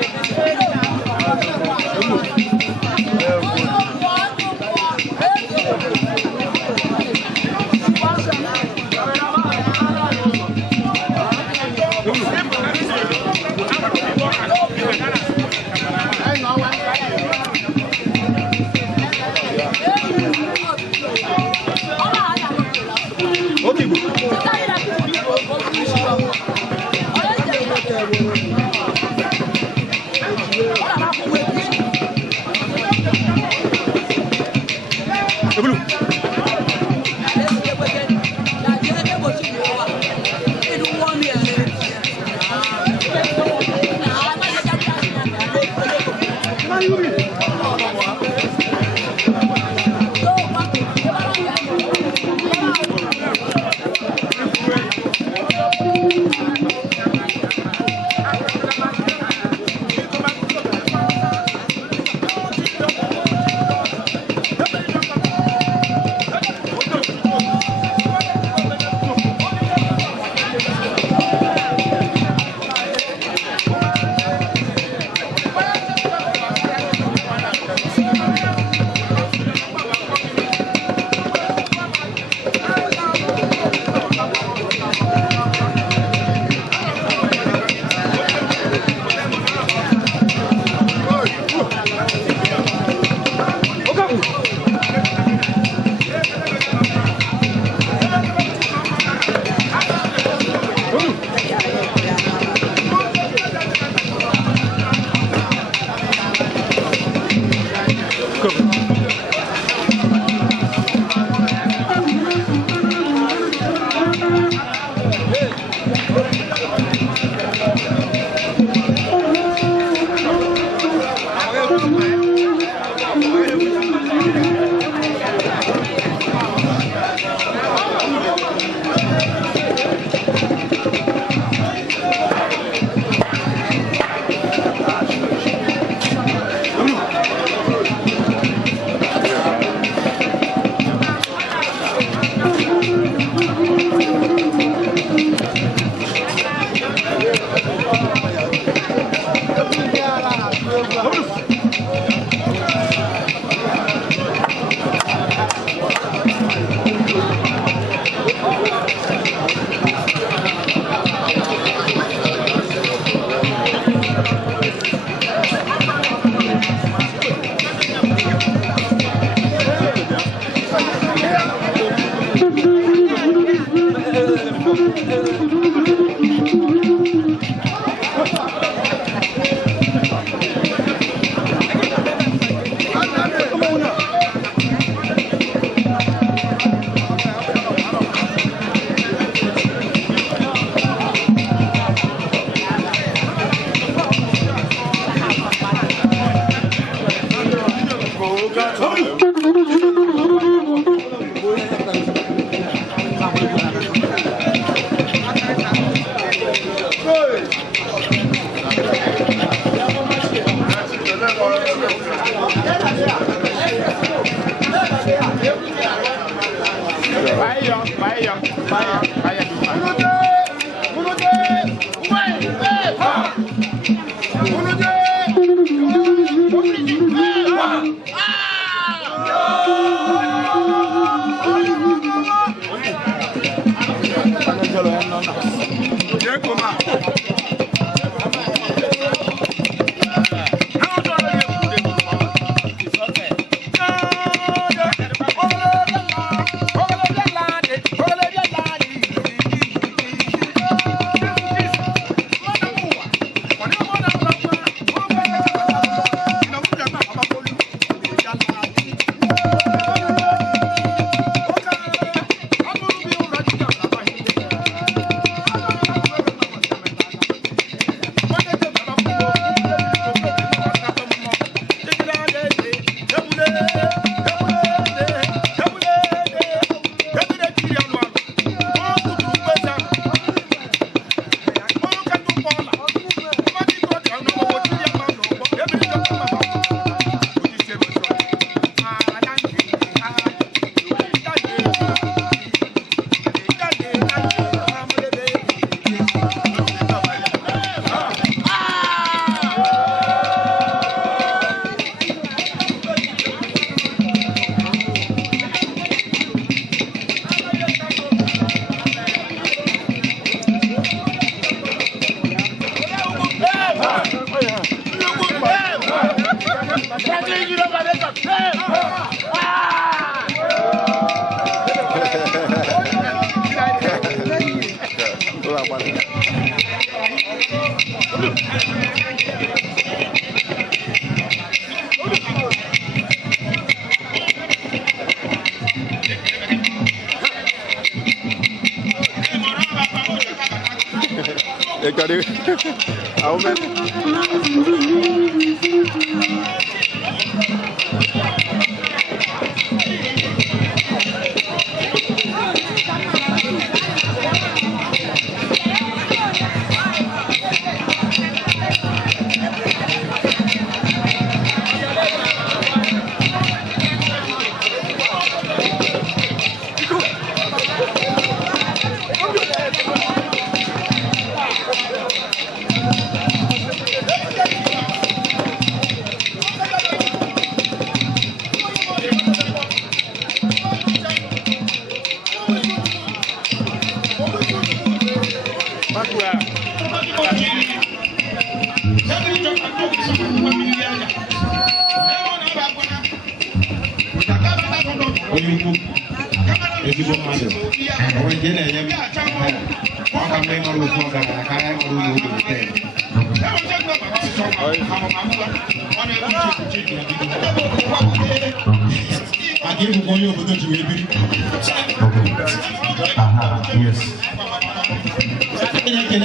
Yes.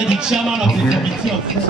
The chairman of the committee of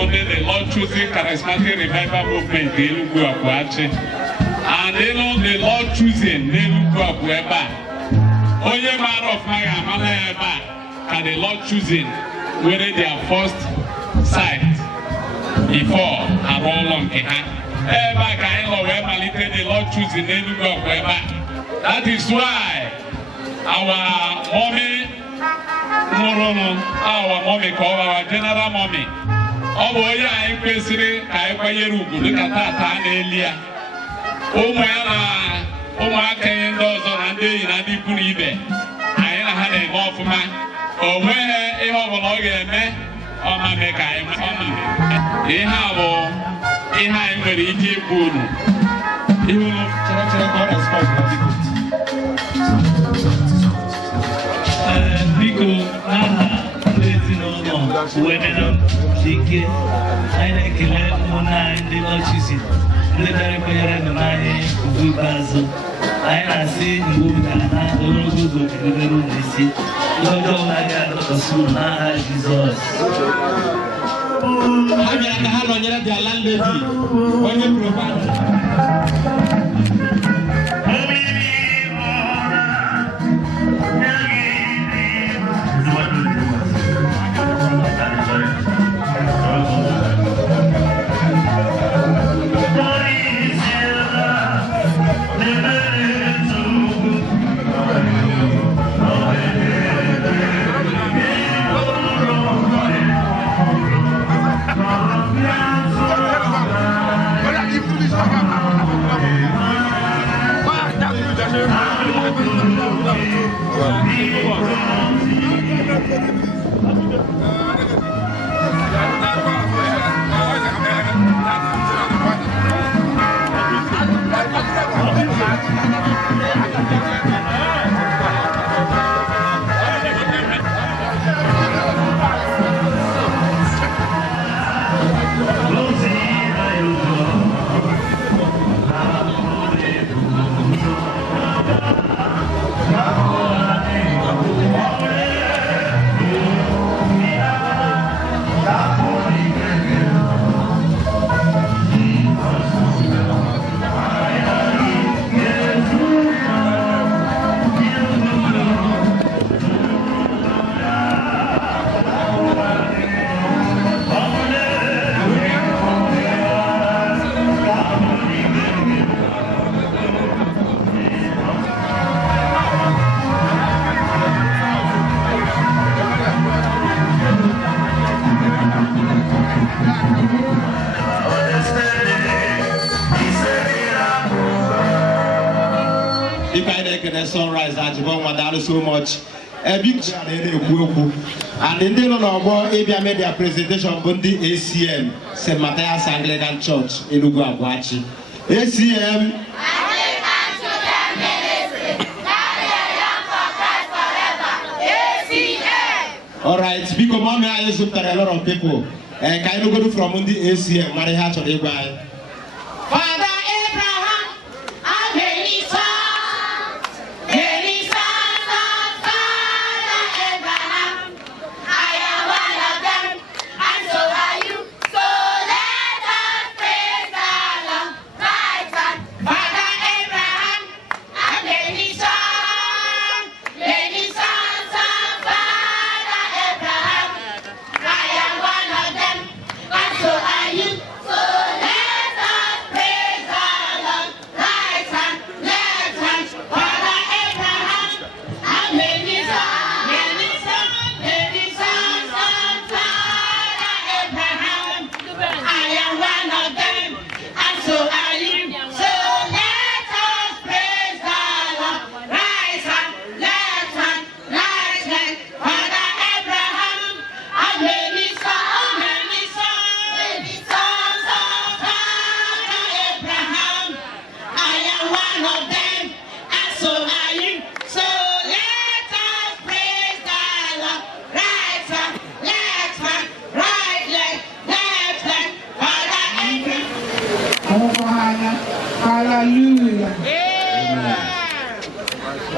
under the Lord choosing charismatic revival movement in Elugu and the Lord choosing Elugu Akweba. Onye man of my Amana and the Lord choosing where their first sight before a roll on Keha. Eba Kaino Weba the Lord choosing Elugu Akweba. That is why our mommy our mommy call our general mommy. Oh boy, I am basically I buy a room, look at that and Elia. ụmụ ya na ụmụaka ya ndị ọzọ na ndị enyi na ndị ikwu na ibe anyị na ha na-eme ọfụma o nweghị ihe ọbụla ọ ga-eme ọma mee ka anyị ọma ihe a bụ ihe anyị nwere ike ikwu unu ihe unu chere ka ọ respond biko n'aha ndị ezinụlọ UWAEMENEM Ezike anyị na-ekele ụmụnna anyị ndị nọchisi ndị bịara kwenyere nụ n'anyị ugwu ikpeazụ anyị na-asị mgbe unu gara na ogologo oge obidobere unu isi ihe ọjọọ ọbụla ga-adọkọsị unu n'aha Jizọs. Ha bịara ka ha nọnyere the landlady onye provider. Sunrise and so much. A big and in the Lobo Abia made their presentation Bundi ACM, St. Matthias Anglican Church in Uguaguachi. ACM alright, because mommy I used to tell a lot of people. And can you go from the ACM, Marihat or Ibai?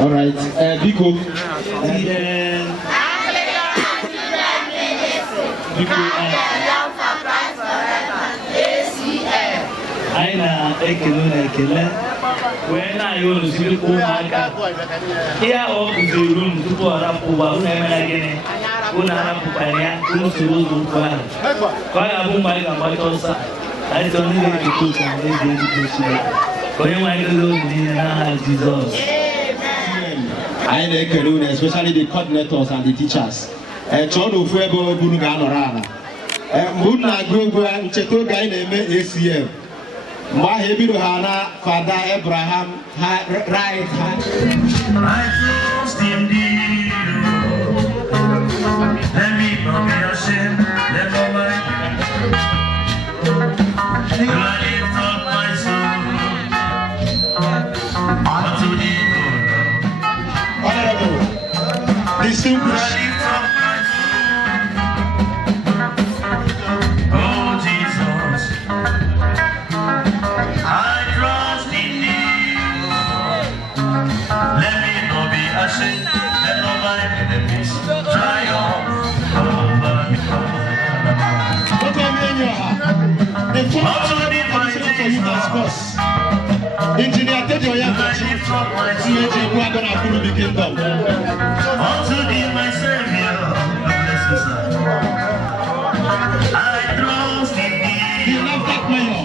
All right, Biko. I na ekele wee na-ayọ ozugbo ka ụmụaka ihe ahụ kụziri unu tupu ọ rapụ ụwa unu emela gịnị unu arapụkwara ya unu soro ụzọ ukwu ahụ ka ọ ga-abụ mgbe anyị ga-agbacha ọsọ anyị chọrọ ndị ga-ekete ụka na eze eluigwe Chineke ka onye nwanyị gozi obi niile n'aha Jizọs. Anyị na-ekele unu especially the coordinators and the teachers. Chọọ na ofu ebe unu ga-anọrọ ala mgbe unu na-agụ egwu ncheta oge anyị na-eme ACM Mahebiru Hana, Father Abraham, right hand. I trust in thee, let me not be ashamed, let no man. You are lift up my soul unto thee, O Lord. Honorable, distinguished. Engineer, tell your young man, CHRISTIANA, we're going to have the kingdom. Unto thee, my Savior, I trust in thee. You love that mayor.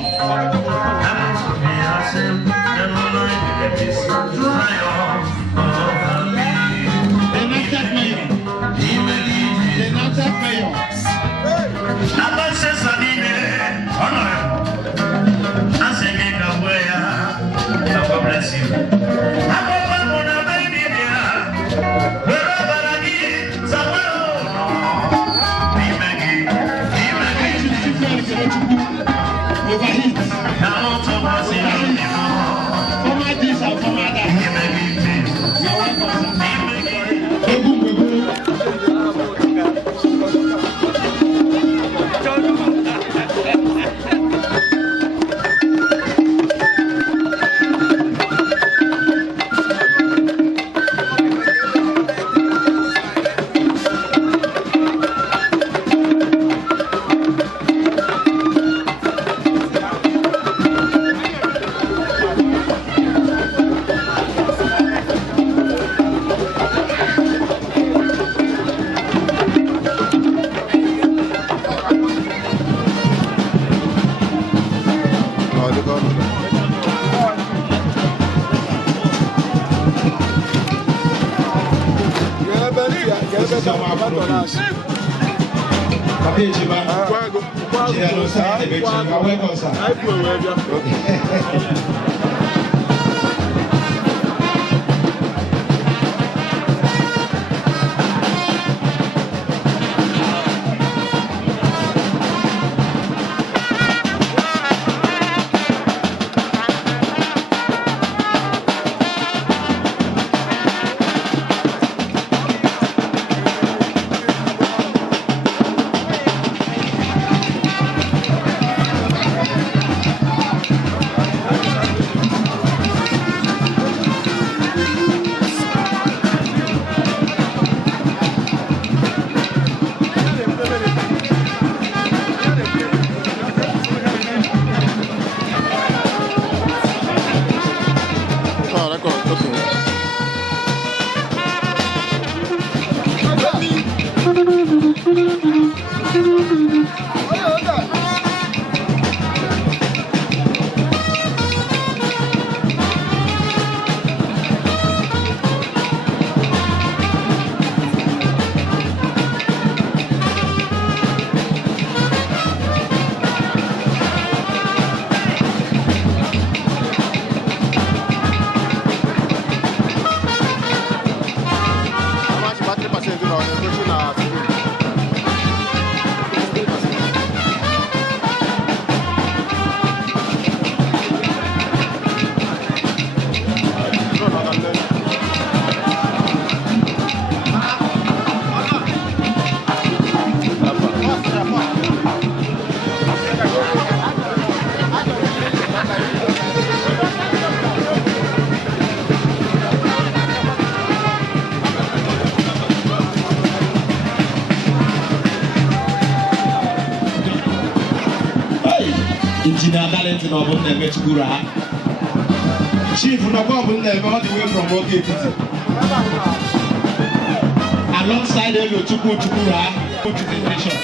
Bless you. Chief all the way from Oketiti. Alongside Elo Chukura, go to the nation.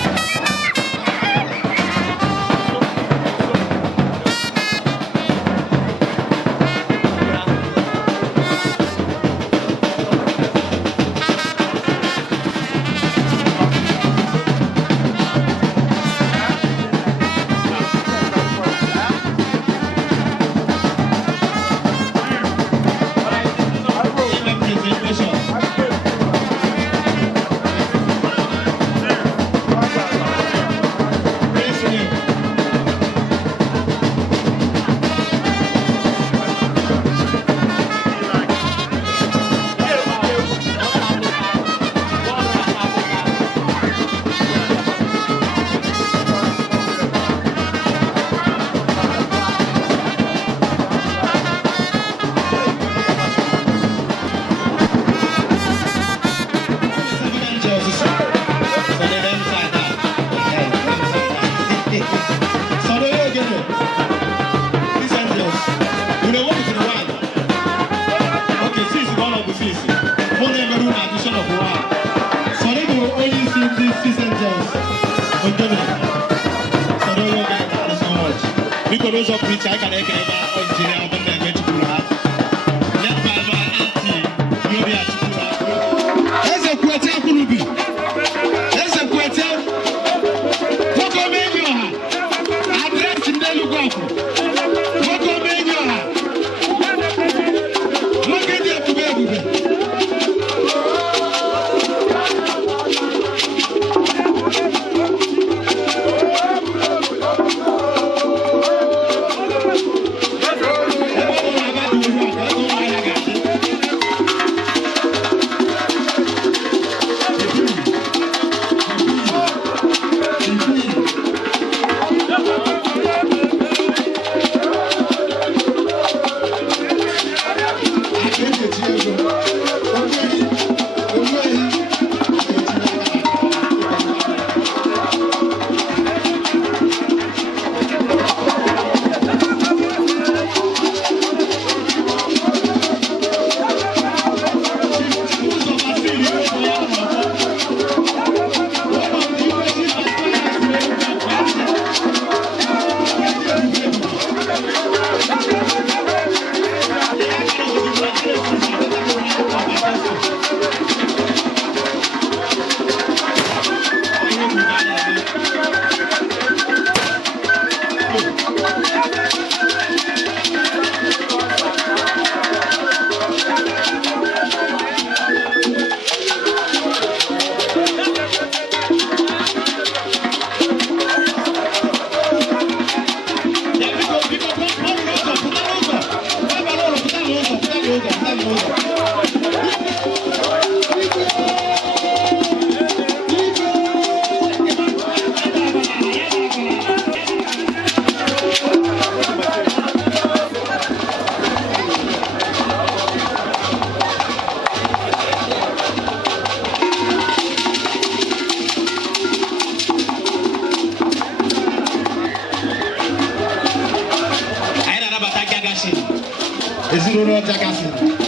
ezinụlọ jakasị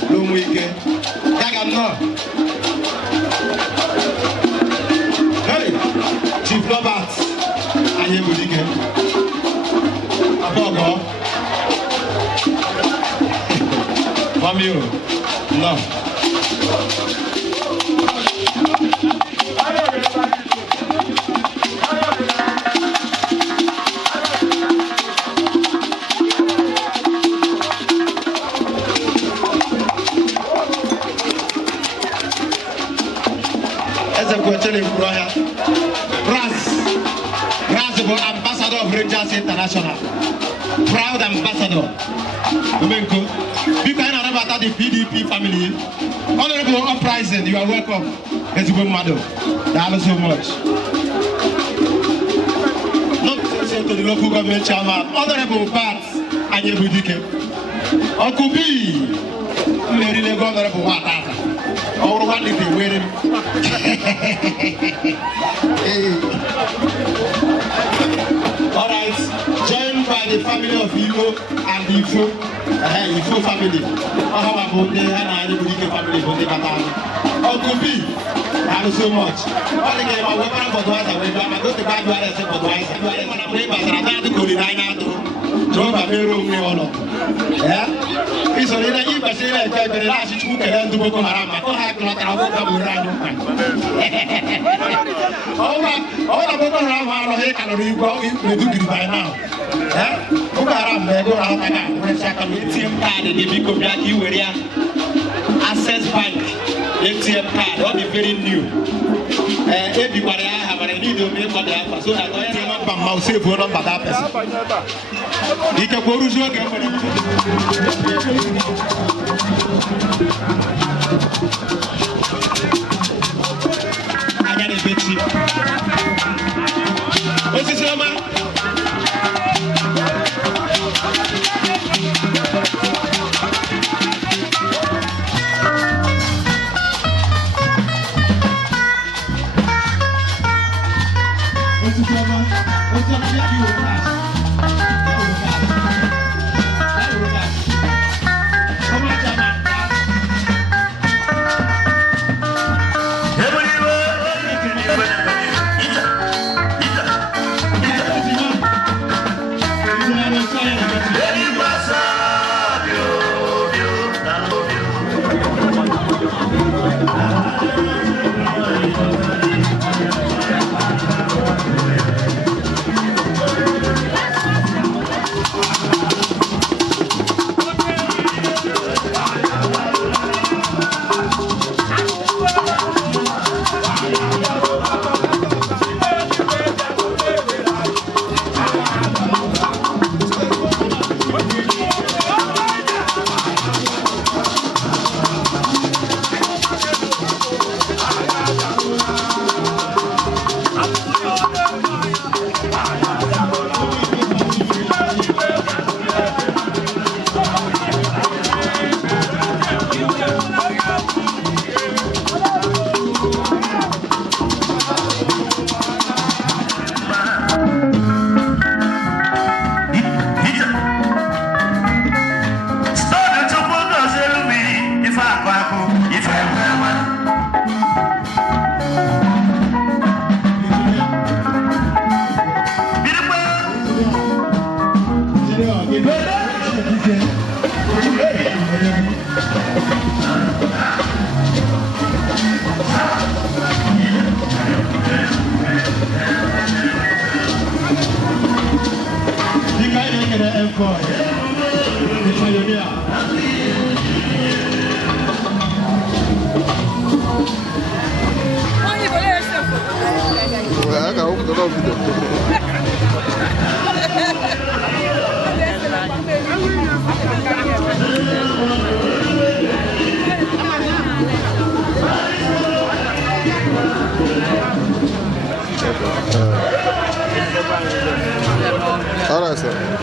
n'onwe ike daga nnọọ hey Chief Robert anyị egburu ike abọgọ mamio nnọọ Ambassador of Rangers International, proud ambassador. Umenko, you can about the PDP family. Honorable uprising, you are welcome. Ezike madam, thank you so much. Not to the local government chairman, Honorable Pat Anyebudike. Okubi, Mary Honorable Watata. Or what is the wedding? All right, joined by the family of Igbo and the Ifo family. How about the Anibudike family? Uncle B, thank you so much. All the game, I'm going to Budweiser. I'm going to buy Budweiser. I'm going to play Basarada to Kulina. Drove a very room me yeah? It's only that you can say that the last two can do Boko Haram. I don't have to all the Boko Haram are we do it by now. Boko Haram, they go out and when ATM card, they be go back you area. Access Bank, ATM card, all the very new. Everybody have a need to make what they have, so that I am not mouse safe for number that person. You can go to your I got a bit cheap. What's this number? All right, sir.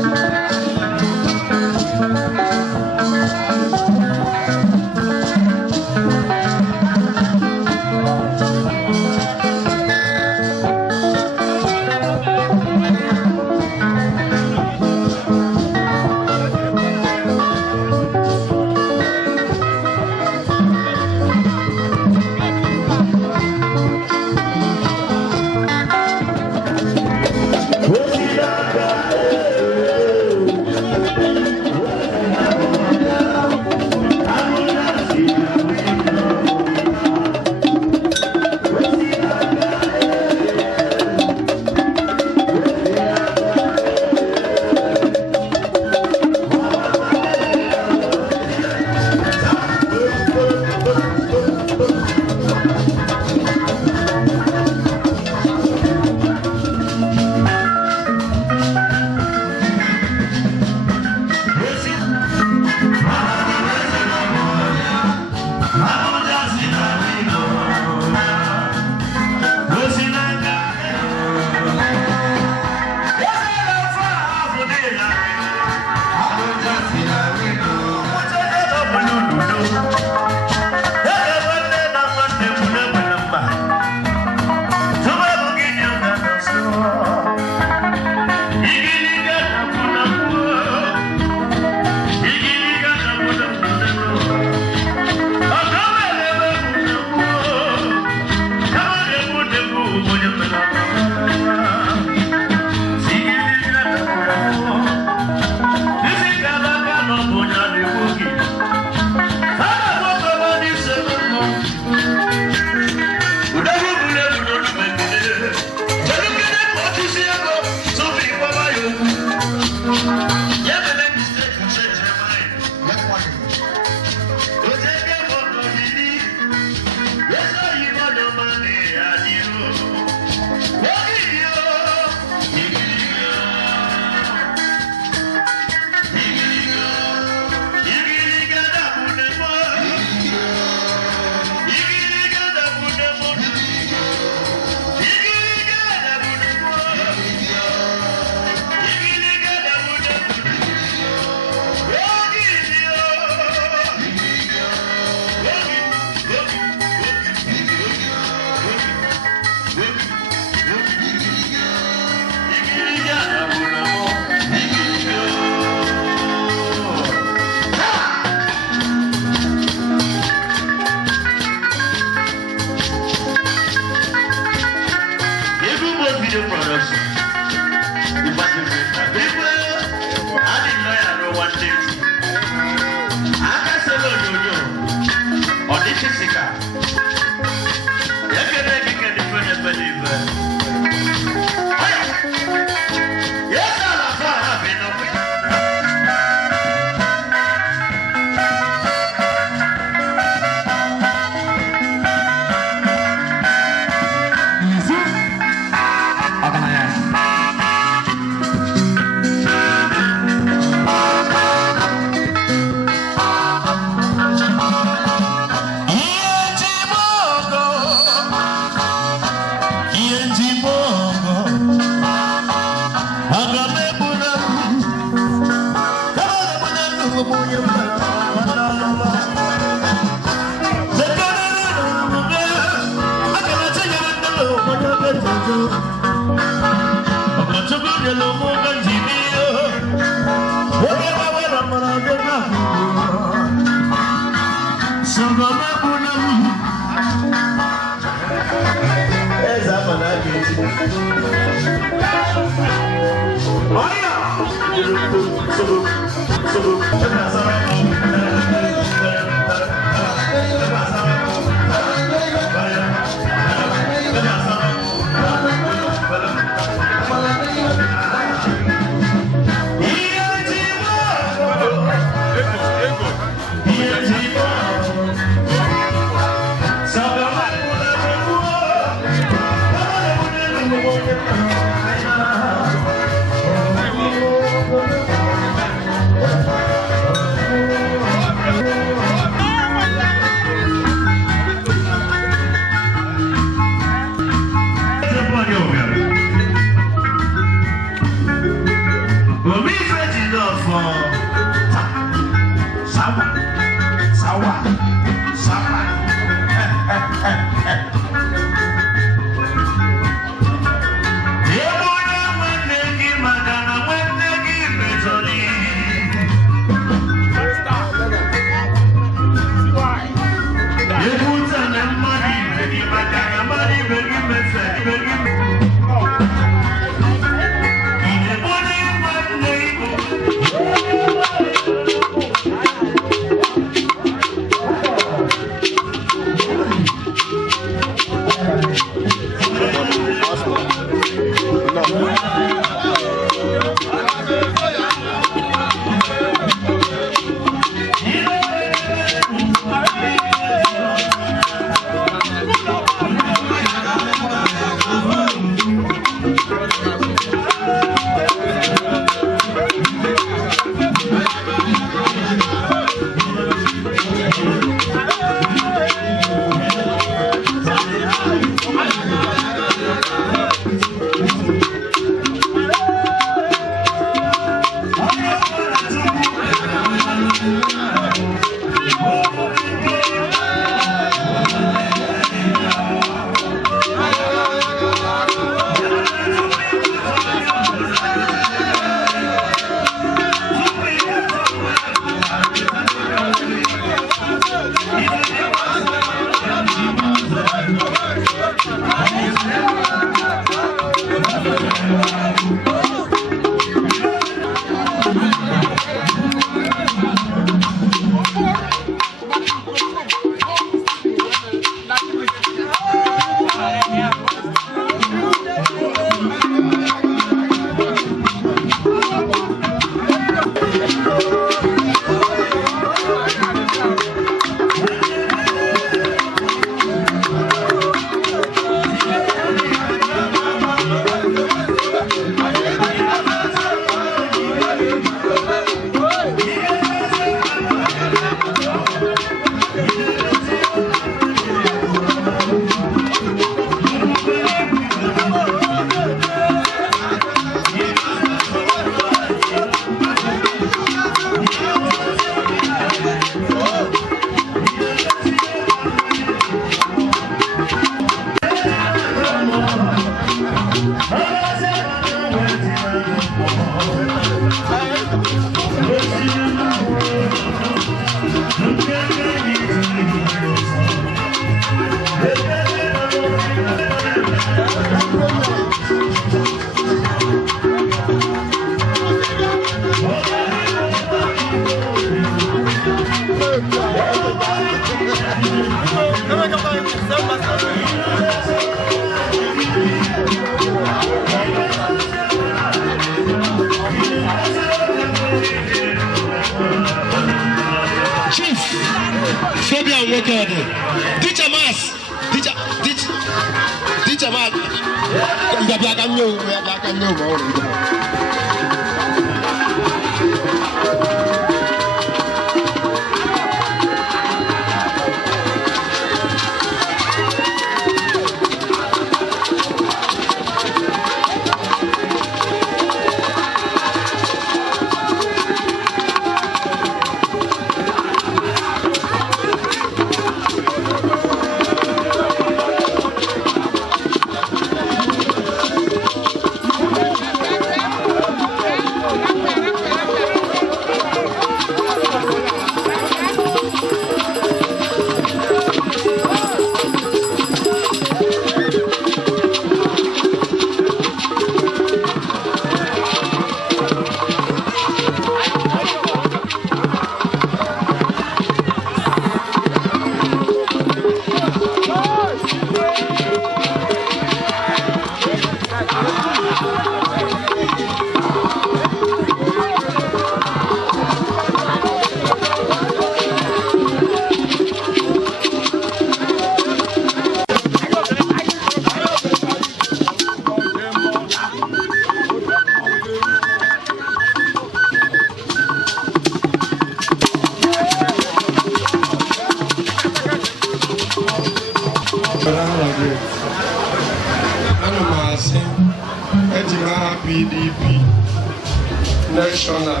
national,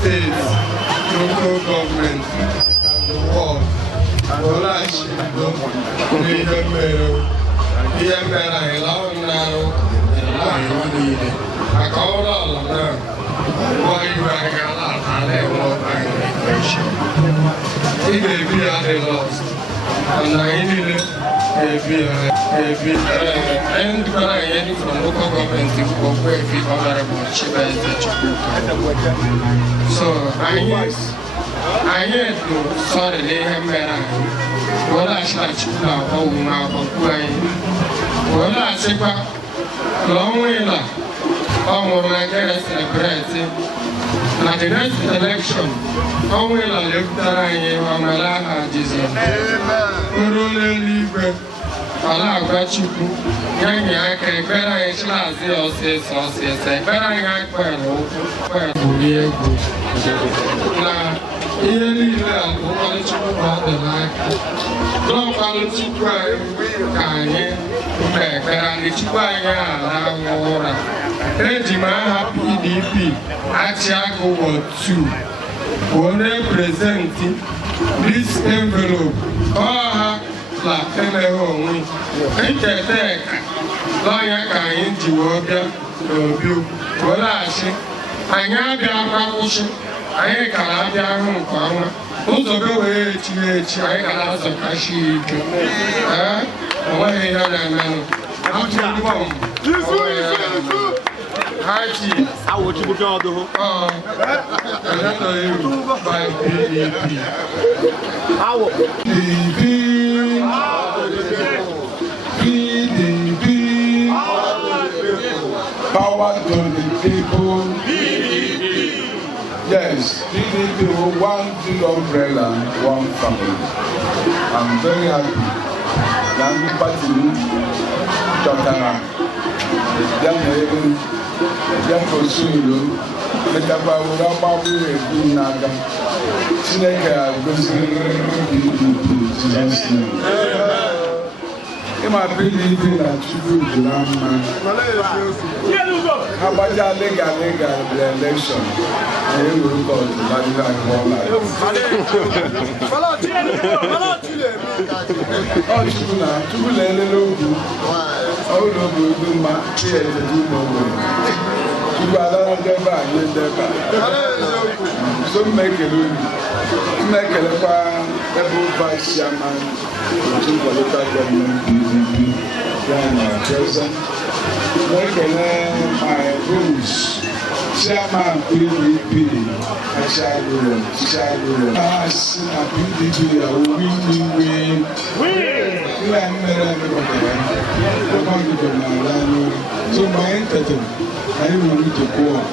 state, local government, and the world. And all I should do is be a man I love now, and I need it. I call all of them. Why you hang out and they won't hang vacation? He may be at the lost, and I need it. And when I get from local government to go away, if you honorable chief so I hear to sorry they have made well I should choose now home now for playing. Well I say long way now. How will I get celebrating? Now the next election, how will I live there on my life, Jesus? Allah got you. I can better in class, better presenting this envelope. La home, and take lawyer can do you. Well, I say, I know the Apple. I can't have home. Also, go away to I can ask a cashier. Away, man. I want you to go to by PDP, power to the people. Yes, PDP, one big umbrella, one family. I'm very happy. Now, young person, let the power be naga. Chineke goes in my PDP that you do, man. How about your legal election? You will go to so make a vice chairman to the local government PDP, present. Make my rules. Chairman PDP, I shall go. As a PDP, I will win. So my entertainment, I will need to go on.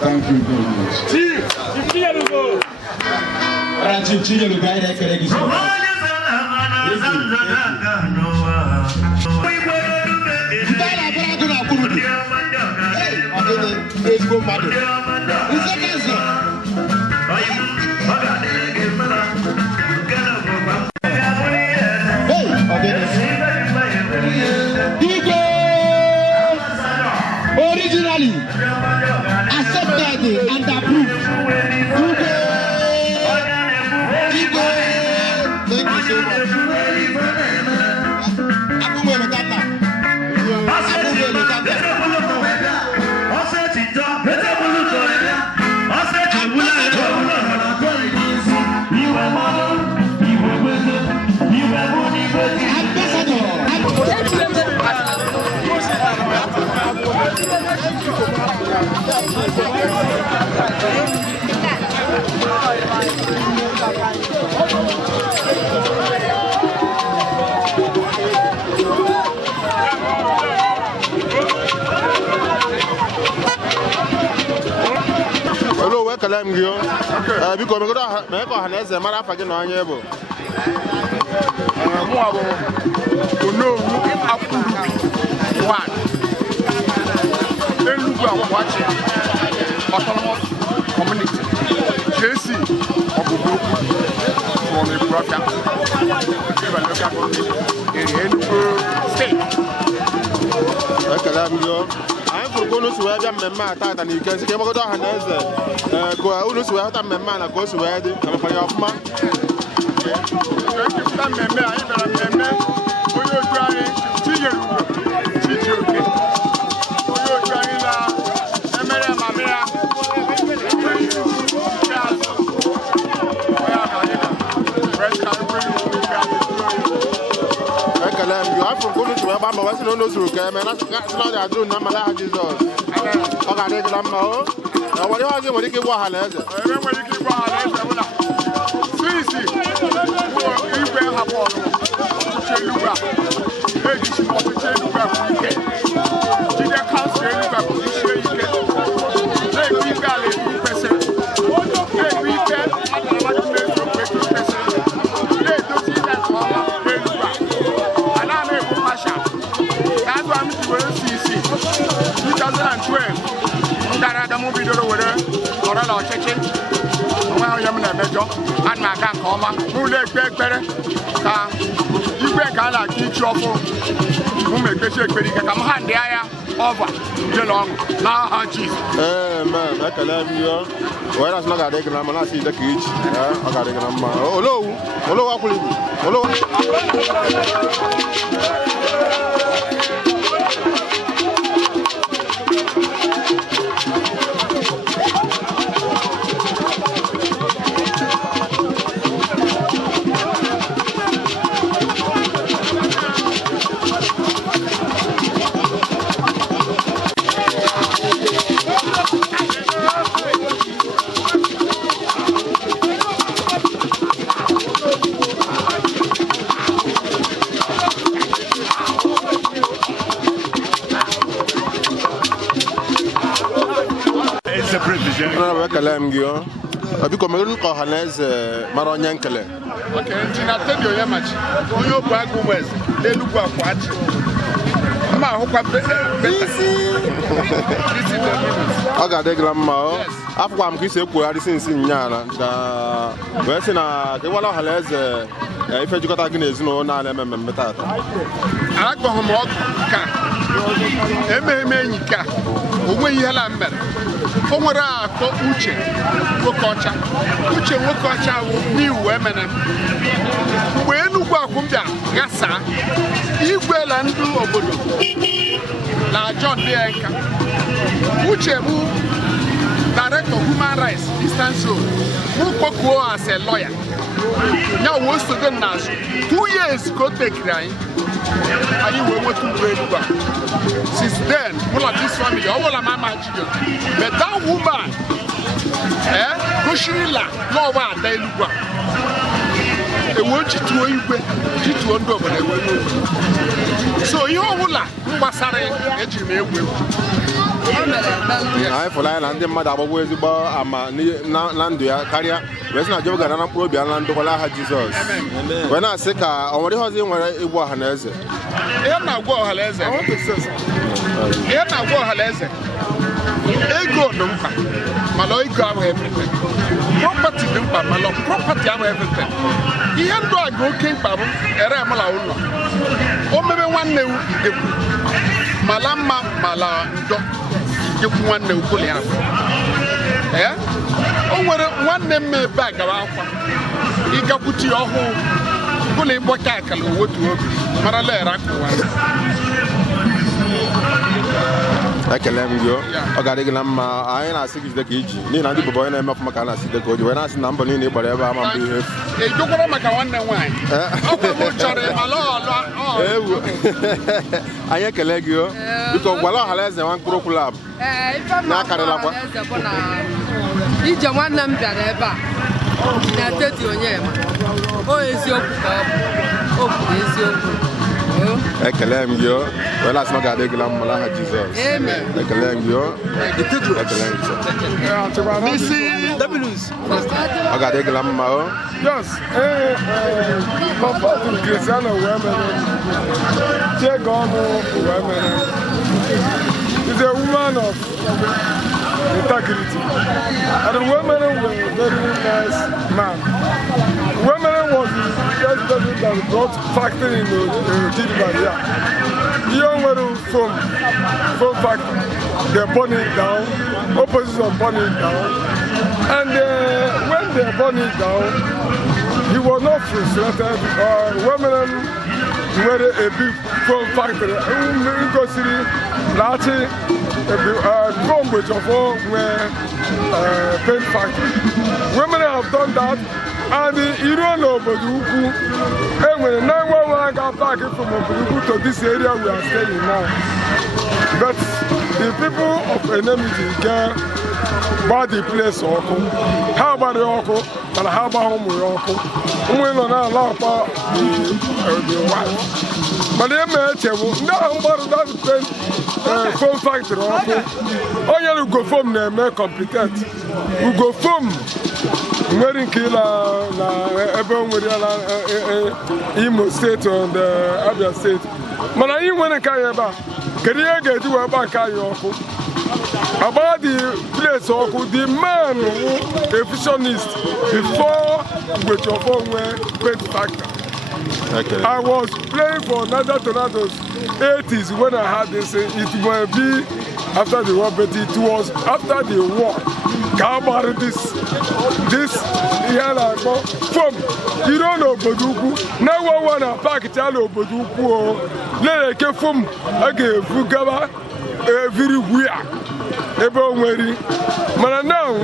Thank you very much. Originally accepted and approved. Hello, welcome you. Because we got make a hands and mara fagin on yebo. No, one. Then look at watching autonomous community. JC of the from the local government in Enugu state. Kalamio. I'm for going to wear them man and you can see about Hanese. Go out to wear them man and go to wear the man. I'm going to Obama, what's no no through came and that's not I do Namala Jesus. Okay, Lambo. What do you want to give Wahalas? I remember you give Wahalas. See, you will have all. Cheluba. Hey, this is what Cheluba weekend. Did you count Cheluba position you get? Hey, we got it 2%. Hey, we get another 2%. Hey, don't see that one. That's why I'm doing CC 2012. That I movie do with her or a chicken. Well, I'm in a better and my can come. Who let better? You break a lot, each of who make the shake when you come hand the eye over the long. Now, Jesus. Man, I can have you. Well, that's not a day. I'm not see the kids. I got a number. Hello, Kalamio. Abi ko melun ko hanes maronyan kele. Okay, tina tedio ya machi. Oyo bagu wes. Lelu kwa kwachi. Ma ho kwa Aga de grandma. Afwa am kise ku ari sinsi nyana. Da wese na ke wala hanes ife jukota gina ezino na ala memem betata. Agbo ho mo ka. Eme nyika. Ogwe yela mbere. Onwere akọ uche nwokocha ni UWAEMENEM mgbe Enugu akwụmbịa gasa igwe la ndị obodo na John Bianca uche bụ director human rights Eastern Zone mụ kpọkuo as a lawyer ya wo student na 2 years ko tekiri anyị wee nwetu mgbe Enugu since then all of this family all of mama children but that woman Goshirila no wa ada Enugu ewo chituo igwe chituo ndị obodo ewo so ihe ọbụla mgbasara ejiri m egwu anyị fụrụ anyị na ndị mmadụ agbagwo ezigbo ama na ndụ ya karịa wee sị na Jehova ga-ana mkpụrụ obi ya na ndokwa aha Jizọs wee na-asị ka o nwere ihe ọzọ ị nwere igbu ọha na eze ihe na-agwa ọha na eze ego dị mkpa mana ego abụghị everything property dị mkpa mana property abụghị everything ihe ndụ a ga oke mkpa bụ ere amala ụlọ o mebe nwanne wu idekwu mala mma mala ndọ idekwu nwanne wu kụlị ahụ o nwere nwanne m ebe a gara akwa ịgakwuchi ọhụụ kụlị ịgbọcha akala owotu obi mara lere akụwa Ekelem yo, ogari gina ma anyị na-asị gị jide ka iji n'ihi na ndị bụbọ onye na-eme ọfụma ka a na-asị dịka oji wee na-asị na mbọ niile ịgbara ebe ama mbụ ihe efu ejukwara maka nwanne nwaanyị ewu anyị ekele gị o biko gwala ọhala eze nwa mkpụrụ okwu labụ na-akarịlakwa ije nwanne m bịara ebe a na-eteti onye ma o eziokwu ka ọ bụ eziokwu Ekelem yo, well as not gonna get mala ha Jesus. Amen. Ekelem yo. Ekelem so. Missy W's. I got get ma o. Yes. Comfort Christiana UWAEMENEM. CHIEGENU UWAEMENEM. Is a woman of integrity. And UWAEMENEM was a very nice man. UWAEMENEM was first person that brought factory in Ojiriba here. Here where from factory, they burn it down, opposition burn it down. And when they burn it down, he was not frustrated. Women were a big film factory. Paint factory. Women have done that, and you don't know Oboduku. And when 911 got back from Oboduku to this area we are staying now. But the people of Enmity get bad the place Oko. How about the Oko? And how about home with Oko? We don't allow the wife. But they may tell you, no, that phone factory. Oh, you go from them, competent. You go from wearing Kila, Imo State or the Abia State. But I didn't want to carry about. Can you get to about about the place of the man who a visionist before with your phone paint factory. Okay. I was playing for Niger Tornadoes 80s when I had this. It might be after the war, but it was after the war. How about this here like from you don't know Oboduku. Now I want to pack it out of Oboduku. Let it from again Fugaba everywhere. Everywhere. But now I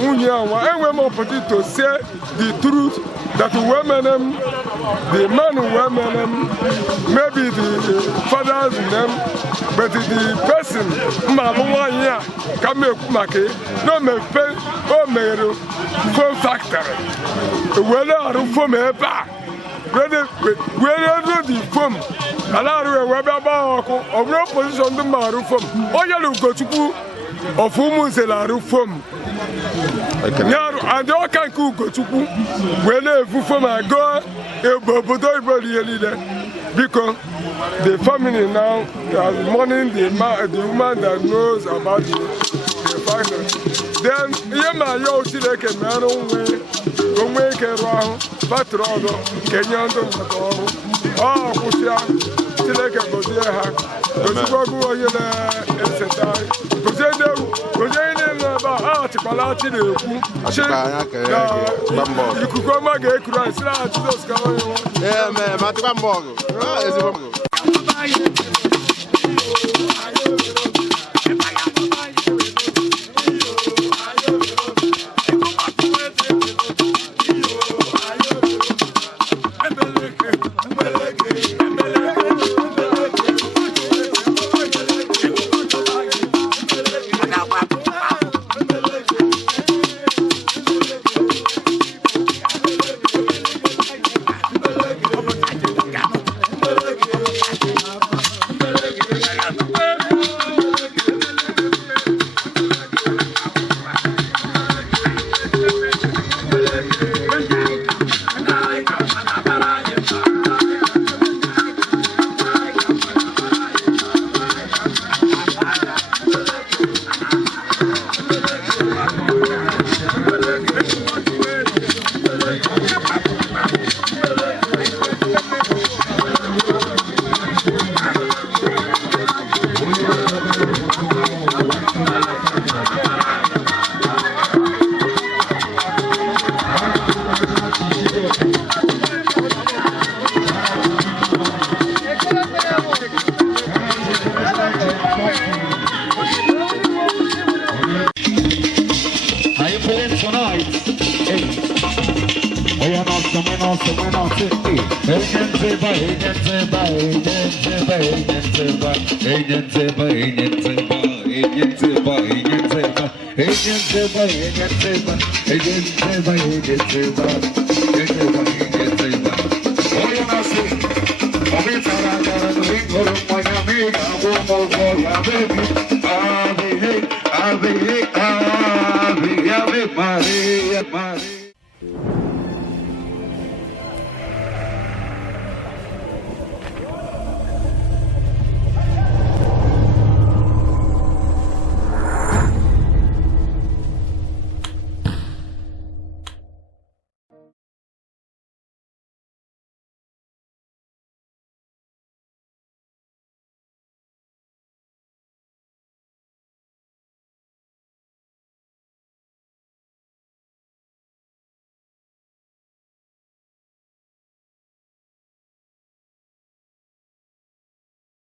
have an opportunity to say the truth that the women, the men and women, maybe the fathers in them, but the person, no me pay or me phone factory. Whether I from a bar, whether the phone, allow a web about or no position the maru from, or you go to of whom is a from. And all can cook to when a woman go a because the family now are mourning the woman that knows about the factory. Then, Yama Yo Chilek and Manon way, go make a round, Patrono, Kenyan, oh, Pusia, Chilek and Bosia, Goswago, and Setai, Gosena, about Articulati, you could go back and cry, yeah, man, Matambo. Maria, Maria.